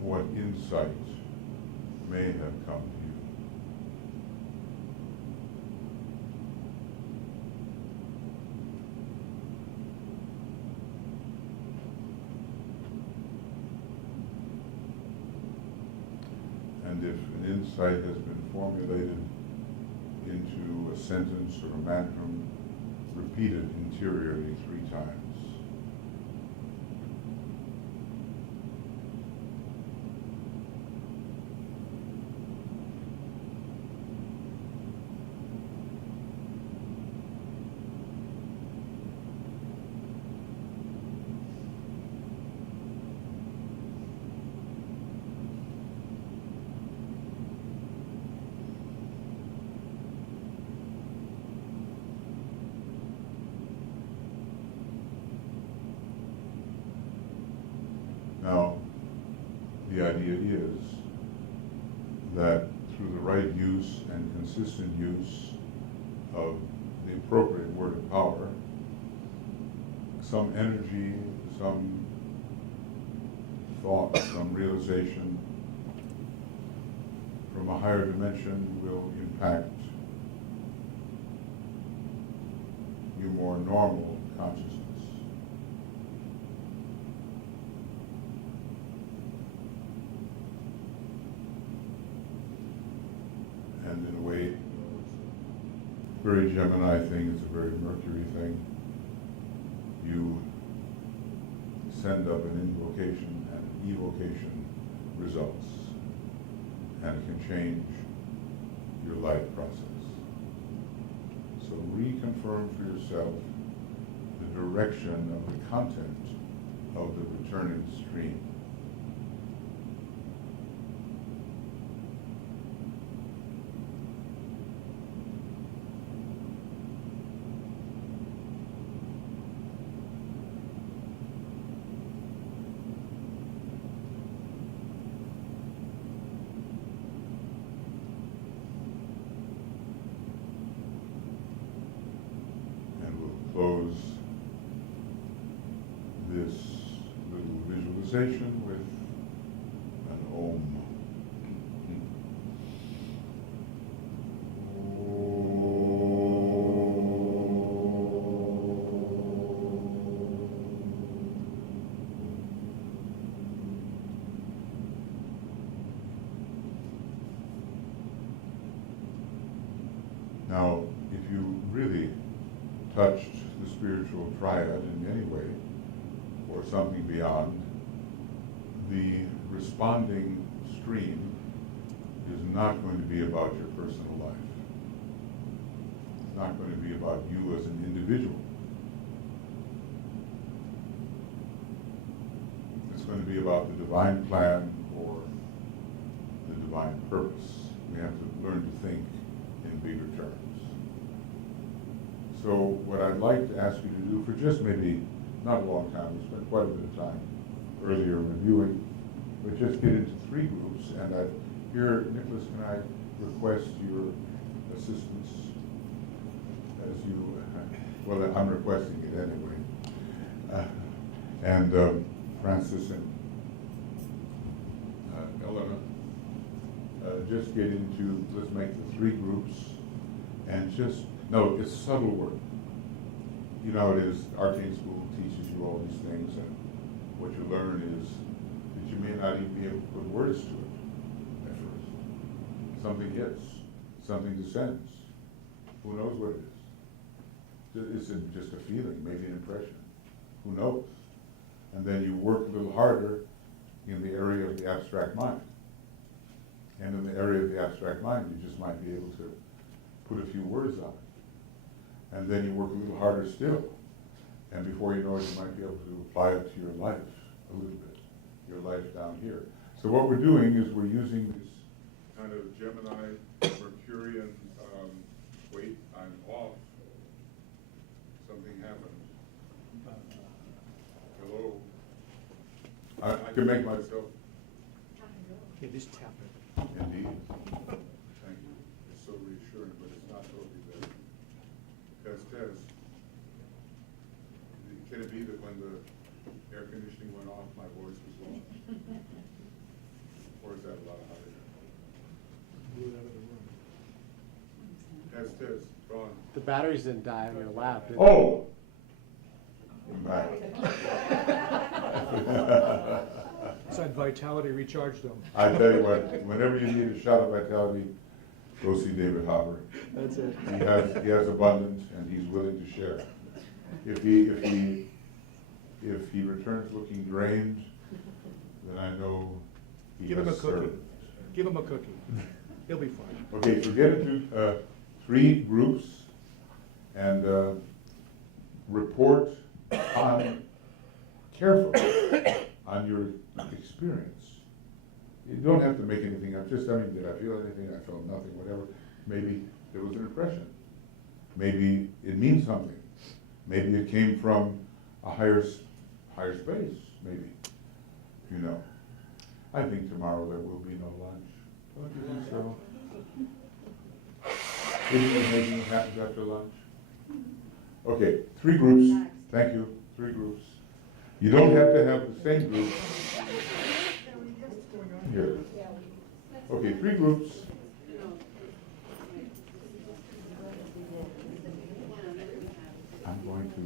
What insight may have come to you? And if an insight has been formulated into a sentence or a mantra, repeat it interiorly 3 times. the idea is that through the right use and consistent use of the appropriate word of power, some energy, some thought, some realization from a higher dimension will impact your more normal consciousness. And in a way, it's a very Gemini thing, it's a very Mercury thing. You send up an invocation and an evocation results, and it can change your life process. So reconfirm for yourself the direction of the content of the returning stream. Close this little visualization with an Om. Now, if you really touched the spiritual triad in any way, or something beyond, the responding stream is not going to be about your personal life. It's not going to be about you as an individual. It's going to be about the divine plan or the divine purpose. We have to learn to think in bigger terms. So what I'd like to ask you to do for just maybe, not a long time, we spent quite a bit of time earlier reviewing, but just get into 3 groups. And here, Nicholas, can I request your assistance as you, well, I'm requesting it anyway. And Francis and Elena, just get into, let's make the 3 groups and just, no, it's subtle work. You know, it is, arcane school teaches you all these things, and what you learn is that you may not even be able to put words to it at first. Something hits, something descends. Who knows what it is? Is it just a feeling, maybe an impression? Who knows? And then you work a little harder in the area of the abstract mind. And in the area of the abstract mind, you just might be able to put a few words on it. And then you work a little harder still. And before you know it, you might be able to apply it to your life a little bit, your life down here. So what we're doing is we're using this kind of Gemini, Mercurian, wait, I'm off. Something happened. Hello? I can make myself. Yeah, just tap it. Indeed. Thank you. It's so reassuring, but it's not totally there. Test. Can it be that when the air conditioning went off, my voice was lost? Or is that a lot of hot air? Blew it out of the room. Test. Gone. The batteries didn't die on your lap, did they? Oh! I'm back. It's that vitality recharged them. I tell you what, whenever you need a shot of vitality, go see David Hopper. That's it. He has abundance, and he's willing to share. If he returns looking drained, then I know he Give him a has cookie. served. Give him a cookie. He'll be fine. Okay, so get into 3 groups and report on carefully on your experience. You don't have to make anything up. Just, did I feel anything? I felt nothing, whatever. Maybe there was an impression. Maybe it means something. Maybe it came from a higher space, maybe, I think tomorrow there will be no lunch. Don't you think so? Isn't it amazing what happens after lunch? Okay, 3 groups. Thank you. 3 groups. You don't have to have the same group. Here. Okay, 3 groups. I'm going to.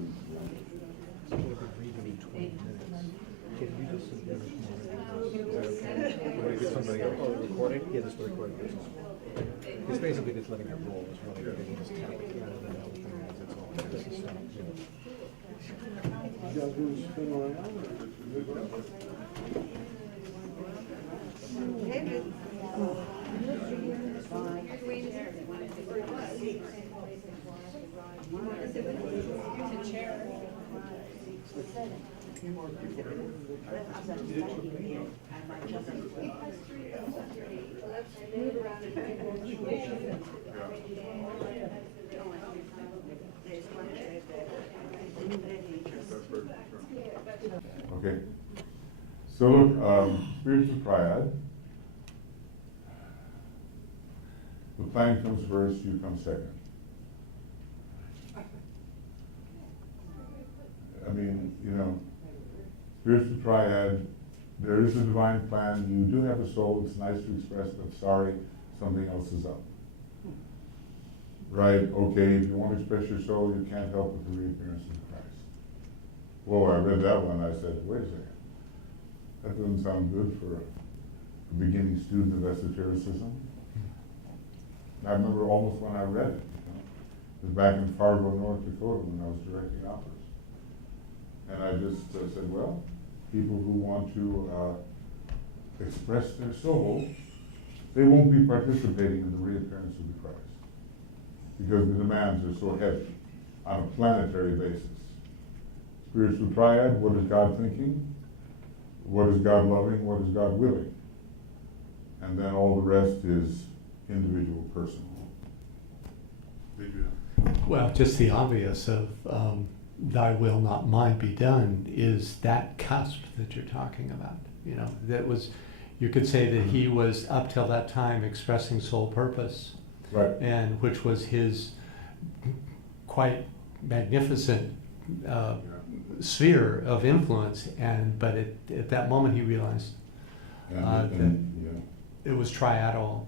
Recording? Yeah, just the recording. It's basically just letting it roll. It's really good. You just tap it rather than everything as it's all. This is stuff, Okay. So look, spiritual triad. The plan comes first, you come second. I mean, you know, spiritual triad, there is a divine plan. You do have a soul. It's nice to express, but sorry, something else is up. Right, okay, if you want to express your soul, you can't help with the reappearance of Christ. Whoa, I read that one, I said, wait a second. That doesn't sound good for a beginning student of esotericism. I remember almost when I read it. You know? It was back in Fargo, North Dakota when I was directing operas. And I just said, well, people who want to express their soul, they won't be participating in the reappearance of the Christ. Because the demands are so heavy on a planetary basis. Spiritual triad, what is God thinking? What is God loving? What is God willing? And then all the rest is individual, personal. Did you? Well, just the obvious of thy will, not mine, be done is that cusp that you're talking about. You know, that was, you could say that he was up till that time expressing soul purpose. Right. And which was his quite magnificent sphere of influence. And but at that moment he realized that it was triadal.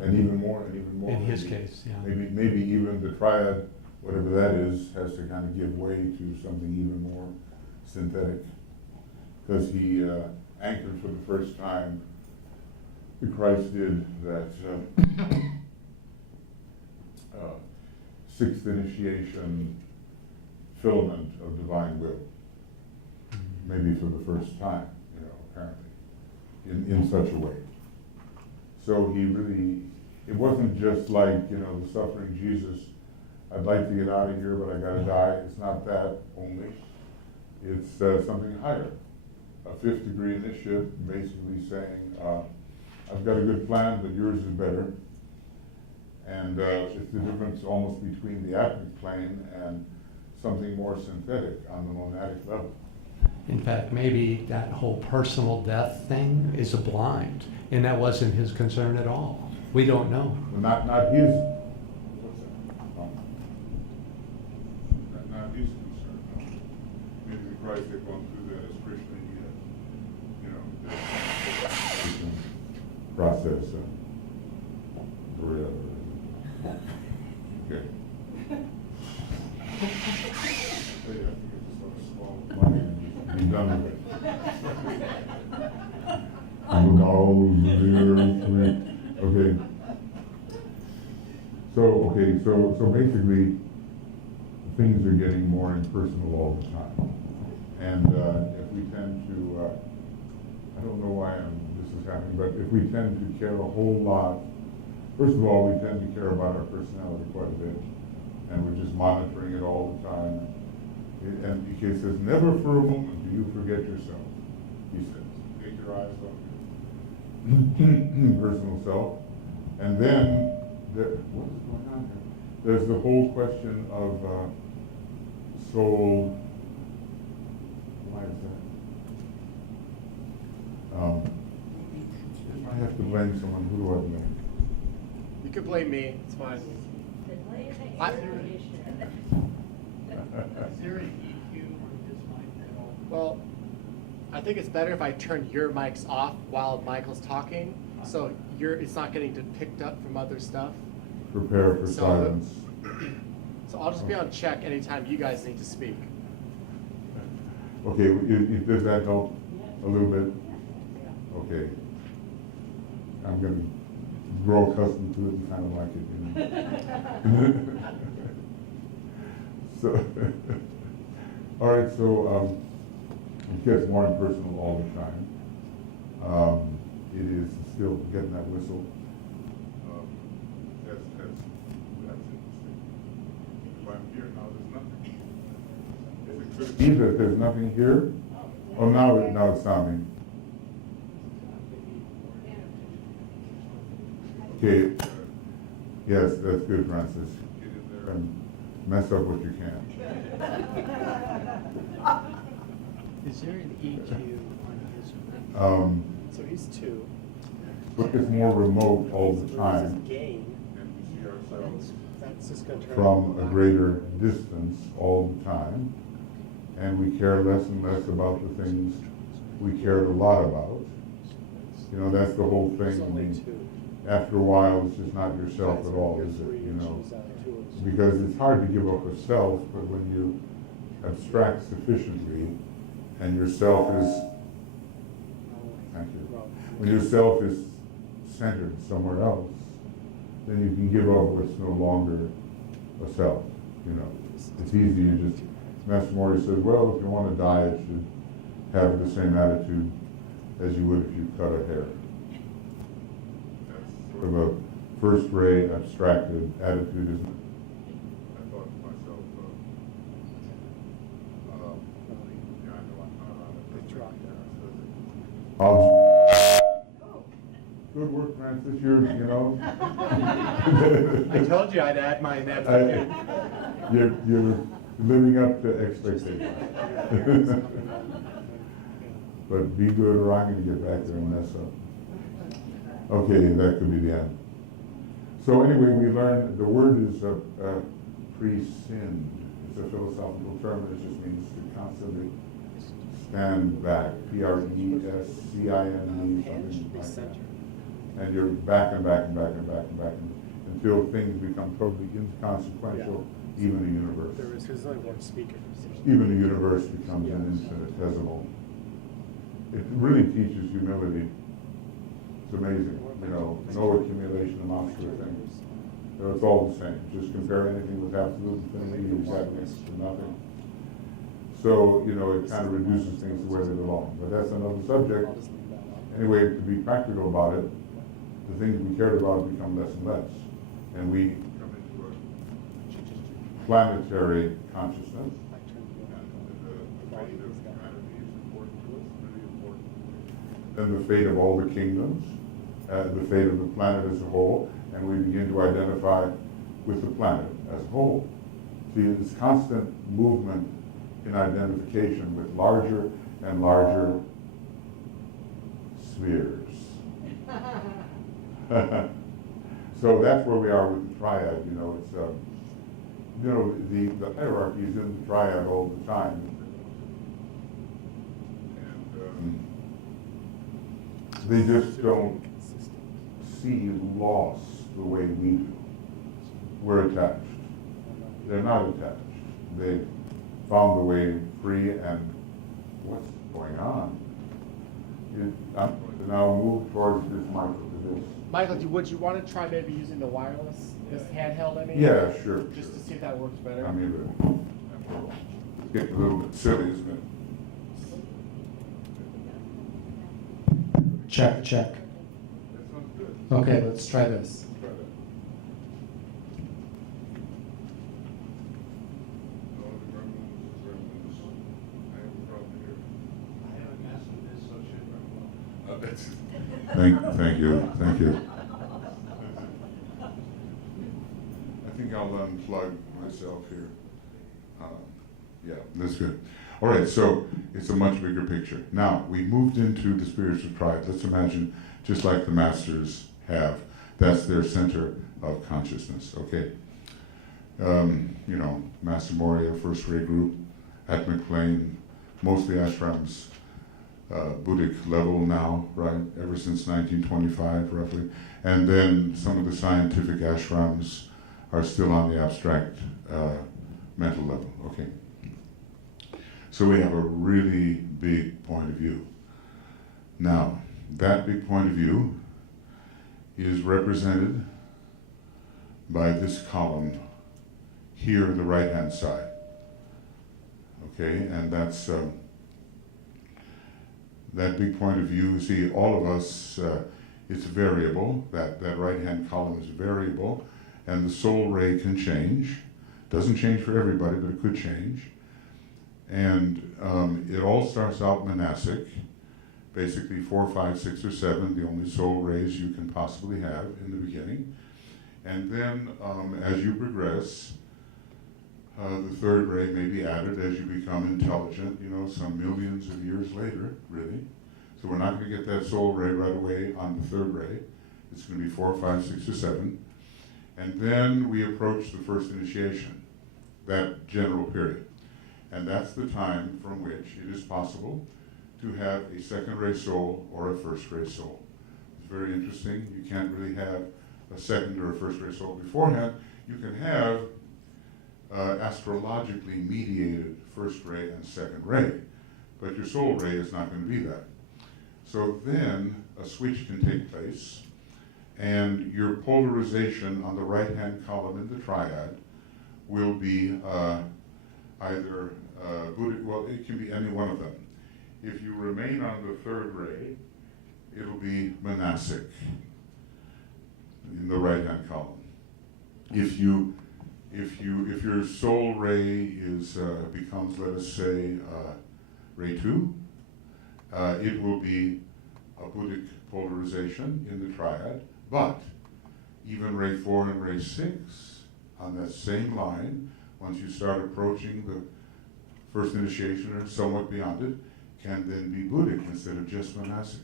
And even more. In his case, yeah. Maybe even the triad, whatever that is, has to kind of give way to something even more synthetic. Because he anchored for the first time, the Christ did that sixth initiation filament of divine will. Maybe for the first time, you know, apparently, in such a way. So he really, it wasn't just like, you know, the suffering Jesus, I'd like to get out of here, but I gotta die. It's not that only. It's something higher. A 5th degree initiate, basically saying, I've got a good plan, but yours is better. And it's the difference almost between the atomic plane and something more synthetic on the monadic level. In fact, maybe that whole personal death thing is a blind, and that wasn't his concern at all. We don't know. Well, not his. Not his concern. No. Maybe the Christ had gone through that as Krishna, you know, process. Okay. Be done with it. Okay. So basically, things are getting more impersonal all the time, and if we tend to, I don't know why this is happening, but if we tend to care a whole lot. First of all, we tend to care about our personality quite a bit, and we're just monitoring it all the time. And he says, never for a moment do you forget yourself, he says. Take your eyes off your personal self. And then, what is going on here? There's the whole question of soul. Why is that? blame someone. Who do I blame? You can blame me, it's fine. I- Is there an EQ on his mic at all? Well, I think it's better if I turn your mics off while Michael's talking, so it's not getting picked up from other stuff. Prepare for So- silence. So I'll just be on check anytime you guys need to speak. Okay, does that help a little bit? Okay. I'm gonna grow accustomed to it and kind of like it, you know. So, all right, so it gets more impersonal all the time. It is still getting that whistle. That's interesting. If I'm here now, there's nothing. Is it true that there's nothing here? Oh, now it's sounding. Okay. Yes, that's good, Francis. Get in there and mess up what you can. Is there an EQ on his mic? So he's 2. But it's more remote all the time. Gain. And we see ourselves That's just gonna turn from a back. greater distance all the time. And we care less and less about the things we cared a lot about. You know, that's the whole thing. There's I only mean, 2. after a while, it's just not yourself at all, is it? You know, because it's hard to give up a self, but when you abstract sufficiently, and your self is, thank you, when your self is centered somewhere else, then you can give up what's no longer a self. You know, it's easy. You just, Master Mori says, well, if you want to die, it should have the same attitude as you would if you cut a hair. Sort of a first ray abstracted attitude, isn't it? I thought to myself, yeah, I know I'm not good work, Francis. You know. I told you I'd add my nephew. You're living up to expectations. But be good, or I'm going to get back there and mess up. Okay, that could be the end. So anyway, we learned the word is pre-sinned. It's a philosophical term. It just means to constantly stand back. Prescinde, something like that. And you're back and back and back and back and back until things become totally inconsequential, even the universe. There's only one speaker. Even the universe becomes an infinitesimal. It really teaches humility. It's amazing, you know, no accumulation amounts to a thing. You know, it's all the same. Just compare anything with absolute infinity, you've got next to nothing. So, you know, it kind of reduces things to where they belong. But that's another subject. Anyway, to be practical about it, the things we cared about become less and less. And we come into a planetary consciousness. Then the fate of all the kingdoms, the fate of the planet as a whole, and we begin to identify with the planet as a whole. See, this constant movement in identification with larger and larger spheres. So that's where we are with the triad. You know, it's you know, the hierarchy is in the triad all the time. And they just don't see loss the way we do. We're attached. They're not attached. They found the way free, and what's going on? I'm going to now move towards this micro to this. Michael, would you want to try maybe using the wireless, this handheld, I mean? Yeah, sure. Just to see if that works better? I mean, it's getting a little bit silly, isn't it? Check, check. That sounds good. Okay, let's try this. Try that. No, the gremlins. I have a problem here. I haven't mastered this, so it should run well. Thank you. I think I'll unplug myself here. Yeah, that's good. All right, so it's a much bigger picture. Now, we moved into the spiritual triad. Let's imagine, just like the masters have, that's their center of consciousness, okay? You know, Master Moria, first ray group, at McLean, mostly ashrams, Buddhic level now, right? Ever since 1925, roughly. And then some of the scientific ashrams are still on the abstract mental level, okay? So we have a really big point of view. Now, that big point of view is represented by this column here on the right-hand side. Okay, and that's that big point of view. See, all of us, it's variable. That right-hand column is variable, and the soul ray can change. Doesn't change for everybody, but it could change. And it all starts out monastic, basically 4, 5, 6, or 7, the only soul rays you can possibly have in the beginning. And then as you progress, the third ray may be added as you become intelligent, you know, some millions of years later, really. So we're not going to get that soul ray right away on the third ray. It's going to be 4, 5, 6, or 7. And then we approach the first initiation, that general period. And that's the time from which it is possible to have a second ray soul or a first ray soul. It's very interesting. You can't really have a second or a first ray soul beforehand. You can have astrologically mediated first ray and second ray, but your soul ray is not going to be that. So then a switch can take place, and your polarization on the right-hand column in the triad will be either Buddhic, well, it can be any one of them. If you remain on the third ray, it'll be monastic in the right-hand column. If your soul ray is becomes, let us say, ray 2, it will be a Buddhic polarization in the triad. But even ray 4 and ray 6 on that same line, once you start approaching the first initiation or somewhat beyond it, can then be Buddhic instead of just monastic.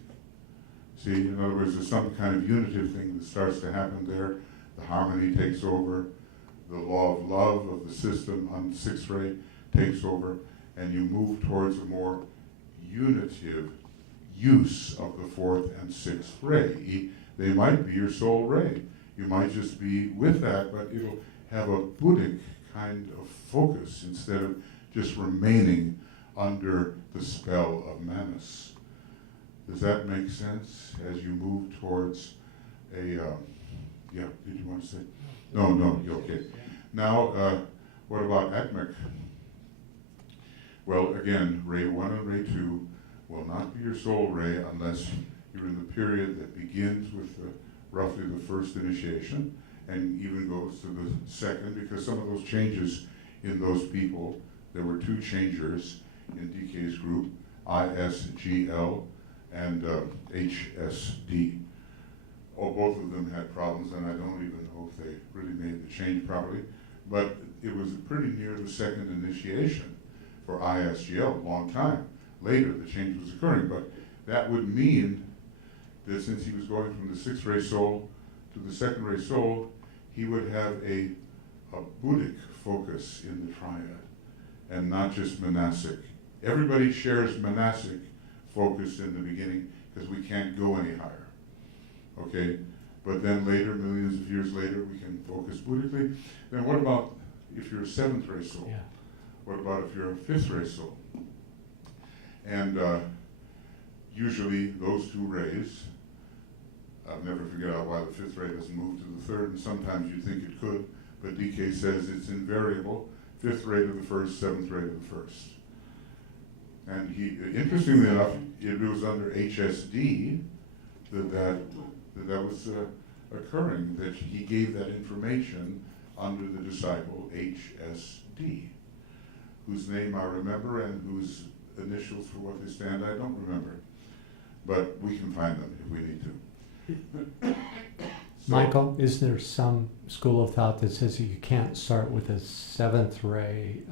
See, in other words, there's some kind of unitive thing that starts to happen there. The harmony takes over, the law of love of the system on 6th ray takes over, and you move towards a more unitive use of the 4th and 6th ray. They might be your soul ray. You might just be with that, but it'll have a Buddhic kind of focus instead of just remaining under the spell of Manas. Does that make sense as you move towards a, yeah, did you want to say? No, you're okay. Now, what about Atmic? Well, again, ray 1 and ray 2 will not be your soul ray unless you're in the period that begins with roughly the first initiation and even goes to the second, because some of those changes in those people, there were 2 changers in DK's group, ISGL and HSD. Oh, both of them had problems, and I don't even know if they really made the change properly, but it was pretty near the second initiation for ISGL, a long time later the change was occurring, but that would mean that since he was going from the 6th ray soul to the second ray soul, he would have a Buddhic focus in the triad and not just monastic. Everybody shares monastic focus in the beginning because we can't go any higher, okay? But then later, millions of years later, we can focus Buddhically. Then what about if you're a 7th ray soul? Yeah. What about if you're a 5th ray soul? And usually those 2 rays, I'll never figure out why the 5th ray doesn't move to the 3rd, and sometimes you think it could, but DK says it's invariable, 5th ray to the 1st, 7th ray to the 1st. And he, interestingly enough, it was under HSD that was occurring, that he gave that information under the disciple HSD, whose name I remember and whose initials for what they stand I don't remember. But we can find them if we need to. So, Michael, is there some school of thought that says that you can't start with a 7th ray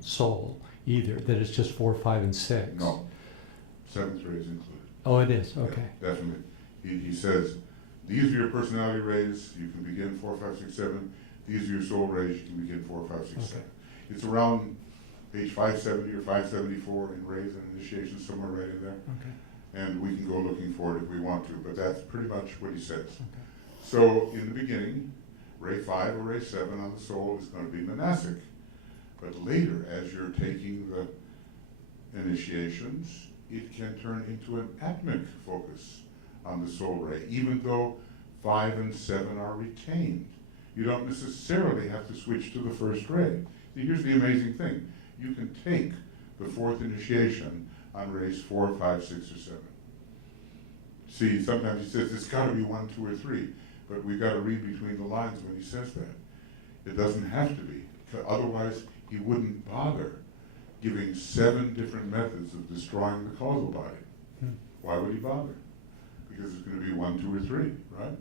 soul either, that it's just 4, 5, and 6? No, seventh ray is included. Oh, it is, Yeah, okay. definitely. He says, these are your personality rays, you can begin 4, 5, 6, 7. These are your soul rays, you can begin 4, 5, 6, 7. Okay. It's around page 570 or 574 in rays and initiation, somewhere right in there. Okay. And we can go looking for it if we want to, but that's pretty much what he says. Okay. So in the beginning, ray 5 or ray 7 on the soul is going to be monastic. But later, as you're taking the initiations, it can turn into an atmic focus on the soul ray, even though 5 and 7 are retained. You don't necessarily have to switch to the first ray. See, here's the amazing thing. You can take the fourth initiation on rays 4, 5, 6, or 7. See, sometimes he says it's got to be 1, 2, or 3, but we've got to read between the lines when he says that. It doesn't have to be. Otherwise, he wouldn't bother giving 7 different methods of destroying the causal body. Why would he bother? Because it's going to be 1, 2, or 3, right?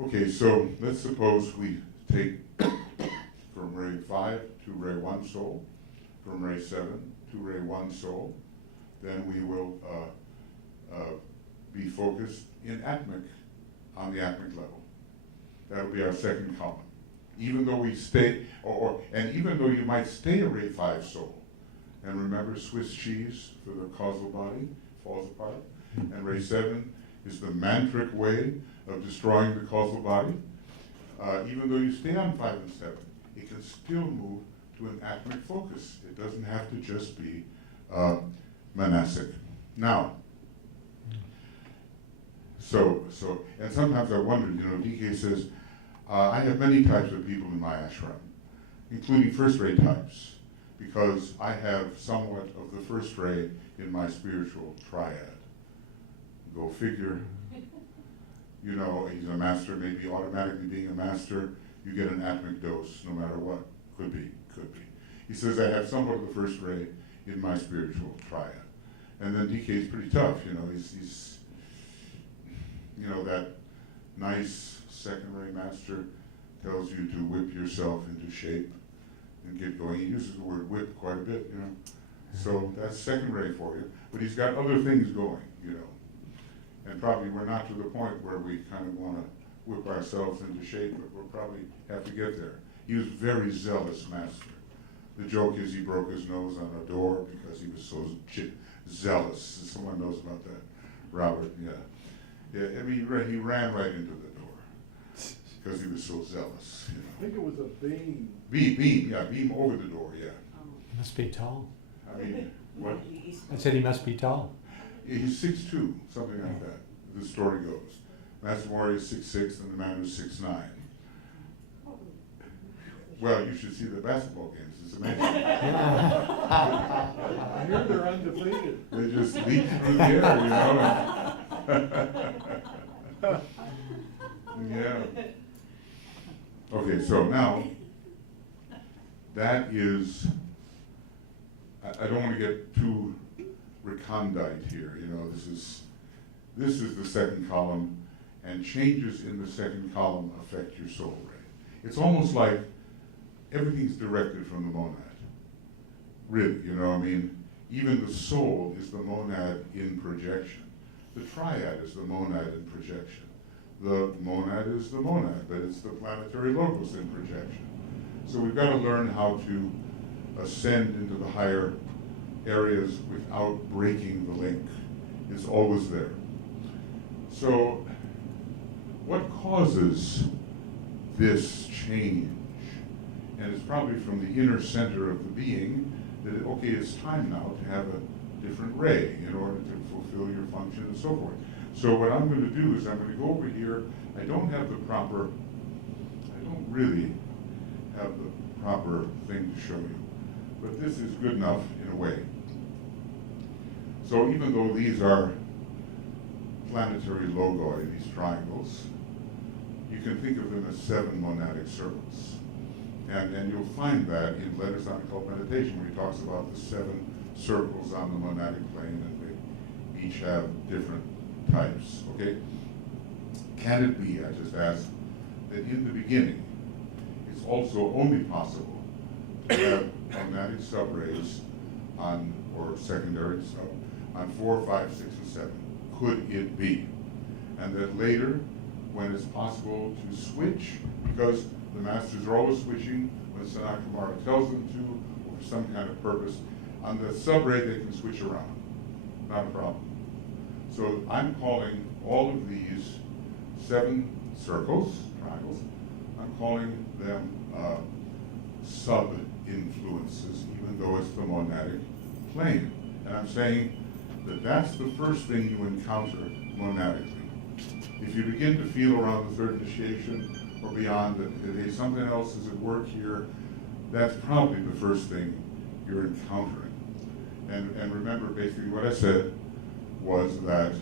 Okay, so let's suppose we take from ray 5 to ray 1 soul, from ray 7 to ray 1 soul, then we will be focused in atmic, on the atmic level. That'll be our second column. Even though we stay, and even though you might stay a ray 5 soul, and remember Swiss cheese for the causal body falls apart, and ray 7 is the mantric way of destroying the causal body. Even though you stay on 5 and 7, it can still move to an atmic focus. It doesn't have to just be monastic. Now, and sometimes I wondered, DK says, I have many types of people in my ashram, including first ray types, because I have somewhat of the first ray in my spiritual triad. Go figure. He's a master, maybe automatically being a master, you get an atmic dose, no matter what. Could be. He says, I have somewhat of the first ray in my spiritual triad. And then DK's pretty tough, he's that nice second ray master tells you to whip yourself into shape and get going. He uses the word whip quite a bit, So that's second ray for you. But he's got other things going, And probably we're not to the point where we kind of want to whip ourselves into shape, but we'll probably have to get there. He was a very zealous master. The joke is he broke his nose on a door because he was so zealous. Someone knows about that. Robert, yeah. I mean, he ran right into the door because he was so zealous. I think it was a beam. Beam over the door, yeah. Must be tall. I mean, what? I said he must be tall. He's 6'2", something like that, the story goes. Master Warrior is 6'6", and the man who's 6'9". Well, you should see the basketball games. It's amazing. I hear they're undefeated. They just leap through the air, Yeah. Okay, so now, that is, I don't want to get too recondite here, this is the second column, and changes in the second column affect your soul ray. It's almost like everything's directed from the monad. Really, even the soul is the monad in projection. The triad is the monad in projection. The monad is the monad, but it's the planetary logos in projection. So we've got to learn how to ascend into the higher areas without breaking the link. It's always there. So what causes this change? And it's probably from the inner center of the being that, it's time now to have a different ray in order to fulfill your function and so forth. So what I'm going to do is I'm going to go over here. I don't really have the proper thing to show you, but this is good enough in a way. So even though these are planetary logi, these triangles, you can think of them as 7 monadic circles. And you'll find that in Letters on Occult Meditation, where he talks about the 7 circles on the monadic plane, and they each have different types, okay? Can it be, I just asked, that in the beginning, it's also only possible have monadic subrays on, or secondary on 4, 5, 6, and 7. Could it be? And that later, when it's possible to switch, because the masters are always switching when Antahkarana tells them to, or for some kind of purpose, on the subray they can switch around. Not a problem. So I'm calling all of these 7 circles, triangles, I'm calling them sub-influences, even though it's the monadic plane. And I'm saying that that's the first thing you encounter monadically. If you begin to feel around the third initiation or beyond that hey, something else is at work here, that's probably the first thing you're encountering. And remember, basically what I said was that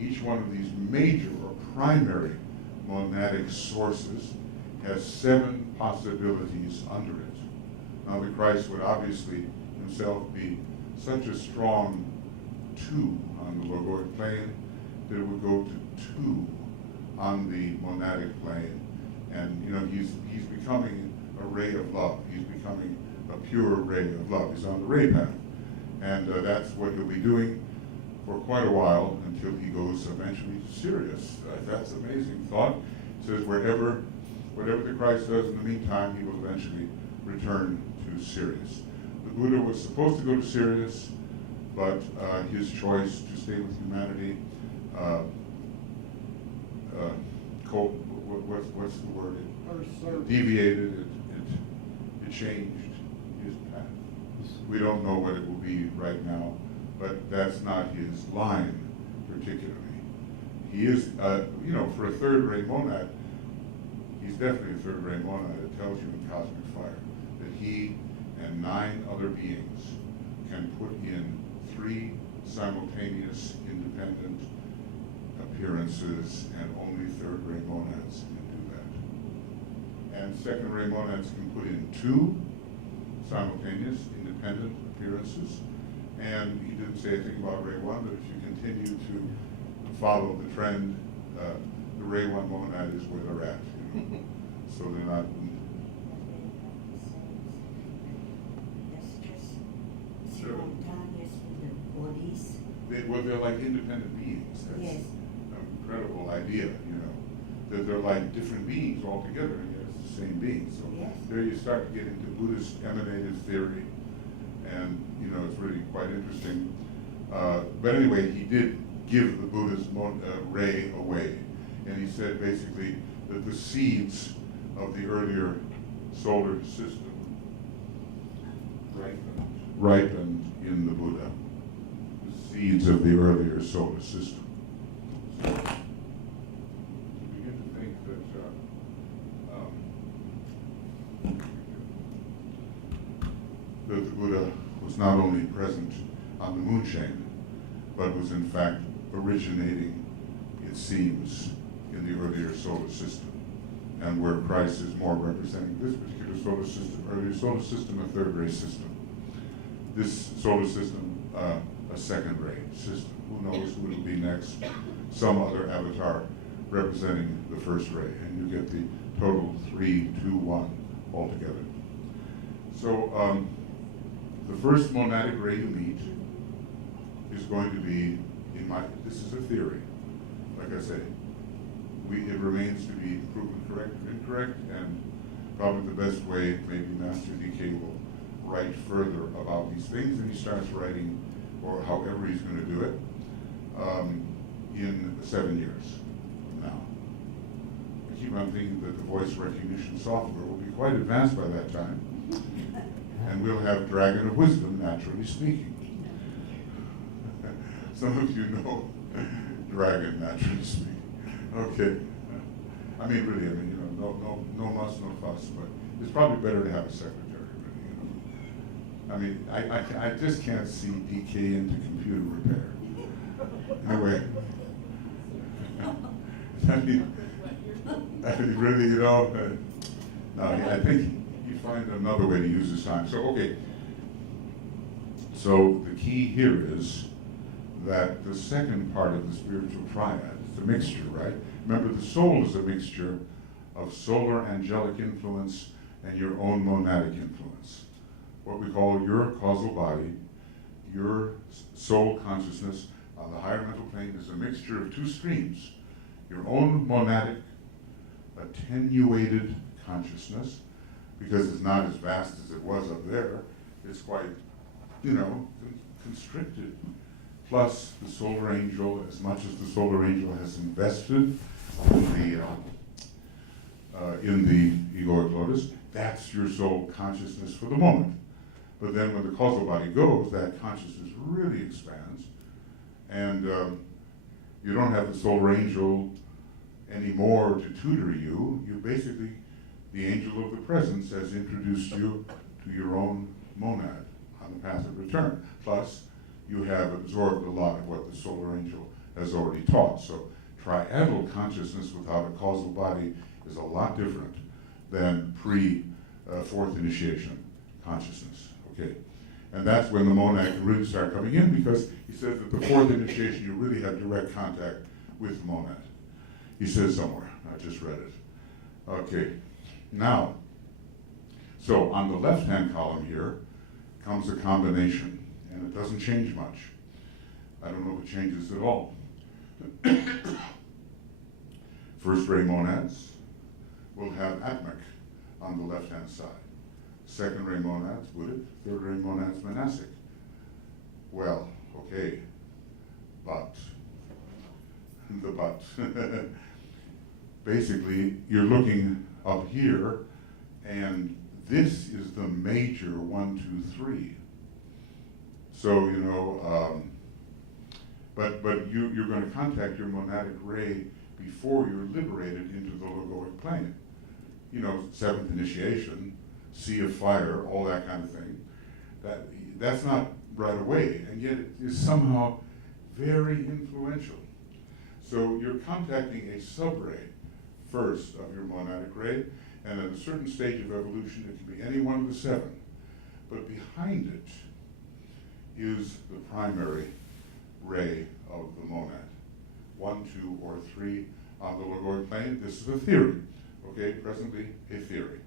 each one of these major or primary monadic sources has 7 possibilities under it. Now the Christ would obviously himself be such a strong 2 on the logoic plane that it would go to 2 on the monadic plane. And you know, he's becoming a ray of love. He's becoming a pure ray of love. He's on the ray path. And that's what he'll be doing for quite a while until he goes eventually to Sirius. That's an amazing thought. It says whatever the Christ does in the meantime, he will eventually return to Sirius. The Buddha was supposed to go to Sirius, but his choice to stay with humanity, what's the word? It deviated, it changed his path. We don't know what it will be right now, but that's not his line particularly. He is, you know, for a third-ray monad, he's definitely a third-ray monad. It tells you in Cosmic Fire that he and 9 other beings can put in 3 simultaneous independent appearances, and only third-ray monads can do that. And second-ray monads can put in 2 simultaneous independent appearances. And he didn't say anything about Ray 1, but if you continue to follow the trend, the Ray 1 monad is where they're at. You know? So they're not. That's just simultaneous with the bodies. They're like independent beings. That's Yes. an incredible idea, you know, that they're like different beings altogether, and yet it's the same being. So Yes. there you start to get into Buddhist emanative theory, and you know, it's really quite interesting. But anyway, he did give the Buddha's ray away, and he said basically that the seeds of the earlier solar system ripened in the Buddha. The seeds of the earlier solar system. So, you begin to think that the Buddha was not only present on the moon chain, but was in fact originating, it seems, in the earlier solar system. And where Christ is more representing this particular solar system, earlier solar system, a third-ray system. This solar system, a second-ray system. Who knows who it'll be next? Some other avatar representing the first ray, and you get the total 3, 2, 1 altogether. So the first monadic ray you meet is going to be, this is a theory, like I say, it remains to be proven correct or incorrect, and probably the best way, maybe Master DK will write further about these things, and he starts writing, or however he's going to do it, in 7 years from now. I keep on thinking that the voice recognition software will be quite advanced by that time, and we'll have Dragon of Wisdom, naturally speaking. Some of you know Dragon, naturally speaking. Okay. I mean, really, you know, no muss, no fuss, but it's probably better to have a secretary, really, you know. I mean, I just can't see DK into computer repair. Anyway. I mean, really, you know, no, I think you find another way to use this time. So, okay. So the key here is that the second part of the spiritual triad is the mixture, right? Remember, the soul is a mixture of solar angelic influence and your own monadic influence. what we call your causal body, your soul consciousness on the higher mental plane is a mixture of two streams. Your own monadic, attenuated consciousness, because it's not as vast as it was up there. It's quite, constricted. Plus the solar angel, as much as the solar angel has invested in the egoic lotus, that's your soul consciousness for the moment. But then when the causal body goes, that consciousness really expands, and you don't have the solar angel anymore to tutor you. You basically, the angel of the presence has introduced you to your own monad on the path of return. Plus, you have absorbed a lot of what the solar angel has already taught. So triadal consciousness without a causal body is a lot different than pre-fourth initiation consciousness, okay? And that's when the monad can really start coming in, because he says that the fourth initiation, you really have direct contact with the monad. He says somewhere, I just read it. Okay, now, so on the left-hand column here comes a combination, and it doesn't change much. I don't know if it changes at all. First ray monads will have atmic on the left-hand side. Second ray monads would it? Third ray monads monastic. Well, okay, but, the but. Basically, you're looking up here, and this is the major 1, 2, 3. So, but you're going to contact your monadic ray before you're liberated into the logoic plane. Seventh initiation, sea of fire, all that kind of thing. That's not right away, and yet it is somehow very influential. So you're contacting a subray first of your monadic ray, and at a certain stage of evolution, it can be any one of the 7. But behind it is the primary ray of the monad. 1, 2, or 3 on the logoic plane. This is a theory, okay? Presently, a theory.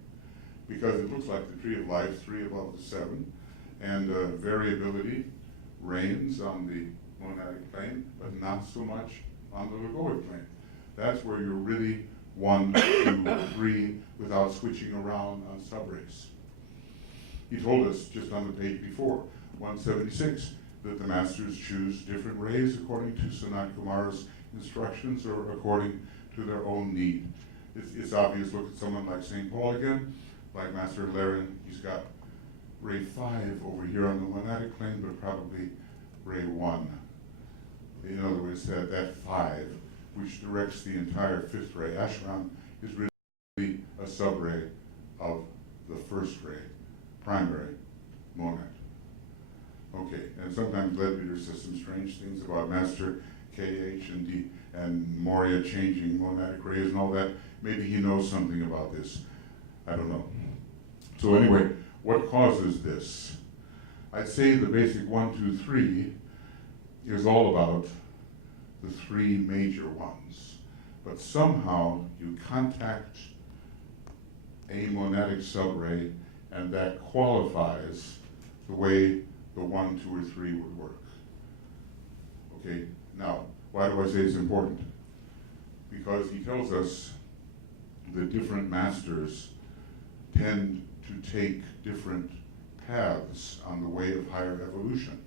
Because it looks like the tree of life, 3 above the 7, and variability reigns on the monadic plane, but not so much on the logoic plane. That's where you're really 1, 2, 3 without switching around on subrays. He told us just on the page before, 176, that the masters choose different rays according to Sanat Kumar's instructions or according to their own need. It's obvious. Look at someone like St. Paul again, like Master Hilarion. He's got ray 5 over here on the monadic plane, but probably ray 1. In other words, that 5, which directs the entire 5th ray ashram, is really a subray of the first ray, primary monad. Okay, and sometimes Leadbeater says some strange things about Master KH and D and Moria changing monadic rays and all that. Maybe he knows something about this. I don't know. So anyway, what causes this? I'd say the basic 1, 2, 3 is all about the 3 major ones. But somehow you contact a monadic subray, and that qualifies the way the 1, 2, or 3 would work. Okay, now, why do I say it's important? Because he tells us that different masters tend to take different paths on the way of higher evolution.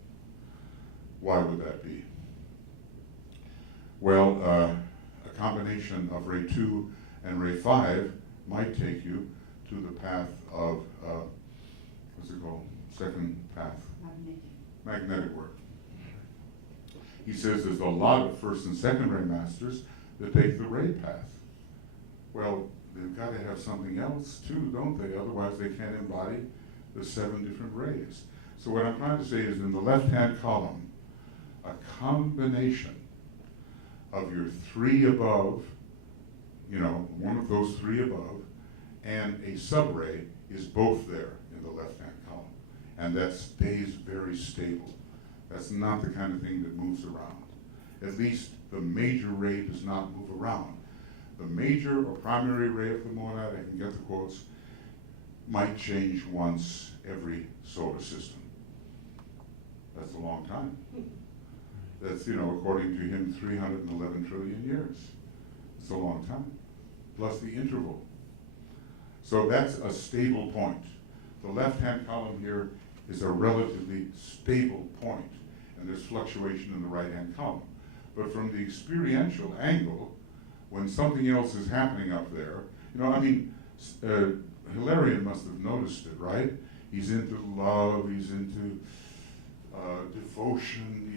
Why would that be? Well, a combination of ray 2 and ray 5 might take you to the path of, what's it called? Second path. Magnetic work. He says there's a lot of first and second ray masters that take the ray path. Well, they've got to have something else too, don't they? Otherwise they can't embody the 7 different rays. So what I'm trying to say is in the left-hand column, a combination of your 3 above, one of those 3 above, and a subray is both there in the left-hand column. And that stays very stable. That's not the kind of thing that moves around. At least the major ray does not move around. The major or primary ray of the monad, I can get the quotes, might change once every solar system. That's a long time. That's, according to him, 311 trillion years. It's a long time, plus the interval. So that's a stable point. The left-hand column here is a relatively stable point, and there's fluctuation in the right-hand column. But from the experiential angle, when something else is happening up there, Hilarion must have noticed it, right? He's into love, he's into devotion,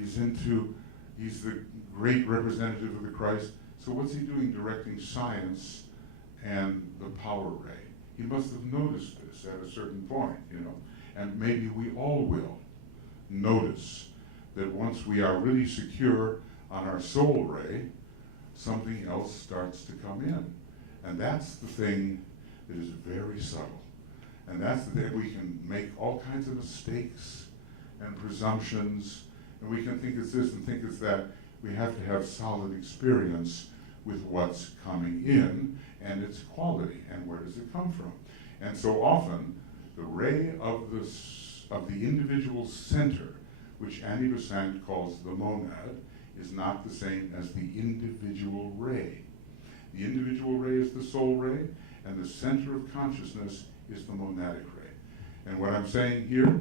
he's the great representative of the Christ. So what's he doing directing science and the power ray? He must have noticed this at a certain point, and maybe we all will notice that once we are really secure on our soul ray, something else starts to come in. And that's the thing that is very subtle. And that's the thing, we can make all kinds of mistakes and presumptions, and we can think it's this and think it's that. We have to have solid experience with what's coming in and its quality and where does it come from. And so often, the ray of the individual center, which Annie Besant calls the monad, is not the same as the individual ray. The individual ray is the soul ray, and the center of consciousness is the monadic ray. And what I'm saying here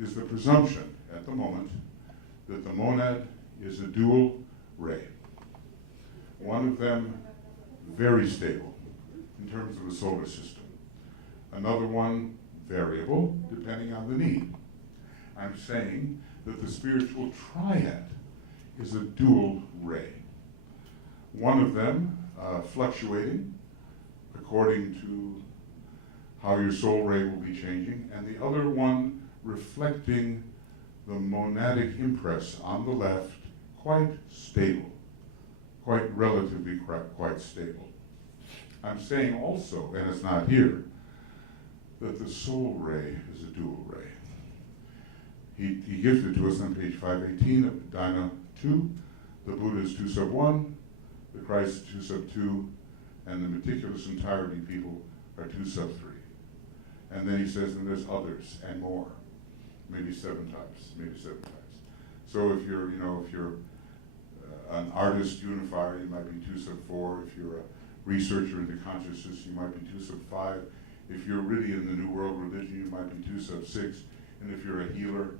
is the presumption at the moment that the monad is a dual ray. One of them very stable in terms of the solar system. Another one variable depending on the need. I'm saying that the spiritual triad is a dual ray. One of them fluctuating according to how your soul ray will be changing, and the other one reflecting the monadic impress on the left, quite stable, quite relatively quite stable. I'm saying also, and it's not here, that the soul ray is a dual ray. He gives it to us on page 518 of Dina 2. The Buddha is 2 sub 1, the Christ 2 sub 2, and the meticulous entirety people are 2 sub 3. And then he says, and there's others and more, maybe 7 types. So if you're an artist unifier, you might be 2 sub 4. If you're a researcher into consciousness, you might be 2 sub 5. If you're really in the New World religion, you might be 2 sub 6. And if you're a healer,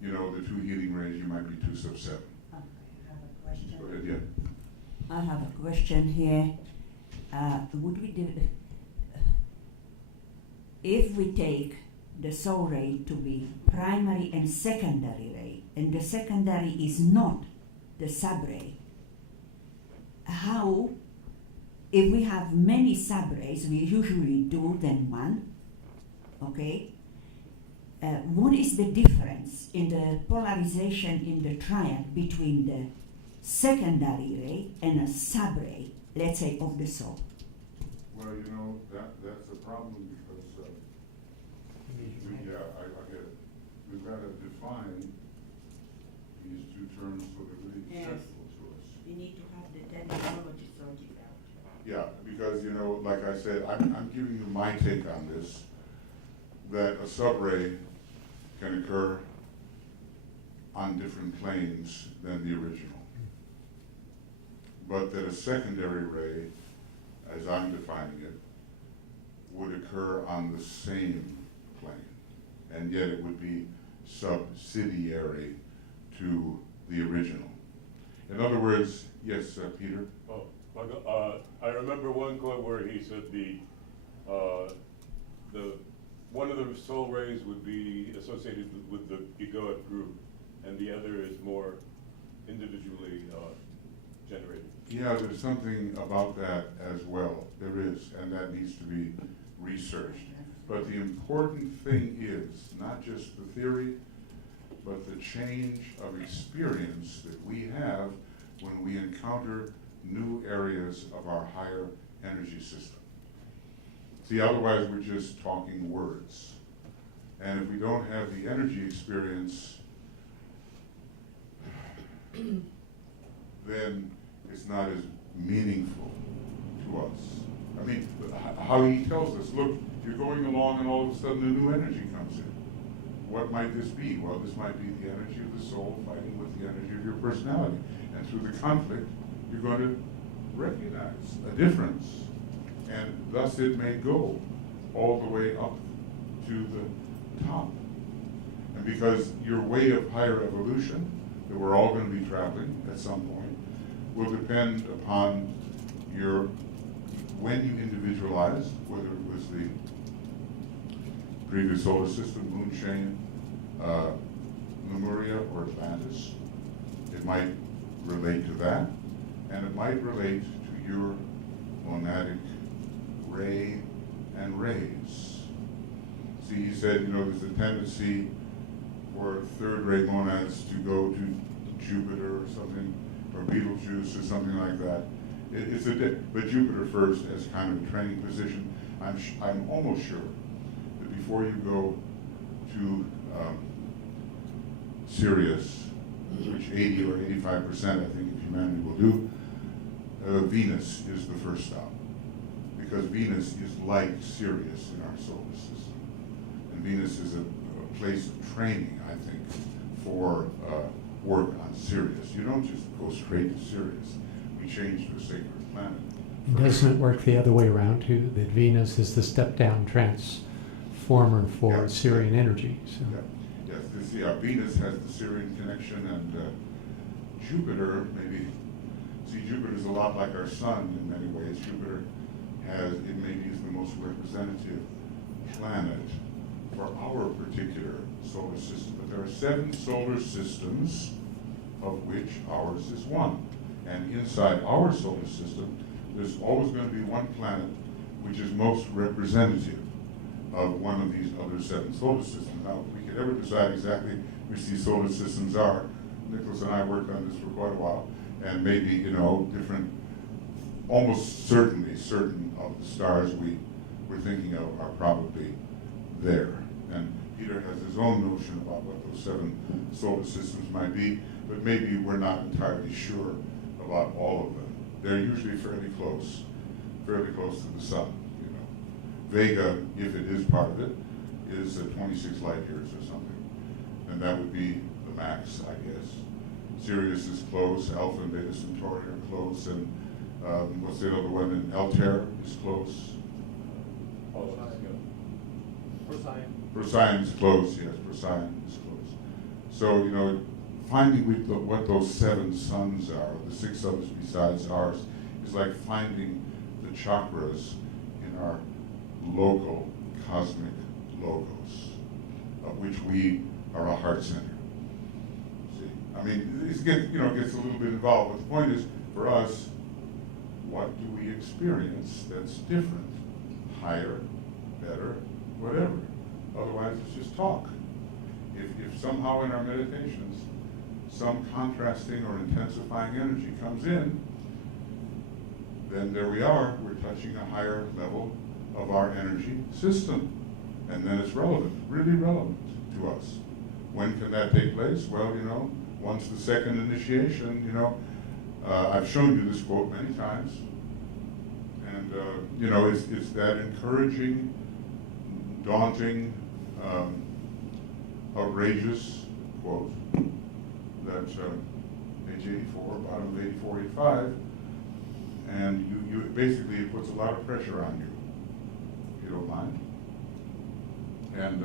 the 2 healing rays, you might be 2 sub 7. I have a question. Go ahead, yeah. I have a question here. Would we do, if we take the soul ray to be primary and secondary ray, and the secondary is not the sub-ray, how, if we have many sub-rays, we usually do than one, okay? What is the difference in the polarization in the triad between the secondary ray and a sub-ray, let's say, of the soul? Well, that's a problem because, I get it. We've got to define these two terms so they're really acceptable to us. We need to have the terminology sorted out. Yeah, because, like I said, I'm giving you my take on this, that a subray can occur on different planes than the original. But that a secondary ray, as I'm defining it, would occur on the same plane, and yet it would be subsidiary to the original. In other words, yes, Peter? Oh, Michael, I remember one quote where he said one of the soul rays would be associated with the egoic group, and the other is more individually generated. Yeah, there's something about that as well. There is, and that needs to be researched. But the important thing is not just the theory, but the change of experience that we have when we encounter new areas of our higher energy system. See, otherwise we're just talking words. And if we don't have the energy experience, then it's not as meaningful to us. I mean, how he tells us, look, you're going along and all sudden a new energy comes in. What might this be? Well, this might be the energy of the soul fighting with the energy of your personality. And through the conflict, you're going to recognize a difference. And thus it may go all the way up to the top. And because your way of higher evolution, that we're all going to be traveling at some point, will depend upon your, when you individualized, whether it was the previous solar system, moon chain, Lemuria, or Atlantis. It might relate to that, and it might relate to your monadic ray and rays. See, he said, you know, there's a tendency for third-ray monads to go to Jupiter or something, or Betelgeuse or something like that. But Jupiter first as kind of a training position. I'm almost sure that before you go to Sirius, which 80 or 85% I think of humanity will do, Venus is the first stop. Because Venus is like Sirius in our solar system. And Venus is a place of training, I think, for work on Sirius. You don't just go straight to Sirius. We change to a sacred planet. Doesn't it work the other way around too? That Venus is the step-down transformer for Yeah. Sirian energy. So. Yeah. Yes, Venus has the Sirian connection, and Jupiter, maybe, see, Jupiter is a lot like our sun in many ways. Jupiter maybe is the most representative planet for our particular solar system. But there are 7 solar systems, of which ours is one. And inside our solar system, there's always going to be one planet which is most representative of one of these other 7 solar systems. Now, if we could ever decide exactly which these solar systems are, Nicholas and I worked on this for quite a while, and maybe, you know, different, almost certainly certain of the stars we were thinking of are probably there. And Peter has his own notion about what those 7 solar systems might be, but maybe we're not entirely sure about all of them. They're usually fairly close to the sun, you know. Vega, if it is part of it, is 26 light years or something. And that would be the max, I guess. Sirius is close, Alpha and Beta Centauri are close, and what's the other one? And Altair is close. Procyon is close, yes, Procyon is close. So, you know, finding what those 7 suns are, the 6 others besides ours, is like finding the chakras in our local cosmic logos, of which we are a heart center. See, I mean, it gets a little bit involved, but the point is, for us, what do we experience that's different, higher, better, whatever? Otherwise, it's just talk. If somehow in our meditations, some contrasting or intensifying energy comes in, then there we are, we're touching a higher level of our energy system. And then it's relevant, really relevant to us. When can that take place? Well, you know, once the second initiation, you know, I've shown you this quote many times. And, you know, it's that encouraging, daunting, outrageous quote that page 84, bottom of 84, 85, and you basically, it puts a lot of pressure on you, if you don't mind. And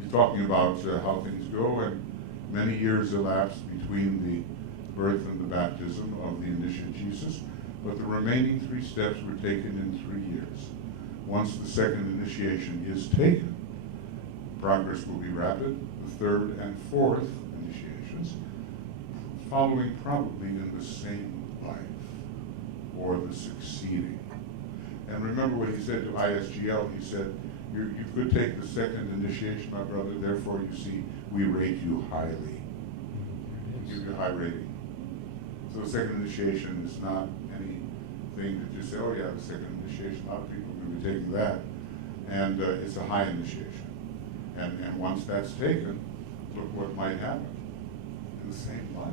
he's talking about how things go, and many years elapsed between the birth and the baptism of the initiate Jesus, but the remaining 3 steps were taken in 3 years. Once the second initiation is taken, progress will be rapid. The 3rd and 4th initiations, following probably in the same life, or the succeeding. And remember what he said to ISGL, he said, you could take the second initiation, my brother, therefore you see, we rate you highly. We give you a high rating. So the second initiation is not anything to just say, oh yeah, the second initiation, a lot of people are going to be taking that. And it's a high initiation. And once that's taken, look what might happen in the same life.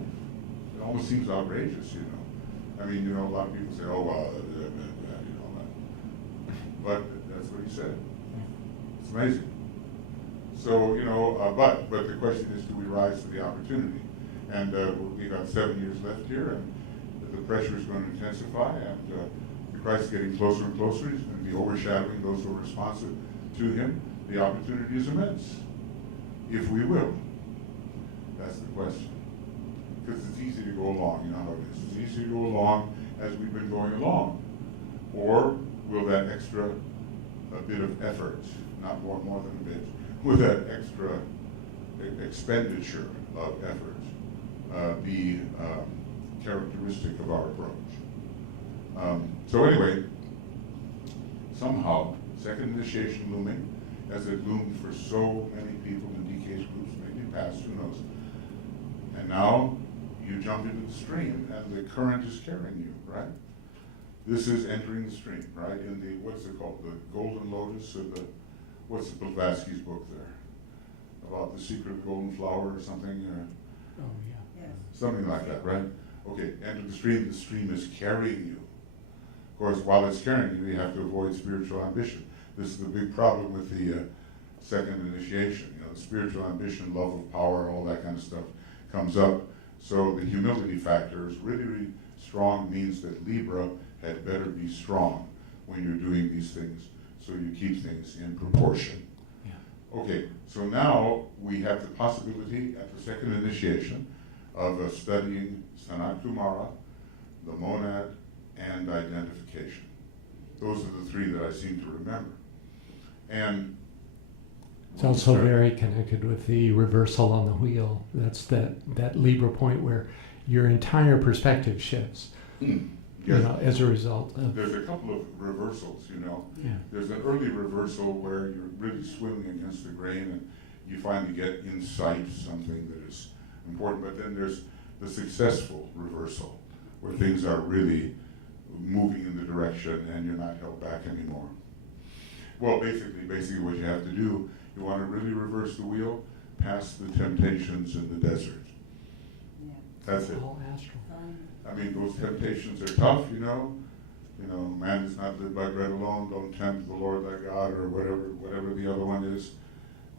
It almost seems outrageous, you know. I mean, you know, a lot of people say, oh, well, you know, that. But that's what he said. It's amazing. So, you know, but the question is, do we rise to the opportunity? And we got 7 years left here, and the pressure is going to intensify, and the Christ is getting closer and closer. He's going to be overshadowing those who are responsive to him. The opportunity is immense, if we will. That's the question. Because it's easy to go along, you know how it is. It's easy to go along as we've been going along. Or will that extra a bit of effort, not more than a bit, with that extra expenditure of effort be characteristic of our approach? So anyway, somehow, second initiation looming, as it loomed for so many people in DK's groups, maybe past, who knows. And now you jump into the stream, and the current is carrying you, right? This is entering the stream, right? In the, what's it called, the Golden Lotus, or the, what's the Blavatsky's book there? About the secret golden flower or something? Oh, yeah. Yes. Something like that, right? Okay, enter the stream is carrying you. Of course, while it's carrying you, you have to avoid spiritual ambition. This is the big problem with the second initiation. You know, spiritual ambition, love of power, all that kind of stuff comes up. So the humility factor is really, really strong, means that Libra had better be strong when you're doing these things, so you keep things in proportion. Yeah. Okay, so now we have the possibility at the second initiation of studying Sanat Kumara, the monad, and identification. Those are the three that I seem to remember. And It's also very connected with the reversal on the wheel. That's that Libra point where your entire perspective shifts. You know, as a result of. There's a couple of reversals, you know. Yeah. There's an early reversal where you're really swimming against the grain and you finally get insight, something that is important. But then there's the successful reversal where things are really moving in the direction and you're not held back anymore. Well, basically what you have to do, you want to really reverse the wheel past the temptations in the desert. Yeah. That's it. All astral. I mean, those temptations are tough, you know. You know, man does not live by bread alone. Don't tempt the Lord thy God, or whatever the other one is.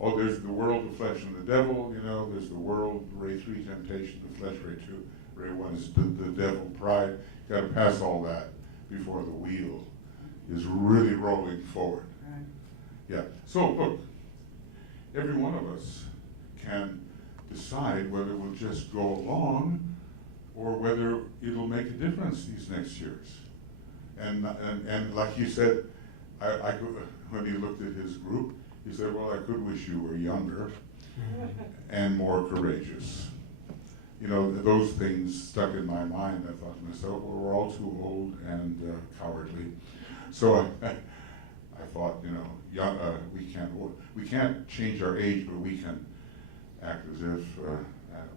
Oh, there's the world, the flesh, and the devil. You know, there's the world, ray 3, temptation, the flesh, ray 2. Ray 1 is the devil, pride. You got to pass all that before the wheel is really rolling forward. Right. Yeah. So look, every one of us can decide whether we'll just go along or whether it'll make a difference these next years. And like you said, I could, when he looked at his group, he said, well, I could wish you were younger and more courageous. You know, those things stuck in my mind. I thought to myself, well, we're all too old and cowardly. So I thought, you know, we can't change our age, but we can act as if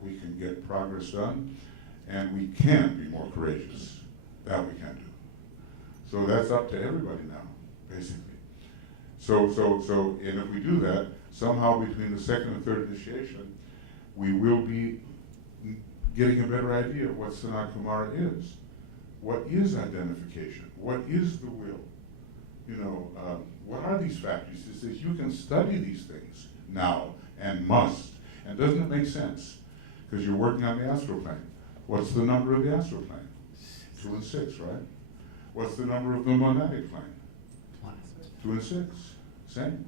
we can get progress done. And we can be more courageous. That we can do. So that's up to everybody now, basically. So, and if we do that, somehow between the second and third initiation, we will be getting a better idea of what Sanat Kumara is. What is identification? What is the will? You know, what are these factors? It says you can study these things now and must. And doesn't it make sense? Because you're working on the astral plane. What's the number of the astral plane? 2 and 6, right? What's the number of the monadic plane? 2 and 6. Same,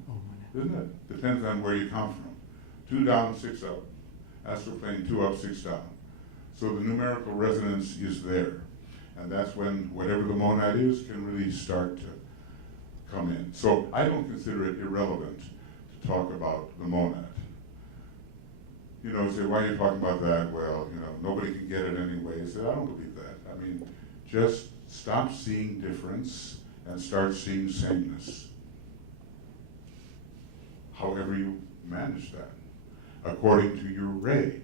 isn't it? Depends on where you come from. 2 down, 6 up. Astral plane, 2 up, 6 down. So the numerical resonance is there. And that's when whatever the monad is can really start to come in. So I don't consider it irrelevant to talk about the monad. You know, say, why are you talking about that? Well, you know, nobody can get it anyway. I said, I don't believe that. I mean, just stop seeing difference and start seeing sameness. However you manage that, according to your ray.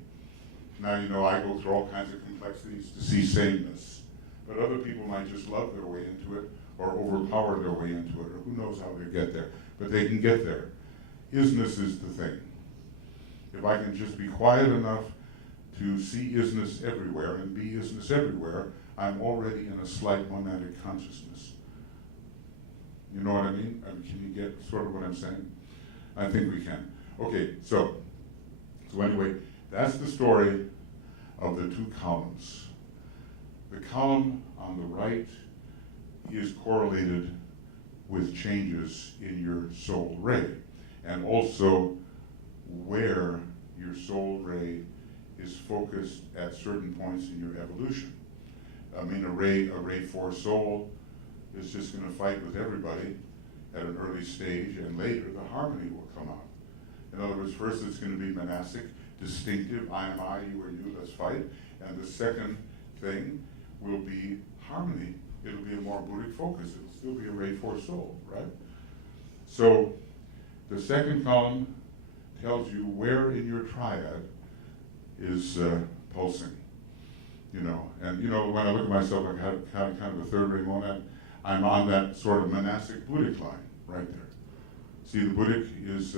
Now, you know, I go through all kinds of complexities to see sameness, but other people might just love their way into it or overpower their way into it, or who knows how they get there, but they can get there. Isness is the thing. If I can just be quiet enough to see isness everywhere and be isness everywhere, I'm already in a slight monadic consciousness. You know what I mean? Can you get sort of what I'm saying? I think we can. Okay, so anyway, that's the story of the two columns. The column on the right is correlated with changes in your soul ray, and also where your soul ray is focused at certain points in your evolution. I mean, a ray 4 soul is just going to fight with everybody at an early stage, and later the harmony will come out. In other words, first it's going to be monastic, distinctive, I am I, you are you, let's fight. And the second thing will be harmony. It'll be a more Buddhic focus. It'll still be a ray 4 soul, right? So the second column tells you where in your triad is pulsing. You know, and you know, when I look at myself, I have kind of a third ray monad. I'm on that sort of monastic Buddhic line right there. See, the Buddhic is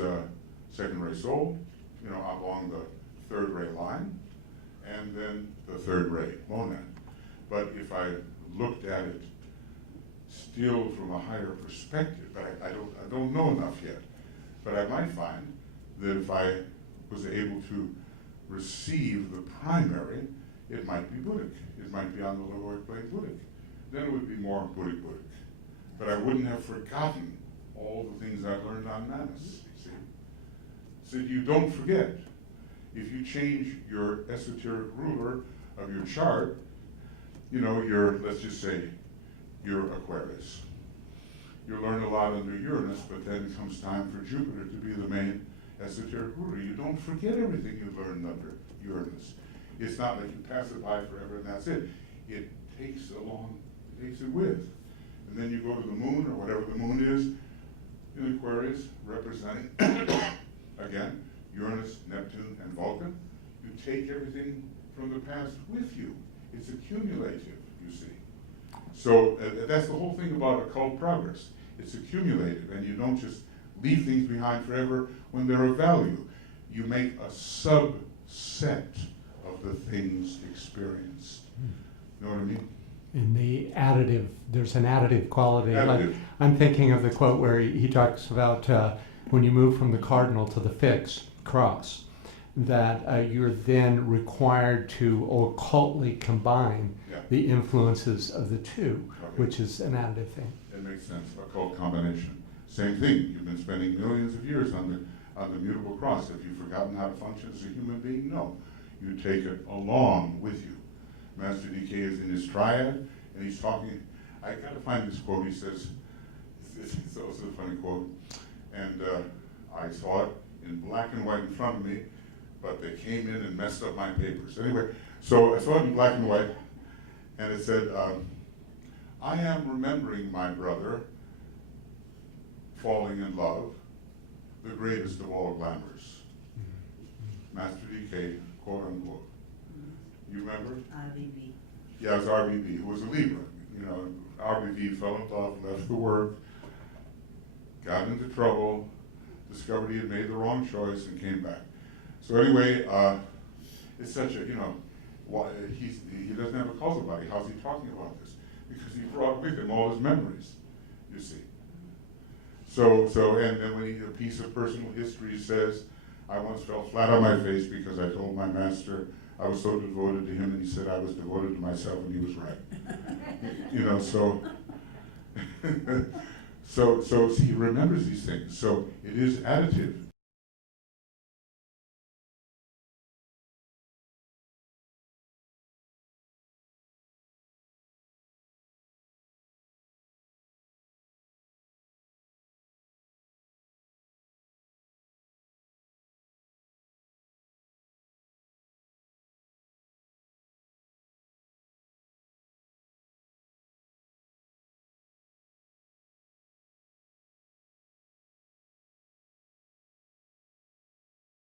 second ray soul, you know, along the third ray line, and then the third ray monad. But if I looked at it still from a higher perspective, but I don't know enough yet, but I might find that if I was able to receive the primary, it might be Buddhic. It might be on the lower plane Buddhic. Then it would be more Buddhic. But I wouldn't have forgotten all the things I learned on Manas, you see. So you don't forget. If you change your esoteric ruler of your chart, you know, let's just say, you're Aquarius. You learn a lot under Uranus, but then it comes time for Jupiter to be the main esoteric ruler. You don't forget everything you learned under Uranus. It's not like you pass it by forever and that's it. It takes it with. And then you go to the moon, or whatever the moon is, in Aquarius, representing, again, Uranus, Neptune, and Vulcan. You take everything from the past with you. It's accumulative, you see. So that's the whole thing about occult progress. It's accumulative, and you don't just leave things behind forever when they're of value. You make a subset of the things experienced. You know what I mean? In the additive, there's an additive quality. Additive. Like, I'm thinking of the quote where he talks about when you move from the cardinal to the fixed cross, that you're then required to occultly combine the influences of the two, which is an additive thing. It makes sense. Occult combination. Same thing. You've been spending millions of years on the mutable cross. Have you forgotten how to function as a human being? No. You take it along with you. Master DK is in his triad, and he's talking. I got to find this quote. He says, it's also a funny quote, and I saw it in black and white in front of me, but they came in and messed up my papers. Anyway, so I saw it in black and white, and it said, I am remembering my brother falling in love, the greatest of all glamours. Master DK, quote unquote. You remember? RBB. Yeah, it was RBB, who was a Libra. You know, RBB fell in love, left the work, got into trouble, discovered he had made the wrong choice, and came back. So anyway, it's such a, you know, he doesn't have a causal body. How's he talking about this? Because he brought with him all his memories, you see. So and then when a piece of personal history says, I once fell flat on my face because I told my master I was so devoted to him, and he said I was devoted to myself, and he was right. You know, so he remembers these things. So it is additive.